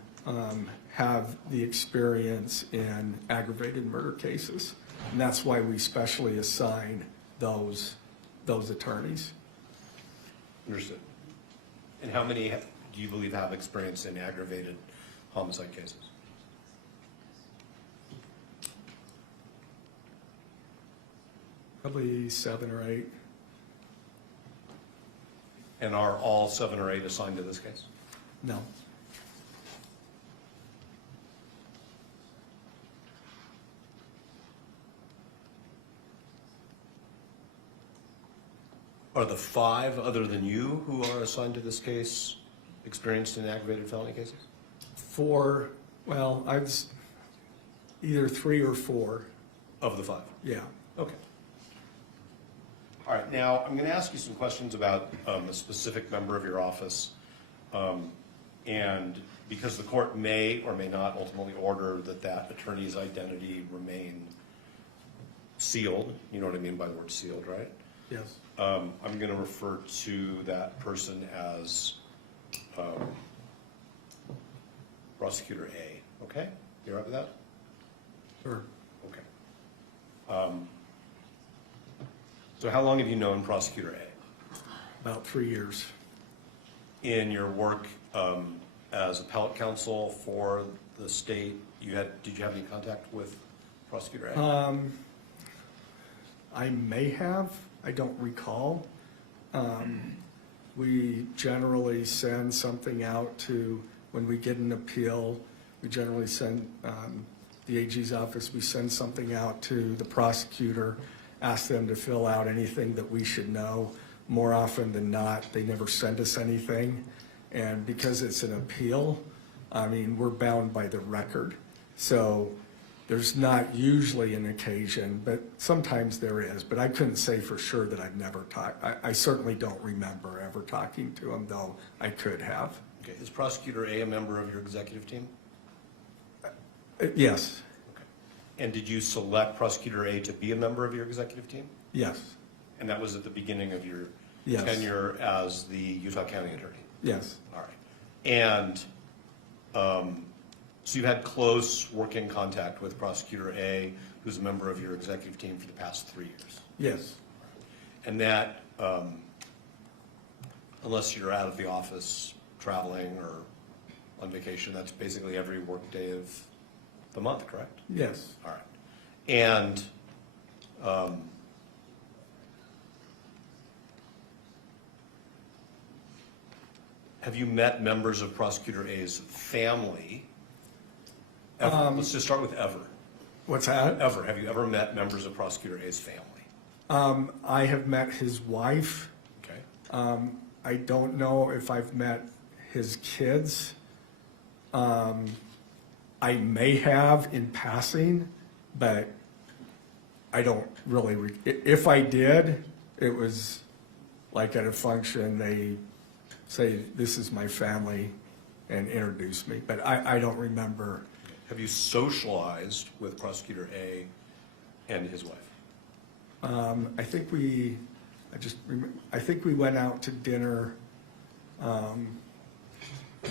have the experience in aggravated murder cases. And that's why we specially assign those attorneys. Understood. And how many do you believe have experience in aggravated homicide cases? Probably 7 or 8. And are all 7 or 8 assigned to this case? No. Are the 5 other than you who are assigned to this case experienced in aggravated felony cases? 4, well, I was either 3 or 4, Of the 5? yeah. Okay. All right, now I'm going to ask you some questions about a specific member of your office. And because the court may or may not ultimately order that that attorney's identity remain sealed, you know what I mean by the word sealed, right? Yes. I'm going to refer to that person as Prosecutor A, okay? You all right with that? Sure. Okay. So how long have you known Prosecutor A? About 3 years. In your work as appellate counsel for the state, did you have any contact with Prosecutor A? I may have, I don't recall. We generally send something out to, when we get an appeal, we generally send, the AG's office, we send something out to the prosecutor, ask them to fill out anything that we should know. More often than not, they never send us anything. And because it's an appeal, I mean, we're bound by the record. So there's not usually an occasion, but sometimes there is. But I couldn't say for sure that I've never talked. I certainly don't remember ever talking to him, though I could have. Okay. Is Prosecutor A member of your executive team? Yes, Okay. And did you select Prosecutor A to be a member of your executive team? yes, And that was at the beginning of your Yes. tenure as the Utah County Attorney? yes, All right. And so you had close working contact with Prosecutor A, who's a member of your executive team for the past 3 years? yes, And that, unless you're out of the office traveling or on vacation, that's basically every work day of the month, correct? yes. All right. And have you met members of Prosecutor A's family? Ever? Let's just start with ever. What's that? Ever. Have you ever met members of Prosecutor A's family? I have met his wife. Okay. I don't know if I've met his kids. I may have in passing, but I don't really, if I did, it was like at a function, they say, this is my family, and introduce me, but I don't remember. Have you socialized with Prosecutor A and his wife? I think we went out to dinner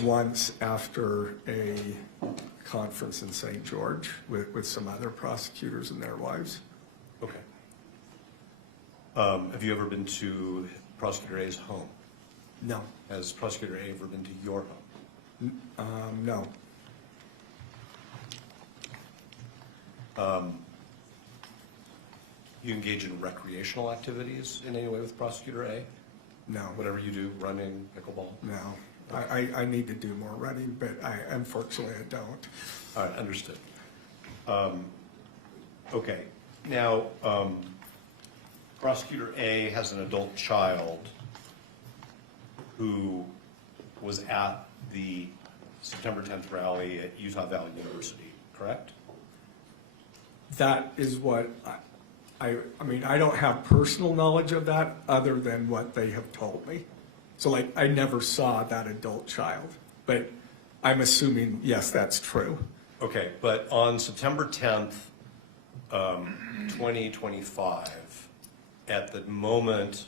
once after a conference in St. George with some other prosecutors and their wives. Okay. Have you ever been to Prosecutor A's home? No, Has Prosecutor A ever been to your home? no, You engage in recreational activities in any way with Prosecutor A? no, Whatever you do, running, pickleball? no. I need to do more running, but unfortunately I don't. All right, understood. Okay, now, Prosecutor A has an adult child who was at the September 10th rally at Utah Valley University, correct? That is what, I mean, I don't have personal knowledge of that other than what they have told me. So like, I never saw that adult child, but I'm assuming, yes, that's true. Okay, but on September 10th, 2025, at the moment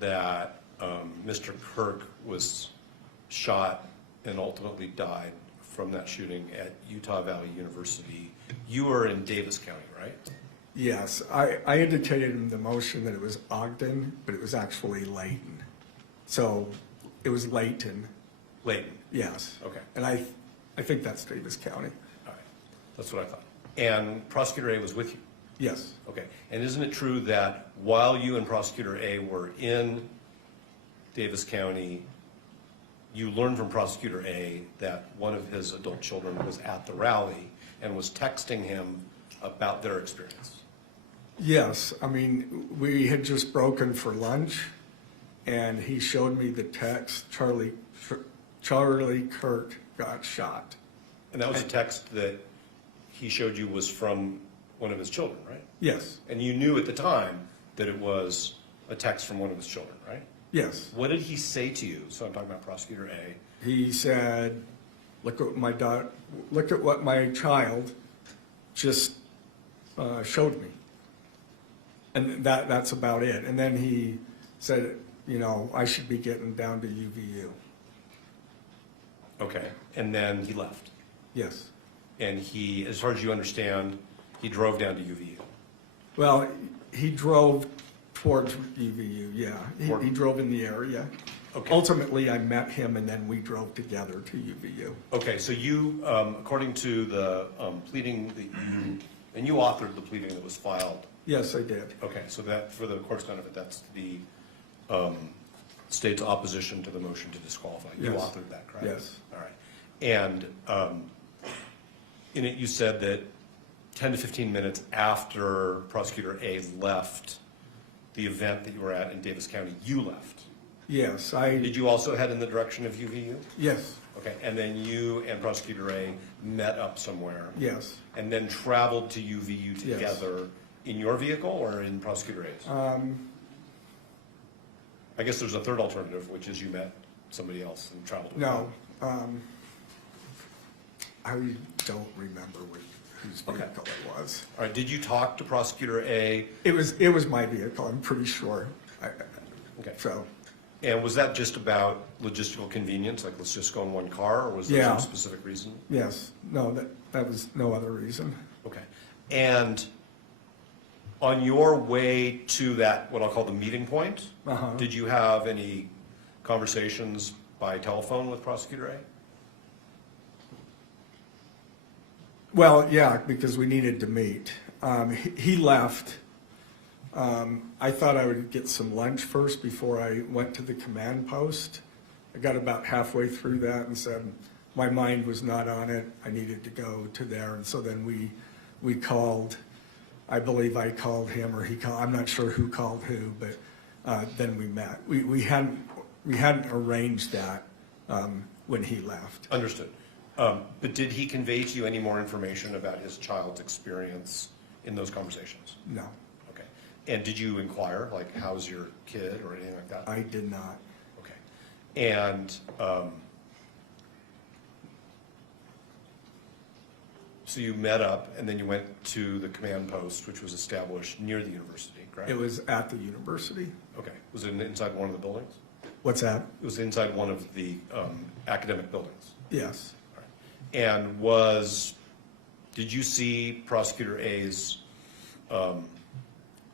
that Mr. Kirk was shot and ultimately died from that shooting at Utah Valley University, you were in Davis County, right? Yes, I indicated in the motion that it was Ogden, but it was actually Layton. So it was Layton, Layton, yes. okay, And I think that's Davis County. all right, that's what I thought. And Prosecutor A was with you? Yes, Okay, and isn't it true that while you and Prosecutor A were in Davis County, you learned from Prosecutor A that one of his adult children was at the rally and was texting him about their experience? Yes, I mean, we had just broken for lunch, and he showed me the text, Charlie Kurt got shot. And that was a text that he showed you was from one of his children, right? Yes, And you knew at the time that it was a text from one of his children, right? yes. What did he say to you? So I'm talking about Prosecutor A. He said, look at what my child just showed me. And that's about it. And then he said, you know, I should be getting down to UVU. Okay. And then he left. Yes. And he, as far as you understand, he drove down to UVU. Well, he drove towards UVU, yeah. He drove in the area. Okay. Ultimately, I met him and then we drove together to UVU. Okay, so you, according to the pleading that you, and you authored the pleading that was filed. Yes, I did. Okay, so that, for the court's benefit, that's the state's opposition to the motion to disqualify. You Yes. authored that, correct? Yes. All right. And in it, you said that 10 to 15 minutes after Prosecutor A left the event that you were at in Davis County, you left. Yes, Did you also head in the direction of UVU? yes, Okay, and then you and Prosecutor A met up somewhere? yes. And then traveled to UVU together in your vehicle or in Prosecutor A's? I guess there's a third alternative, which is you met somebody else and traveled with them. No, I don't remember whose vehicle it was. All right, did you talk to Prosecutor A? It was my vehicle, I'm pretty sure. Okay. So, And was that just about logistical convenience, like let's just go in one car, or was there Yeah. some specific reason? yes, no, that was no other reason. Okay. And on your way to that, what I'll call the meeting point, Uh-huh. did you have any conversations by telephone with Prosecutor A? Well, yeah, because we needed to meet. He left. I thought I would get some lunch first before I went to the command post. I got about halfway through that and said my mind was not on it. I needed to go to there. And so then we called. I believe I called him or he called. I'm not sure who called who, but then we met. We hadn't arranged that when he left. Understood. But did he convey to you any more information about his child's experience in those conversations? No, Okay. And did you inquire, like, how's your kid or anything like that? I did not. Okay. And so you met up and then you went to the command post, which was established near the university, correct? It was at the university. Okay. Was it inside one of the buildings? What's that? It was inside one of the academic buildings. Yes. All right. And did you see Prosecutor A's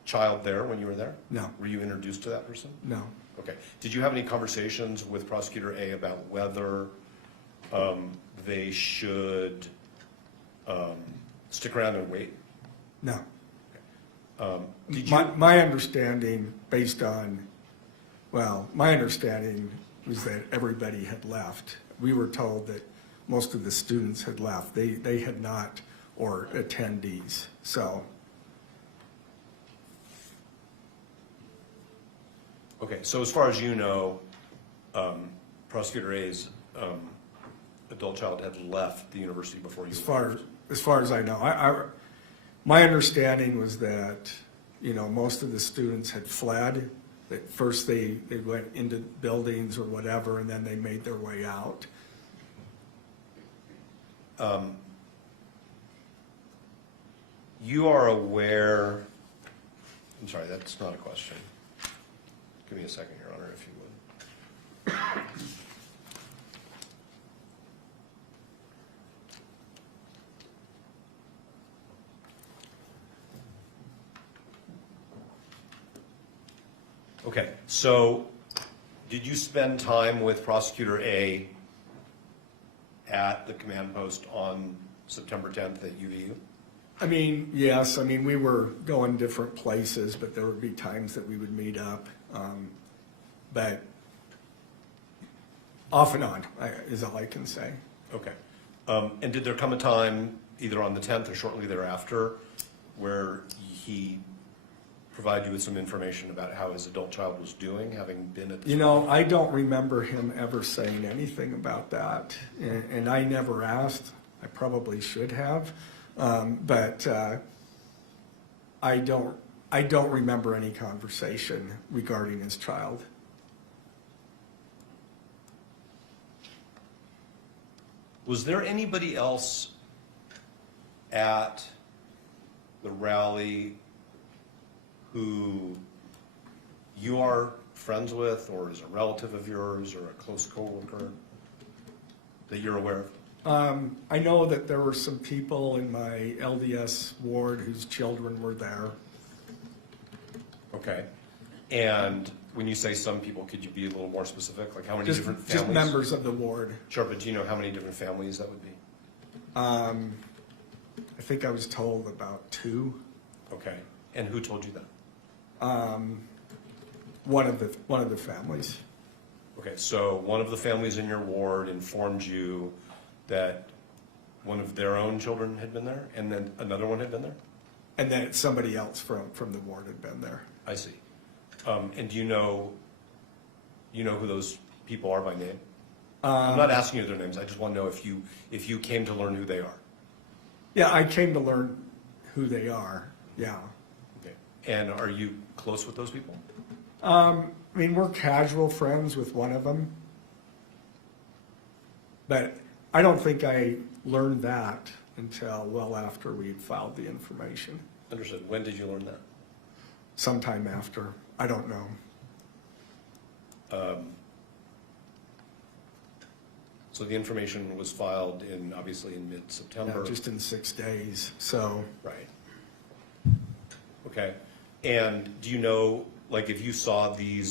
child there when you were there? No. Were you introduced to that person? No. Okay. Did you have any conversations with Prosecutor A about whether they should stick around and wait? No. Did you? My understanding, based on, my understanding was that everybody had left. We were told that most of the students had left. They had not, or attendees, so. Okay, so as far as you know, Prosecutor A's adult child had left the university before you. As far as I know, my understanding was that, most of the students had fled. That first they went into buildings or whatever, and then they made their way out. You are aware, I'm sorry, that's not a question. Give me a second, Your Honor, if you would. Okay, so did you spend time with Prosecutor A at the command post on September 10th at UVU? Yes, we were going different places, but there would be times that we would meet up. But off and on is all I can say. Okay. And did there come a time, either on the 10th or shortly thereafter, where he provide you with some information about how his adult child was doing, having been at this? You know, I don't remember him ever saying anything about that, and I never asked. I probably should have, but I don't remember any conversation regarding his child. Was there anybody else at the rally who you are friends with, or is a relative of yours, or a close coworker that you're aware of? I know that there were some people in my LDS ward whose children were there. Okay. And when you say some people, could you be a little more specific? Like how many different families? Just members of the ward. Sure, but do you know how many different families that would be? I think I was told about 2. Okay. And who told you that? One of the families. Okay, so one of the families in your ward informed you that one of their own children had been there, and then another one had been there? And then somebody else from the ward had been there. I see. And do you know who those people are by name? I'm not asking you their names. I just want to know if you came to learn who they are. Yeah, I came to learn who they are. Yeah. Okay. And are you close with those people? I mean, we're casual friends with one of them, but I don't think I learned that until well after we'd filed the information. Understood. When did you learn that? Sometime after. I don't know. So the information was filed obviously in mid-September. Yeah, just in 6 days. So. Right. Okay. And do you know, like, if you saw the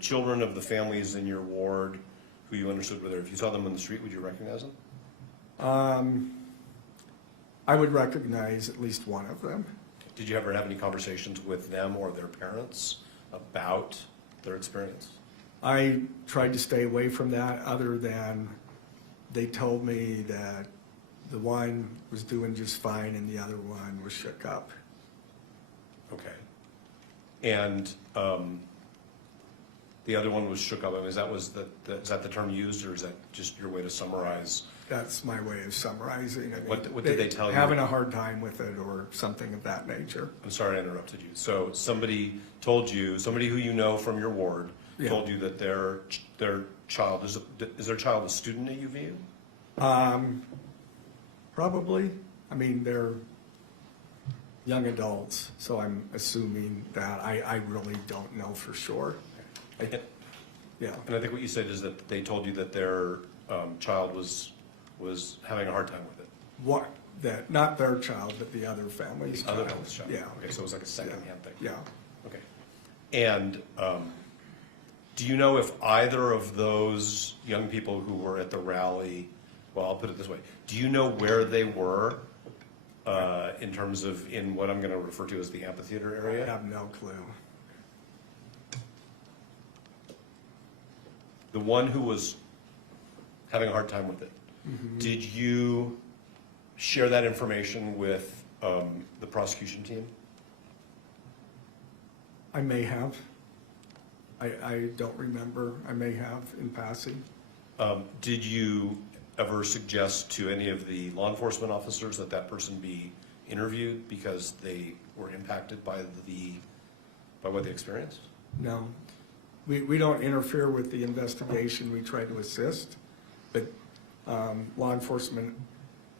children of the families in your ward who you understood were there, if you saw them on the street, would you recognize them? I would recognize at least one of them. Did you ever have any conversations with them or their parents about their experience? I tried to stay away from that, other than they told me that the one was doing just fine and the other one was shook up. Okay. And the other one was shook up. I mean, is that the term used, or is that just your way to summarize? That's my way of summarizing it. What did they tell you? Having a hard time with it or something of that nature. I'm sorry I interrupted you. So somebody told you, somebody who you know from your ward, Yeah. told you that their child, is their child a student at UVU? Probably. I mean, they're young adults, so I'm assuming that. I really don't know for sure. Yeah. And I think what you said is that they told you that their child was having a hard time with it. What, that, not their child, but the other family's child. Other family's child. Yeah. Okay, so it was like a second-hand thing. Yeah. Okay. And do you know if either of those young people who were at the rally, well, I'll put it this way, do you know where they were in terms of in what I'm going to refer to as the amphitheater I area? have no clue. The one who was having a hard time with it, did you share that information with the prosecution team? I may have. I don't remember. I may have in passing. Did you ever suggest to any of the law enforcement officers that that person be interviewed because they were impacted by what they experienced? No. We don't interfere with the investigation. We try to assist. But law enforcement,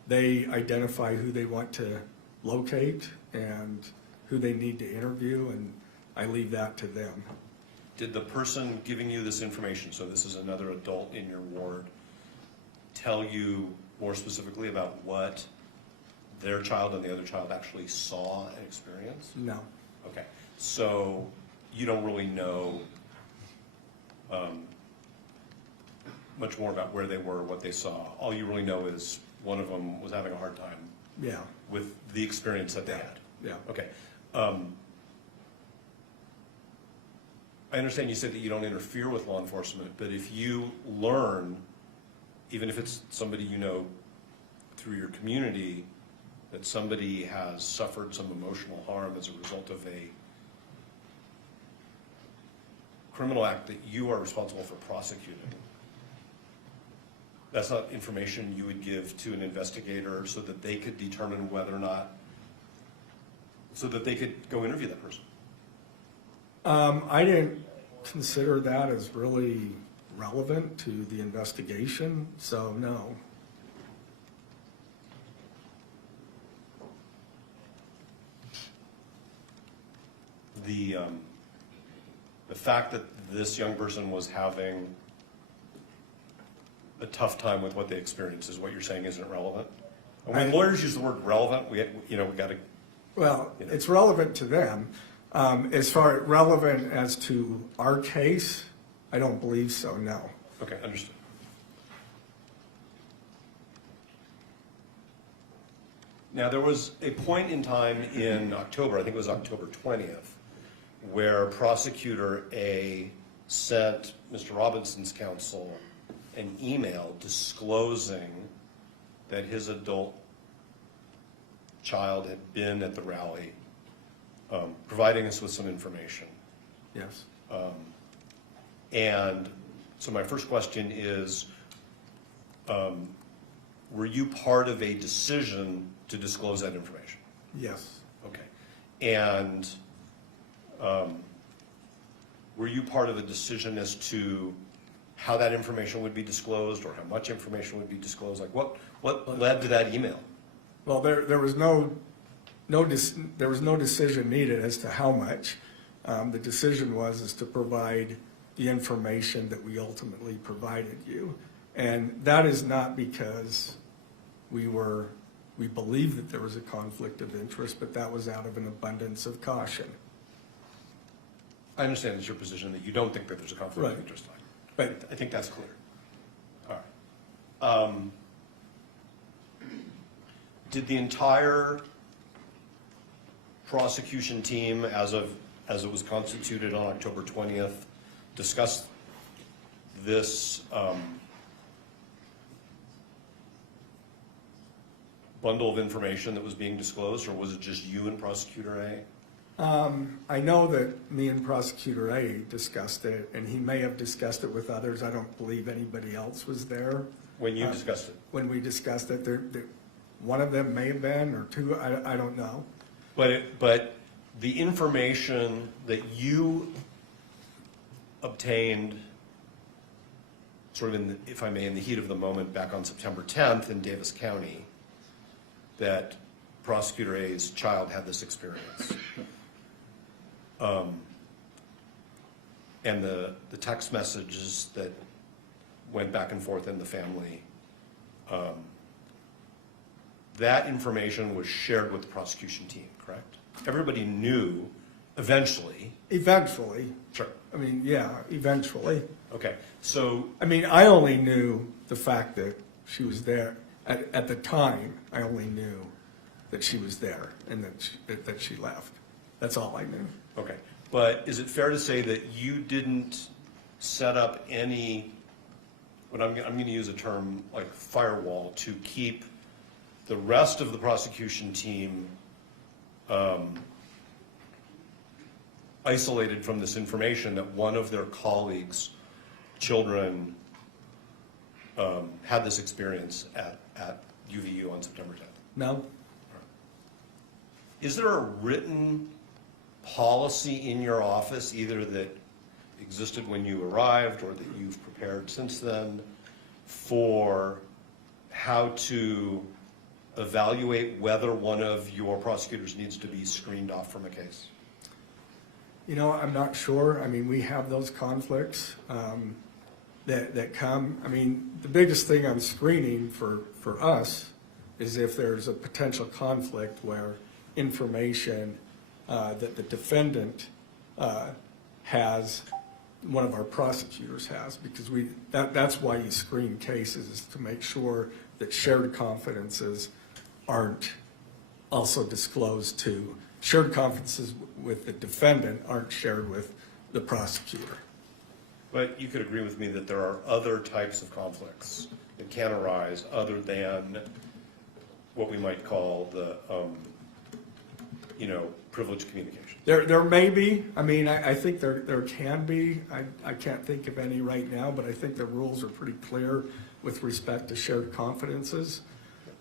they identify who they want to locate and who they need to interview, and I leave that to them. Did the person giving you this information, so this is another adult in your ward, tell you more specifically about what their child and the other child actually saw and experienced? No. Okay, so you don't really know much more about where they were, what they saw. All you really know is one of them was having a hard time Yeah. with the experience that they had. Yeah. Okay. I understand you said that you don't interfere with law enforcement, but if you learn, even if it's somebody you know through your community, that somebody has suffered some emotional harm as a result of a criminal act that you are responsible for prosecuting, that's not information you would give to an investigator so that they could determine whether or not, so that they could go interview that person? I didn't consider that as really relevant to the investigation, so no. The fact that this young person was having a tough time with what they experienced is what you're saying isn't relevant? And when lawyers use the word relevant, we got to. Well, it's relevant to them. As far relevant as to our case, I don't believe so, no. Okay, understood. Now, there was a point in time in October, I think it was October 20th, where Prosecutor A sent Mr. Robinson's counsel an email disclosing that his adult child had been at the rally, providing us with some information. Yes. And so my first question is, were you part of a decision to disclose that information? Yes. Okay. And were you part of a decision as to how that information would be disclosed or how much information would be disclosed? Like what led to that email? Well, there was no decision needed as to how much. The decision was to provide the information that we ultimately provided you. And that is not because we believed that there was a conflict of interest, but that was out of an abundance of caution. I understand it's your position that you don't think that there's a conflict of Right. interest. But I think that's clear. All right. Did the entire prosecution team, as it was constituted on October 20th, discuss this bundle of information that was being disclosed, or was it just you and Prosecutor A? I know that me and Prosecutor A discussed it, and he may have discussed it with others. I don't believe anybody else was there. When you discussed it? When we discussed it, one of them may have been, or two, I don't know. But the information that you obtained, sort of if I may, in the heat of the moment back on September 10th in Davis County, that Prosecutor A's child had this experience. And the text messages that went back and forth in the family, that information was shared with the prosecution team, correct? Everybody knew eventually. Eventually. Sure. I mean, yeah, eventually. Okay, so. I mean, I only knew the fact that she was there. At the time, I only knew that she was there and that she left. That's all I knew. Okay, but is it fair to say that you didn't set up any, what I'm going to use a term like firewall, to keep the rest of the prosecution team isolated from this information that one of their colleagues' children had this experience at UVU on September 10th? No? Is there a written policy in your office, either that existed when you arrived or that you've prepared since then, for how to evaluate whether one of your prosecutors needs to be screened off from a case? You know, I'm not sure. I mean, we have those conflicts that come. I mean, the biggest thing I'm screening for us is if there's a potential conflict where information that the defendant has, one of our prosecutors has, because that's why you screen cases, is to make sure that shared confidences aren't also disclosed to, shared confidences with the defendant aren't shared with the prosecutor. But you could agree with me that there are other types of conflicts that can arise other than what we might call the, privileged communication. There may be, I mean, I think there can be, I can't think of any right now, but I think the rules are pretty clear with respect to shared confidences.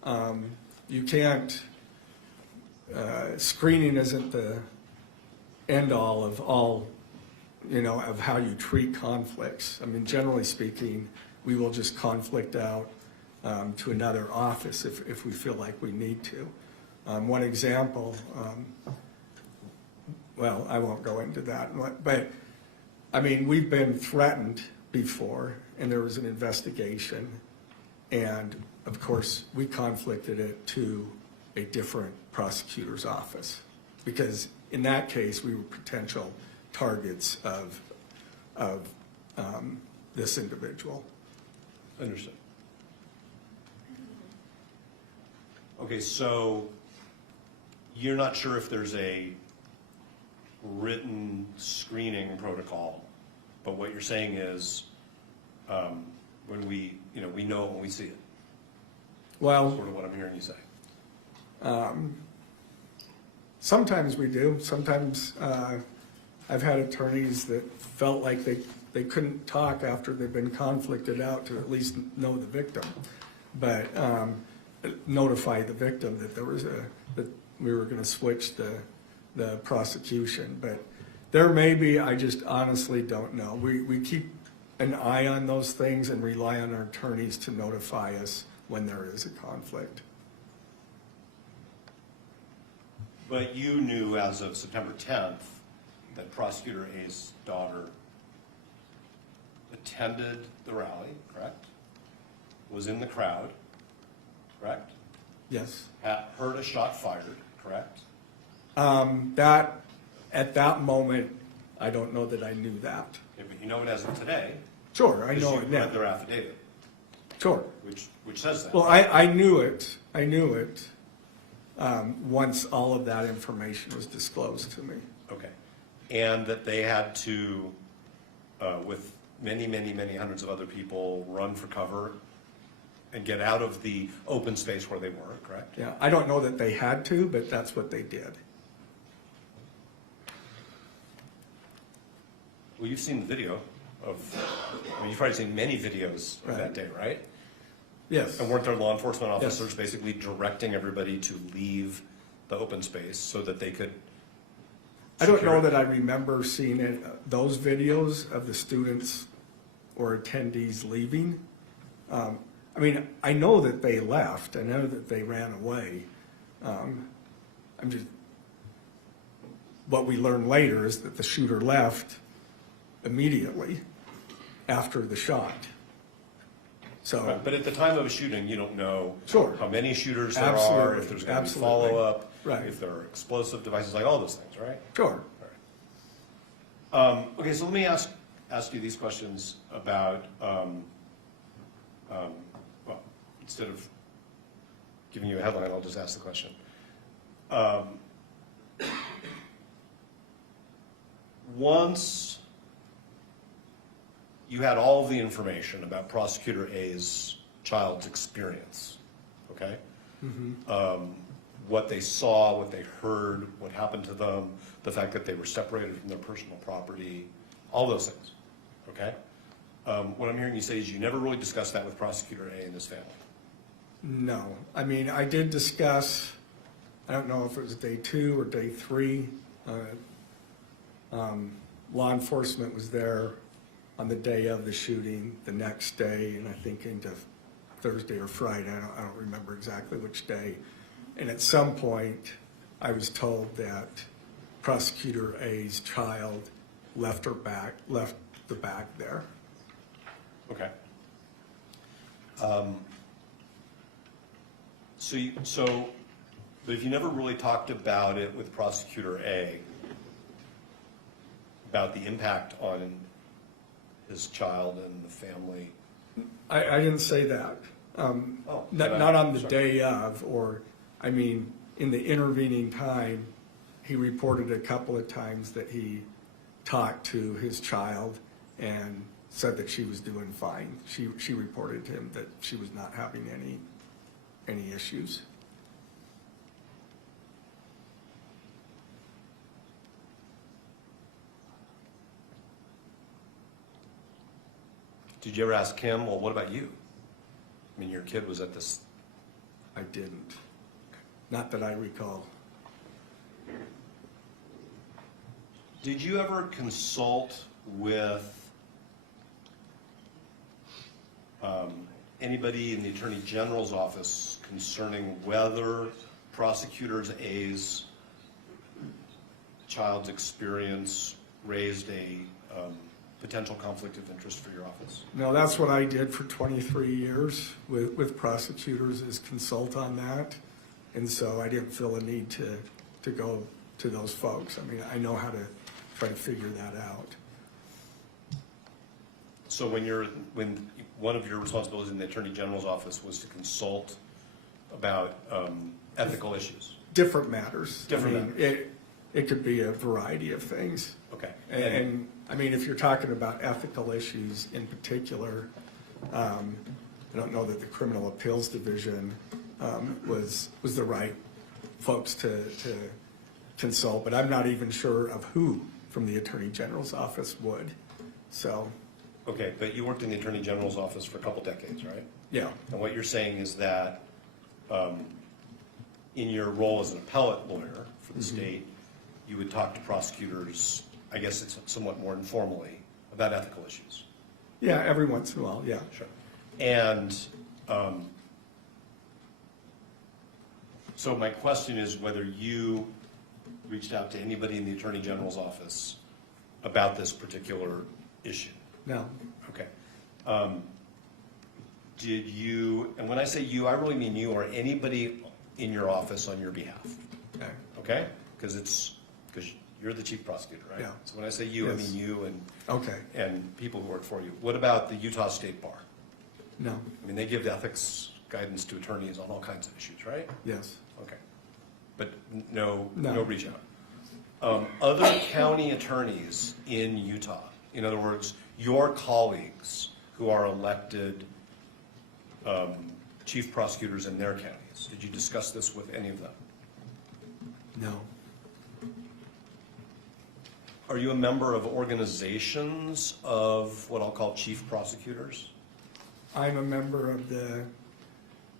You can't, screening isn't the end all, of how you treat conflicts. I mean, generally speaking, we will just conflict out to another office if we feel like we need to. One example, well, I won't go into that, but I mean, we've been threatened before, and there was an investigation, and of course, we conflicted it to a different prosecutor's office, because in that case, we were potential targets of this individual. Understood. Okay, so you're not sure if there's a written screening protocol, but what you're saying is when we know it when we see it. Well, Sort of what I'm hearing you say. sometimes we do. Sometimes I've had attorneys that felt like they couldn't talk after they've been conflicted out to at least know the victim, but notify the victim that that we were going to switch the prosecution. But there may be, I just honestly don't know. We keep an eye on those things and rely on our attorneys to notify us when there is a conflict. But you knew as of September 10th that Prosecutor A's daughter attended the rally, correct? Was in the crowd, correct? Yes. Heard a shot fired, correct? That, at that moment, I don't know that I knew that. Okay, but you know it as of today. Sure, I because know you it read now. their affidavit, Sure. which says that. Well, I knew it. I knew it once all of that information was disclosed to me. Okay. And that they had to, with many hundreds of other people, run for cover and get out of the open space where they were, correct? Yeah, I don't know that they had to, but that's what they did. Well, you've seen the video you've probably seen many videos of that Right. day, right? Yes. And weren't there law enforcement officers basically directing everybody to leave the open space so that they could? I don't secure know it? that I remember seeing those videos of the students or attendees leaving. I mean, I know that they left. I know that they ran away. What we learned later is that the shooter left immediately after the shot. So, Right, but at the time of a shooting, you don't know Sure. how many shooters there are, Absolutely. if there's going to be Absolutely. follow-up, Right. if there are explosive devices, like all those things, right? sure. Okay, so let me ask you these questions about, well, instead of giving you a headline, I'll just ask the question. Once you had all of the information about Prosecutor A's child's experience, okay? What they saw, what they heard, what happened to them, the fact that they were separated from their personal property, all those things, okay? What I'm hearing you say is you never really discussed that with Prosecutor A and his family. No. I mean, I did discuss, I don't know if it was day 2 or day 3. Law enforcement was there on the day of the shooting, the next day, and I think into Thursday or Friday. I don't remember exactly which day. And at some point, I was told that Prosecutor A's child left the bag there. Okay. But if you never really talked about it with Prosecutor A, about the impact on his child and the family? I didn't say that. Not on the day of, or, I mean, in the intervening time, he reported a couple of times that he talked to his child and said that she was doing fine. She reported to him that she was not having any issues. Did you ever ask him, well, what about you? I mean, your kid was at this. I didn't. Not that I recall. Did you ever consult with anybody in the Attorney General's office concerning whether prosecutors A's child's experience raised a potential conflict of interest for your office? No, that's what I did for 23 years with prosecutors, is consult on that. And so I didn't feel a need to go to those folks. I mean, I know how to try to figure that out. So when one of your responsibilities in the Attorney General's office was to consult about ethical issues? Different matters. Different It could be a variety of things. Okay. And I mean, if you're talking about ethical issues in particular, I don't know that the Criminal Appeals Division was the right folks to consult, but I'm not even sure of who from the Attorney General's office would. So, Okay, but you worked in the Attorney General's office for a couple decades, right? yeah. And what you're saying is that in your role as an appellate lawyer for the state, you would talk to prosecutors, I guess it's somewhat more informally, about ethical issues. Yeah, every once in a while, yeah. Sure. And so my question is whether you reached out to anybody in the Attorney General's office about this particular issue. No. Okay. Did you, and when I say you, I really mean you or anybody in your office on your behalf, Okay. okay? Because you're the chief prosecutor, right? Yeah. So when I say you, I Yes. mean you Okay. and people who work for you. What about the Utah State Bar? No. I mean, they give ethics guidance to attorneys on all kinds of issues, right? Yes. Okay. But no No. reach out. Other county attorneys in Utah, in other words, your colleagues who are elected chief prosecutors in their counties, did you discuss this with any of them? No. Are you a member of organizations of what I'll call chief prosecutors? I'm a member of the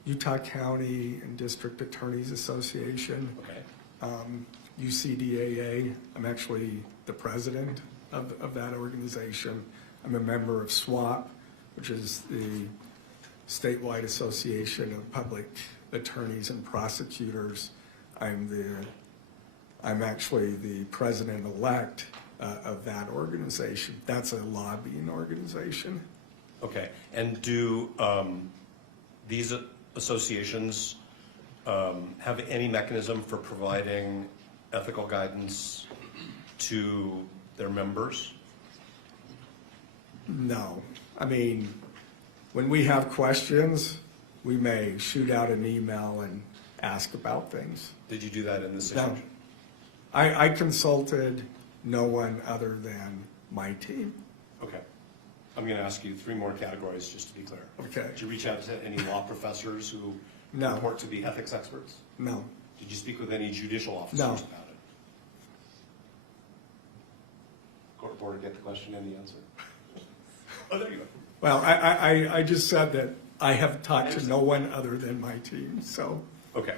Utah County and District Attorneys Association, Okay. UCDAA. I'm actually the president of that organization. I'm a member of SWAP, which is the statewide association of public attorneys and prosecutors. I'm actually the president-elect of that organization. That's a lobbying organization. Okay. And do these associations have any mechanism for providing ethical guidance to their members? No. I mean, when we have questions, we may shoot out an email and ask about things. Did you do that in this No. situation? I consulted no one other than my team. Okay. I'm going to ask you 3 more categories just to be clear. Okay. Did you reach out to any law professors who No. report to be ethics experts? No. Did you speak with any judicial officers No. about it? Court reporter, get the question and the answer. Oh, there you go. Well, I just said that I have talked to no one other than my team, so. Okay.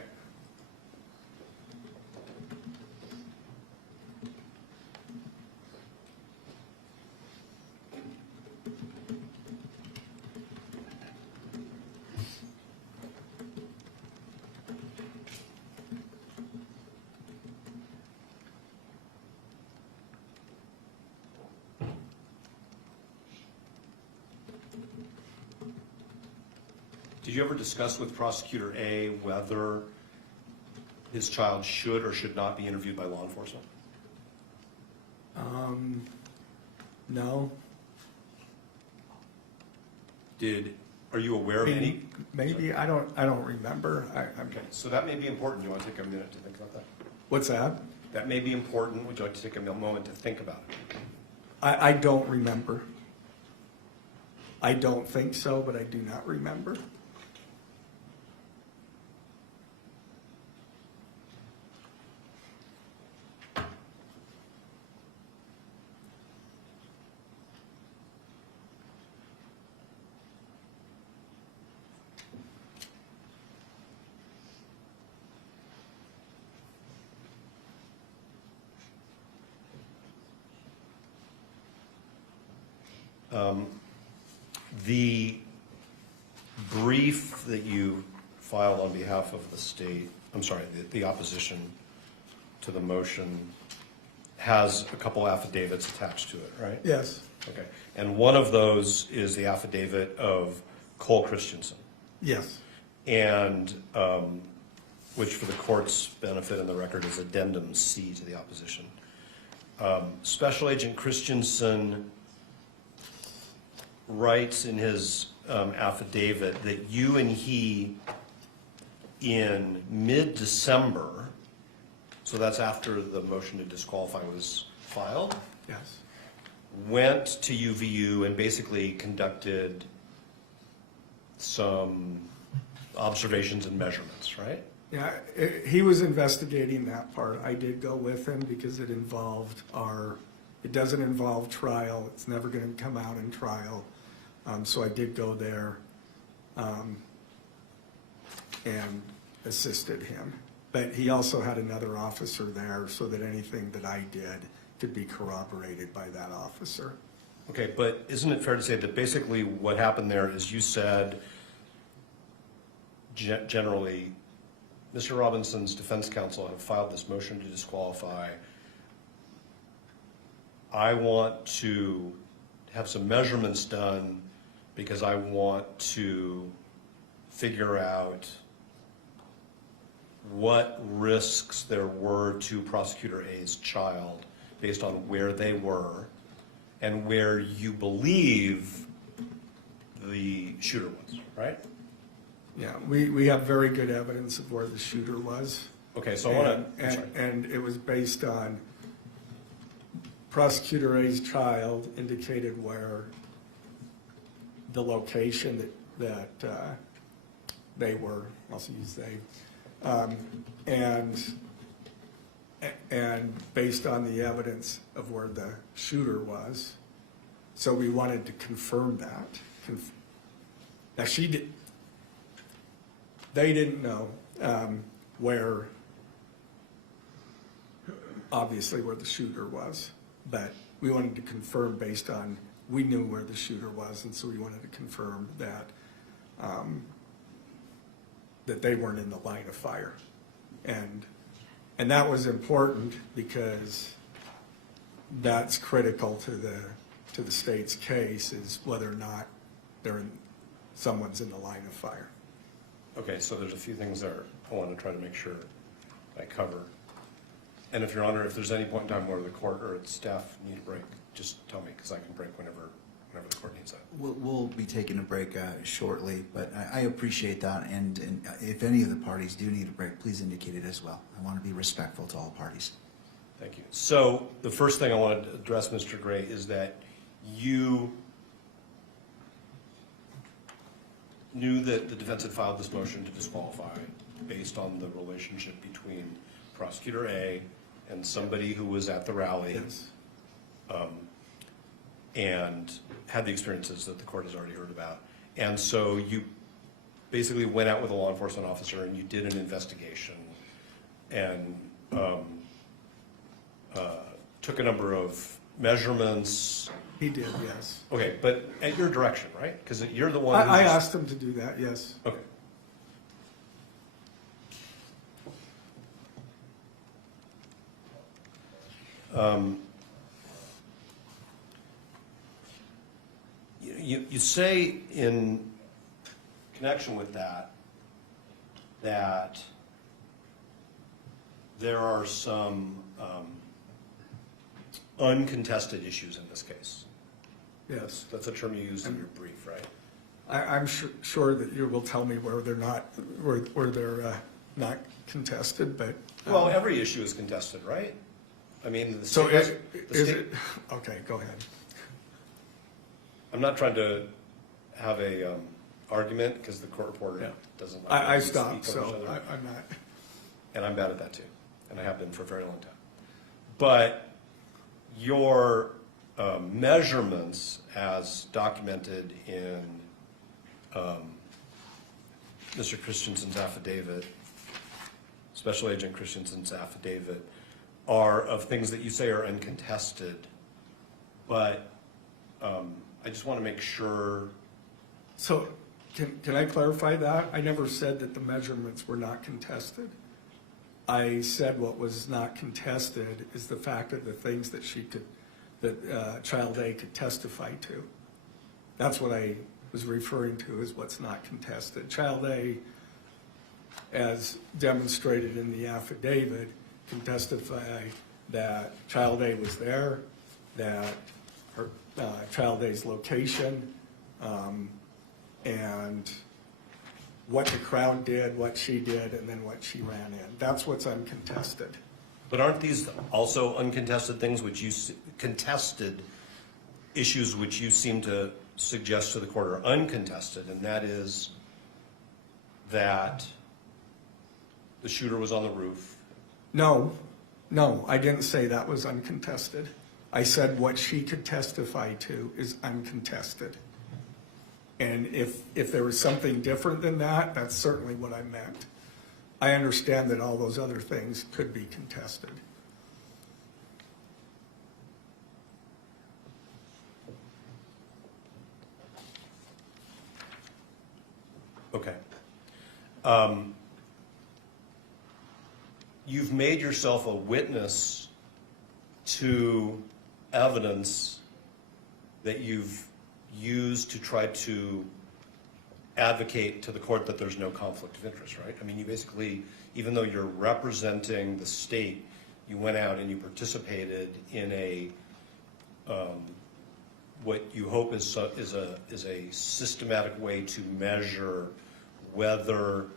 Did you ever discuss with Prosecutor A whether his child should or should not be interviewed by law enforcement? No. Are you aware of any? Maybe, I don't remember. Okay, so that may be important. Do you want to take a minute to think about that? What's that? That may be important. Would you like to take a moment to think about it? I don't remember. I don't think so, but I do not remember. The brief that you filed on behalf of the state, I'm sorry, the opposition to the motion has a couple affidavits attached to it, right? Yes, Okay. And one of those is the affidavit of Cole Christensen, yes, and which for the court's benefit in the record is addendum C to the opposition. Special Agent Christensen writes in his affidavit that you and he, in mid-December, so that's after the motion to disqualify was filed, yes. went to UVU and basically conducted some observations and measurements, right? Yeah, he was investigating that part. I did go with him because it doesn't involve trial. It's never going to come out in trial. So I did go there and assisted him. But he also had another officer there so that anything that I did could be corroborated by that officer. Okay, but isn't it fair to say that basically what happened there is you said, generally, Mr. Robinson's defense counsel have filed this motion to disqualify. I want to have some measurements done because I want to figure out what risks there were to Prosecutor A's child based on where they were and where you believe the shooter was, right? Yeah, we have very good evidence of where the shooter was. Okay, so I want to, And it was based on Prosecutor A's child indicated where the location that they were, I'll use they, and based on the evidence of where the shooter was. So we wanted to confirm that. Now they didn't know where, obviously where the shooter was, but we wanted to confirm based on, we knew where the shooter was, and so we wanted to confirm that that they weren't in the line of fire. And that was important because that's critical to the state's case, is whether or not someone's in the line of fire. okay, so there's a few things there I want to try to make sure I cover. And if Your Honor, if there's any point in time where the court or its staff need a break, just tell me, because I can break whenever the court needs that. We'll be taking a break shortly, but I appreciate that, and if any of the parties do need a break, please indicate it as well. I want to be respectful to all parties. Thank you. So the first thing I want to address, Mr. Gray, is that you knew that the defense had filed this motion to disqualify based on the relationship between Prosecutor A and somebody who was at the rally. Yes. And had the experiences that the court has already heard about. And so you basically went out with a law enforcement officer and you did an investigation and took a number of measurements. He did, yes. Okay, but at your direction, right? Because you're the one who I asked him to do that, yes. Okay. You say in connection with that there are some uncontested issues in this case. Yes. That's a term you used in your brief, right? I'm sure that you will tell me where they're not contested, but. Well, every issue is contested, right? I mean, So is it, okay, go ahead. I'm not trying to have a argument because the court reporter doesn't like I to speak stopped, over each so other. I'm not. And I'm bad at that too, and I have been for a very long time. But your measurements, as documented in Mr. Christensen's affidavit, Special Agent Christensen's affidavit, are of things that you say are uncontested, but I just want to make sure. So can I clarify that? I never said that the measurements were not contested. I said what was not contested is the fact of the things that Child A could testify to. That's what I was referring to as what's not contested. Child A, as demonstrated in the affidavit, can testify that Child A was there, that her Child A's location, and what the crowd did, what she did, and then what she ran in. That's what's uncontested. But aren't these also uncontested things contested issues which you seem to suggest to the court are uncontested, and that is that the shooter was on the roof? No, I didn't say that was uncontested. I said what she could testify to is uncontested. And if there was something different than that, that's certainly what I meant. I understand that all those other things could be contested. Okay. You've made yourself a witness to evidence that you've used to try to advocate to the court that there's no conflict of interest, right? I mean, you basically, even though you're representing the state, you went out and you participated in a what you hope is a systematic way to measure whether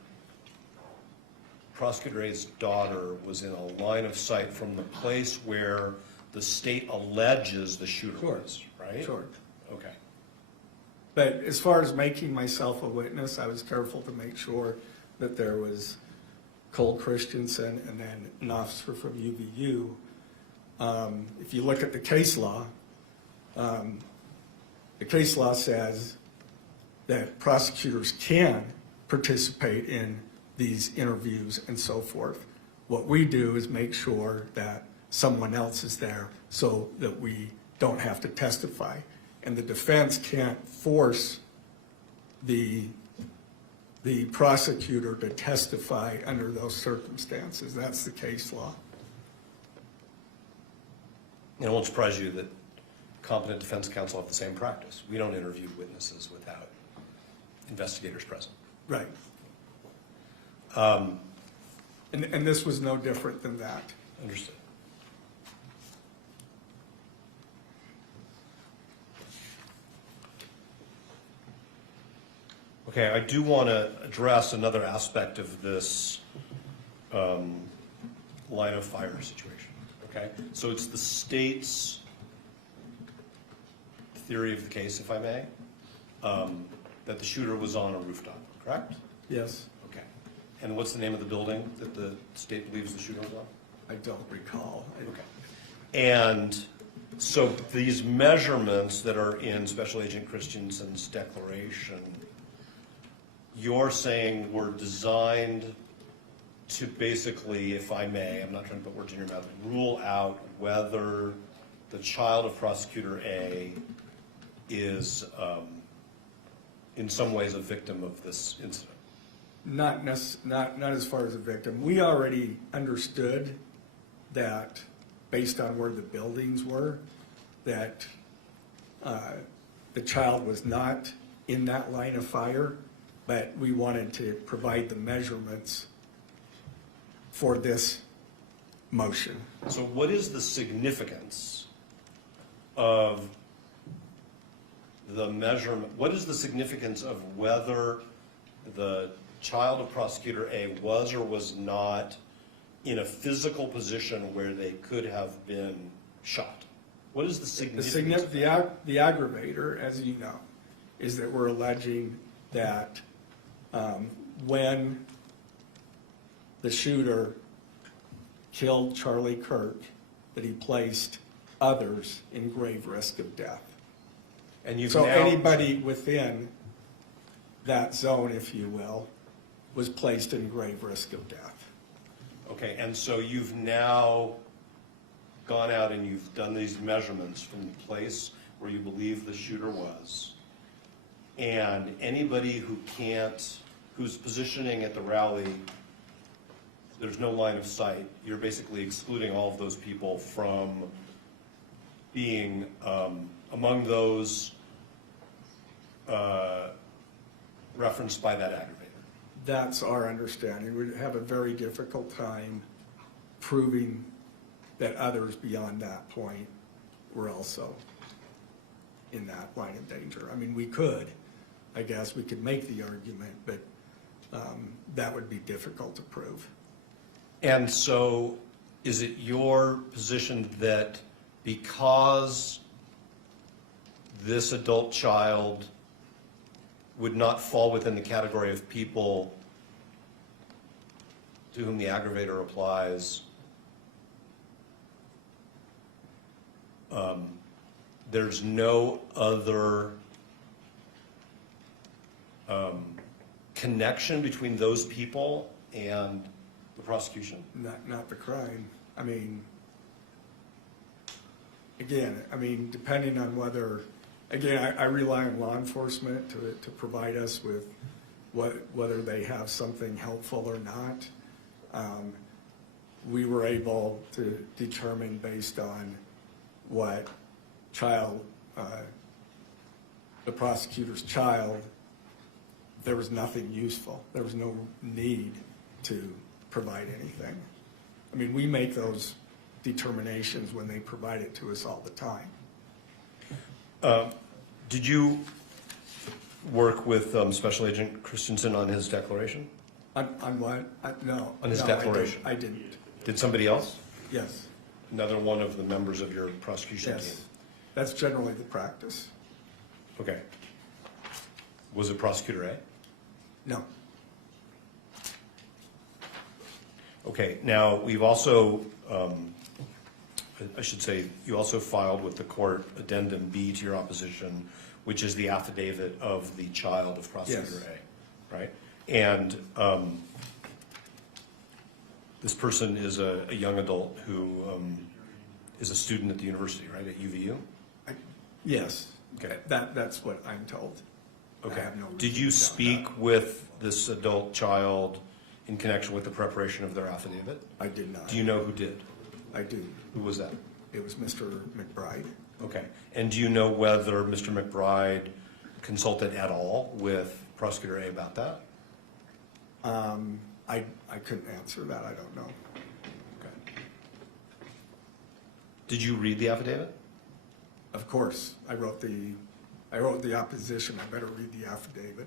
Prosecutor A's daughter was in a line of sight from the place where the state alleges the shooter was, right? Sure. Okay. But as far as making myself a witness, I was careful to make sure that there was Cole Christensen and then an officer from UVU. If you look at the case law says that prosecutors can participate in these interviews and so forth. What we do is make sure that someone else is there so that we don't have to testify. And the defense can't force the prosecutor to testify under those circumstances. That's the case law. And it won't surprise you that competent defense counsel have the same practice. We don't interview witnesses without investigators present. Right. And this was no different than that. Understood. Okay, I do want to address another aspect of this line of fire situation, okay? So it's the state's theory of the case, if I may, that the shooter was on a rooftop, correct? Yes. Okay. And what's the name of the building that the state believes the shooter was on? I don't recall. Okay. And so these measurements that are in Special Agent Christensen's declaration, you're saying were designed to basically, if I may, I'm not trying to put words in your mouth, rule out whether the child of Prosecutor A is in some ways a victim of this incident? Not as far as a victim. We already understood that, based on where the buildings were, that the child was not in that line of fire, but we wanted to provide the measurements for this motion. So what is the significance of the measurement? What is the significance of whether the child of Prosecutor A was or was not in a physical position where they could have been shot? What is the significance? The aggravator, as you know, is that we're alleging that when the shooter killed Charlie Kirk, that he placed others in grave risk of death. And you've So now, anybody within that zone, if you will, was placed in grave risk of death. okay, and so you've now gone out and you've done these measurements from the place where you believe the shooter was, and anybody who's positioning at the rally, there's no line of sight, you're basically excluding all of those people from being among those referenced by that aggravator. That's our understanding. We'd have a very difficult time proving that others beyond that point were also in that line of danger. I mean, we could, I guess, we could make the argument, but that would be difficult to prove. And so is it your position that because this adult child would not fall within the category of people to whom the aggravator applies, there's no other connection between those people and the prosecution? Not the crime. I mean, again, depending on whether, again, I rely on law enforcement to provide us with whether they have something helpful or not. We were able to determine based on what the prosecutor's child, there was nothing useful. There was no need to provide anything. I mean, we make those determinations when they provide it to us all the time. Did you work with Special Agent Christensen on his declaration? On what? No. On his no, declaration? I didn't. Did somebody else? Yes. Another one of the members of your prosecution team? Yes. That's generally the practice. Okay. Was it Prosecutor A? No. Okay, now we've also, I should say, you also filed with the court addendum B to your opposition, which is the affidavit of the child of Prosecutor Yes. A, right? And this person is a young adult who is a student at the university, right, at UVU? Yes. Okay. That's what I'm told. I Okay. have no Did you reason to doubt speak with this adult child in connection with the preparation of their affidavit? that. I did not. Do you know who did? I do. Who was that? It was Mr. McBride. Okay. And do you know whether Mr. McBride consulted at all with Prosecutor A about that? I couldn't answer that. I don't know. Okay. Did you read the affidavit? Of course, I wrote the opposition. I better read the affidavit.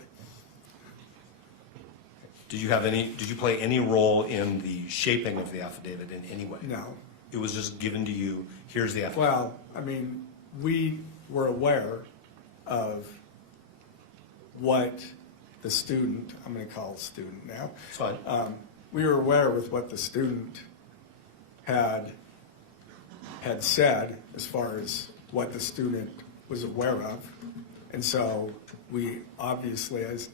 Did you play any role in the shaping of the affidavit in any way? No. It was just given to you, here's the affidavit? Well, we were aware of what the student, I'm going to call it student now. It's fine. We were aware with what the student had said as far as what the student was aware of. And so we obviously, as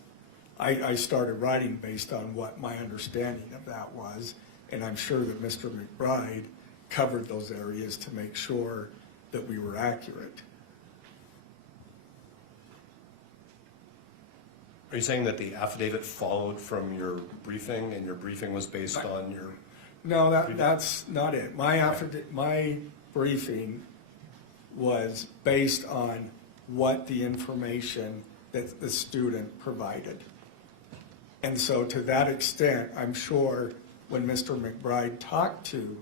I started writing based on what my understanding of that was, and I'm sure that Mr. McBride covered those areas to make sure that we were accurate. Are you saying that the affidavit followed from your briefing and your briefing was based on your? No, that's not it. My briefing was based on what the information that the student provided. And so to that extent, I'm sure when Mr. McBride talked to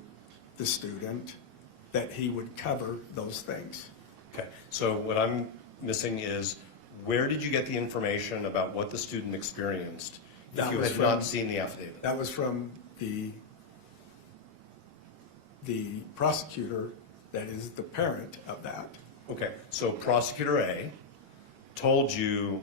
the student, that he would cover those things. Okay, so what I'm missing is, where did you get the information about what the student experienced if you had not seen the affidavit? That was from the prosecutor that is the parent of that. Okay, so Prosecutor A told you,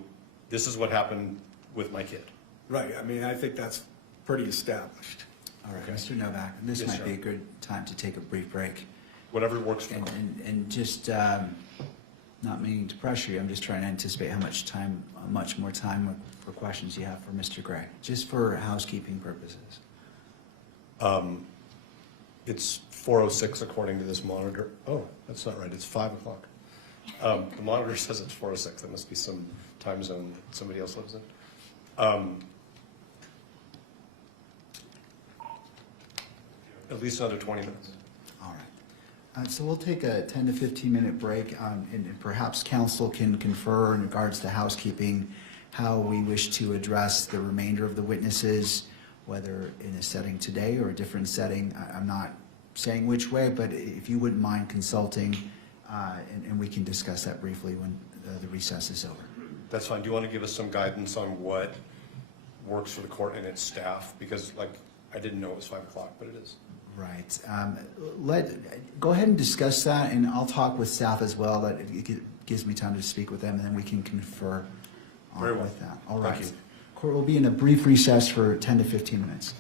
this is what happened with my kid. Right, I think that's pretty established. All right, Mr. Novak, this Yes, might sir. be a good time to take a brief break. Whatever works for you. And just, not meaning to pressure you, I'm just trying to anticipate how much more time for questions you have for Mr. Gray, just for housekeeping purposes. It's 4:06 according to this monitor. Oh, that's not right, it's 5 o'clock. The monitor says it's 4 to 6. That must be some time zone that somebody else lives in. At least another 20 minutes. All right. So we'll take a 10 to 15-minute break, and perhaps council can confer in regards to housekeeping, how we wish to address the remainder of the witnesses, whether in a setting today or a different setting. I'm not saying which way, but if you wouldn't mind consulting, and we can discuss that briefly when the recess is over. That's fine. Do you want to give us some guidance on what works for the court and its staff? Because, like, I didn't know it was 5 o'clock, but it is. Right. Go ahead and discuss that, and I'll talk with staff as well. That it gives me time to speak with them, and then we can confer on Very well. with that. All Thank right. you. Court will be in a brief recess for 10 to 15 minutes.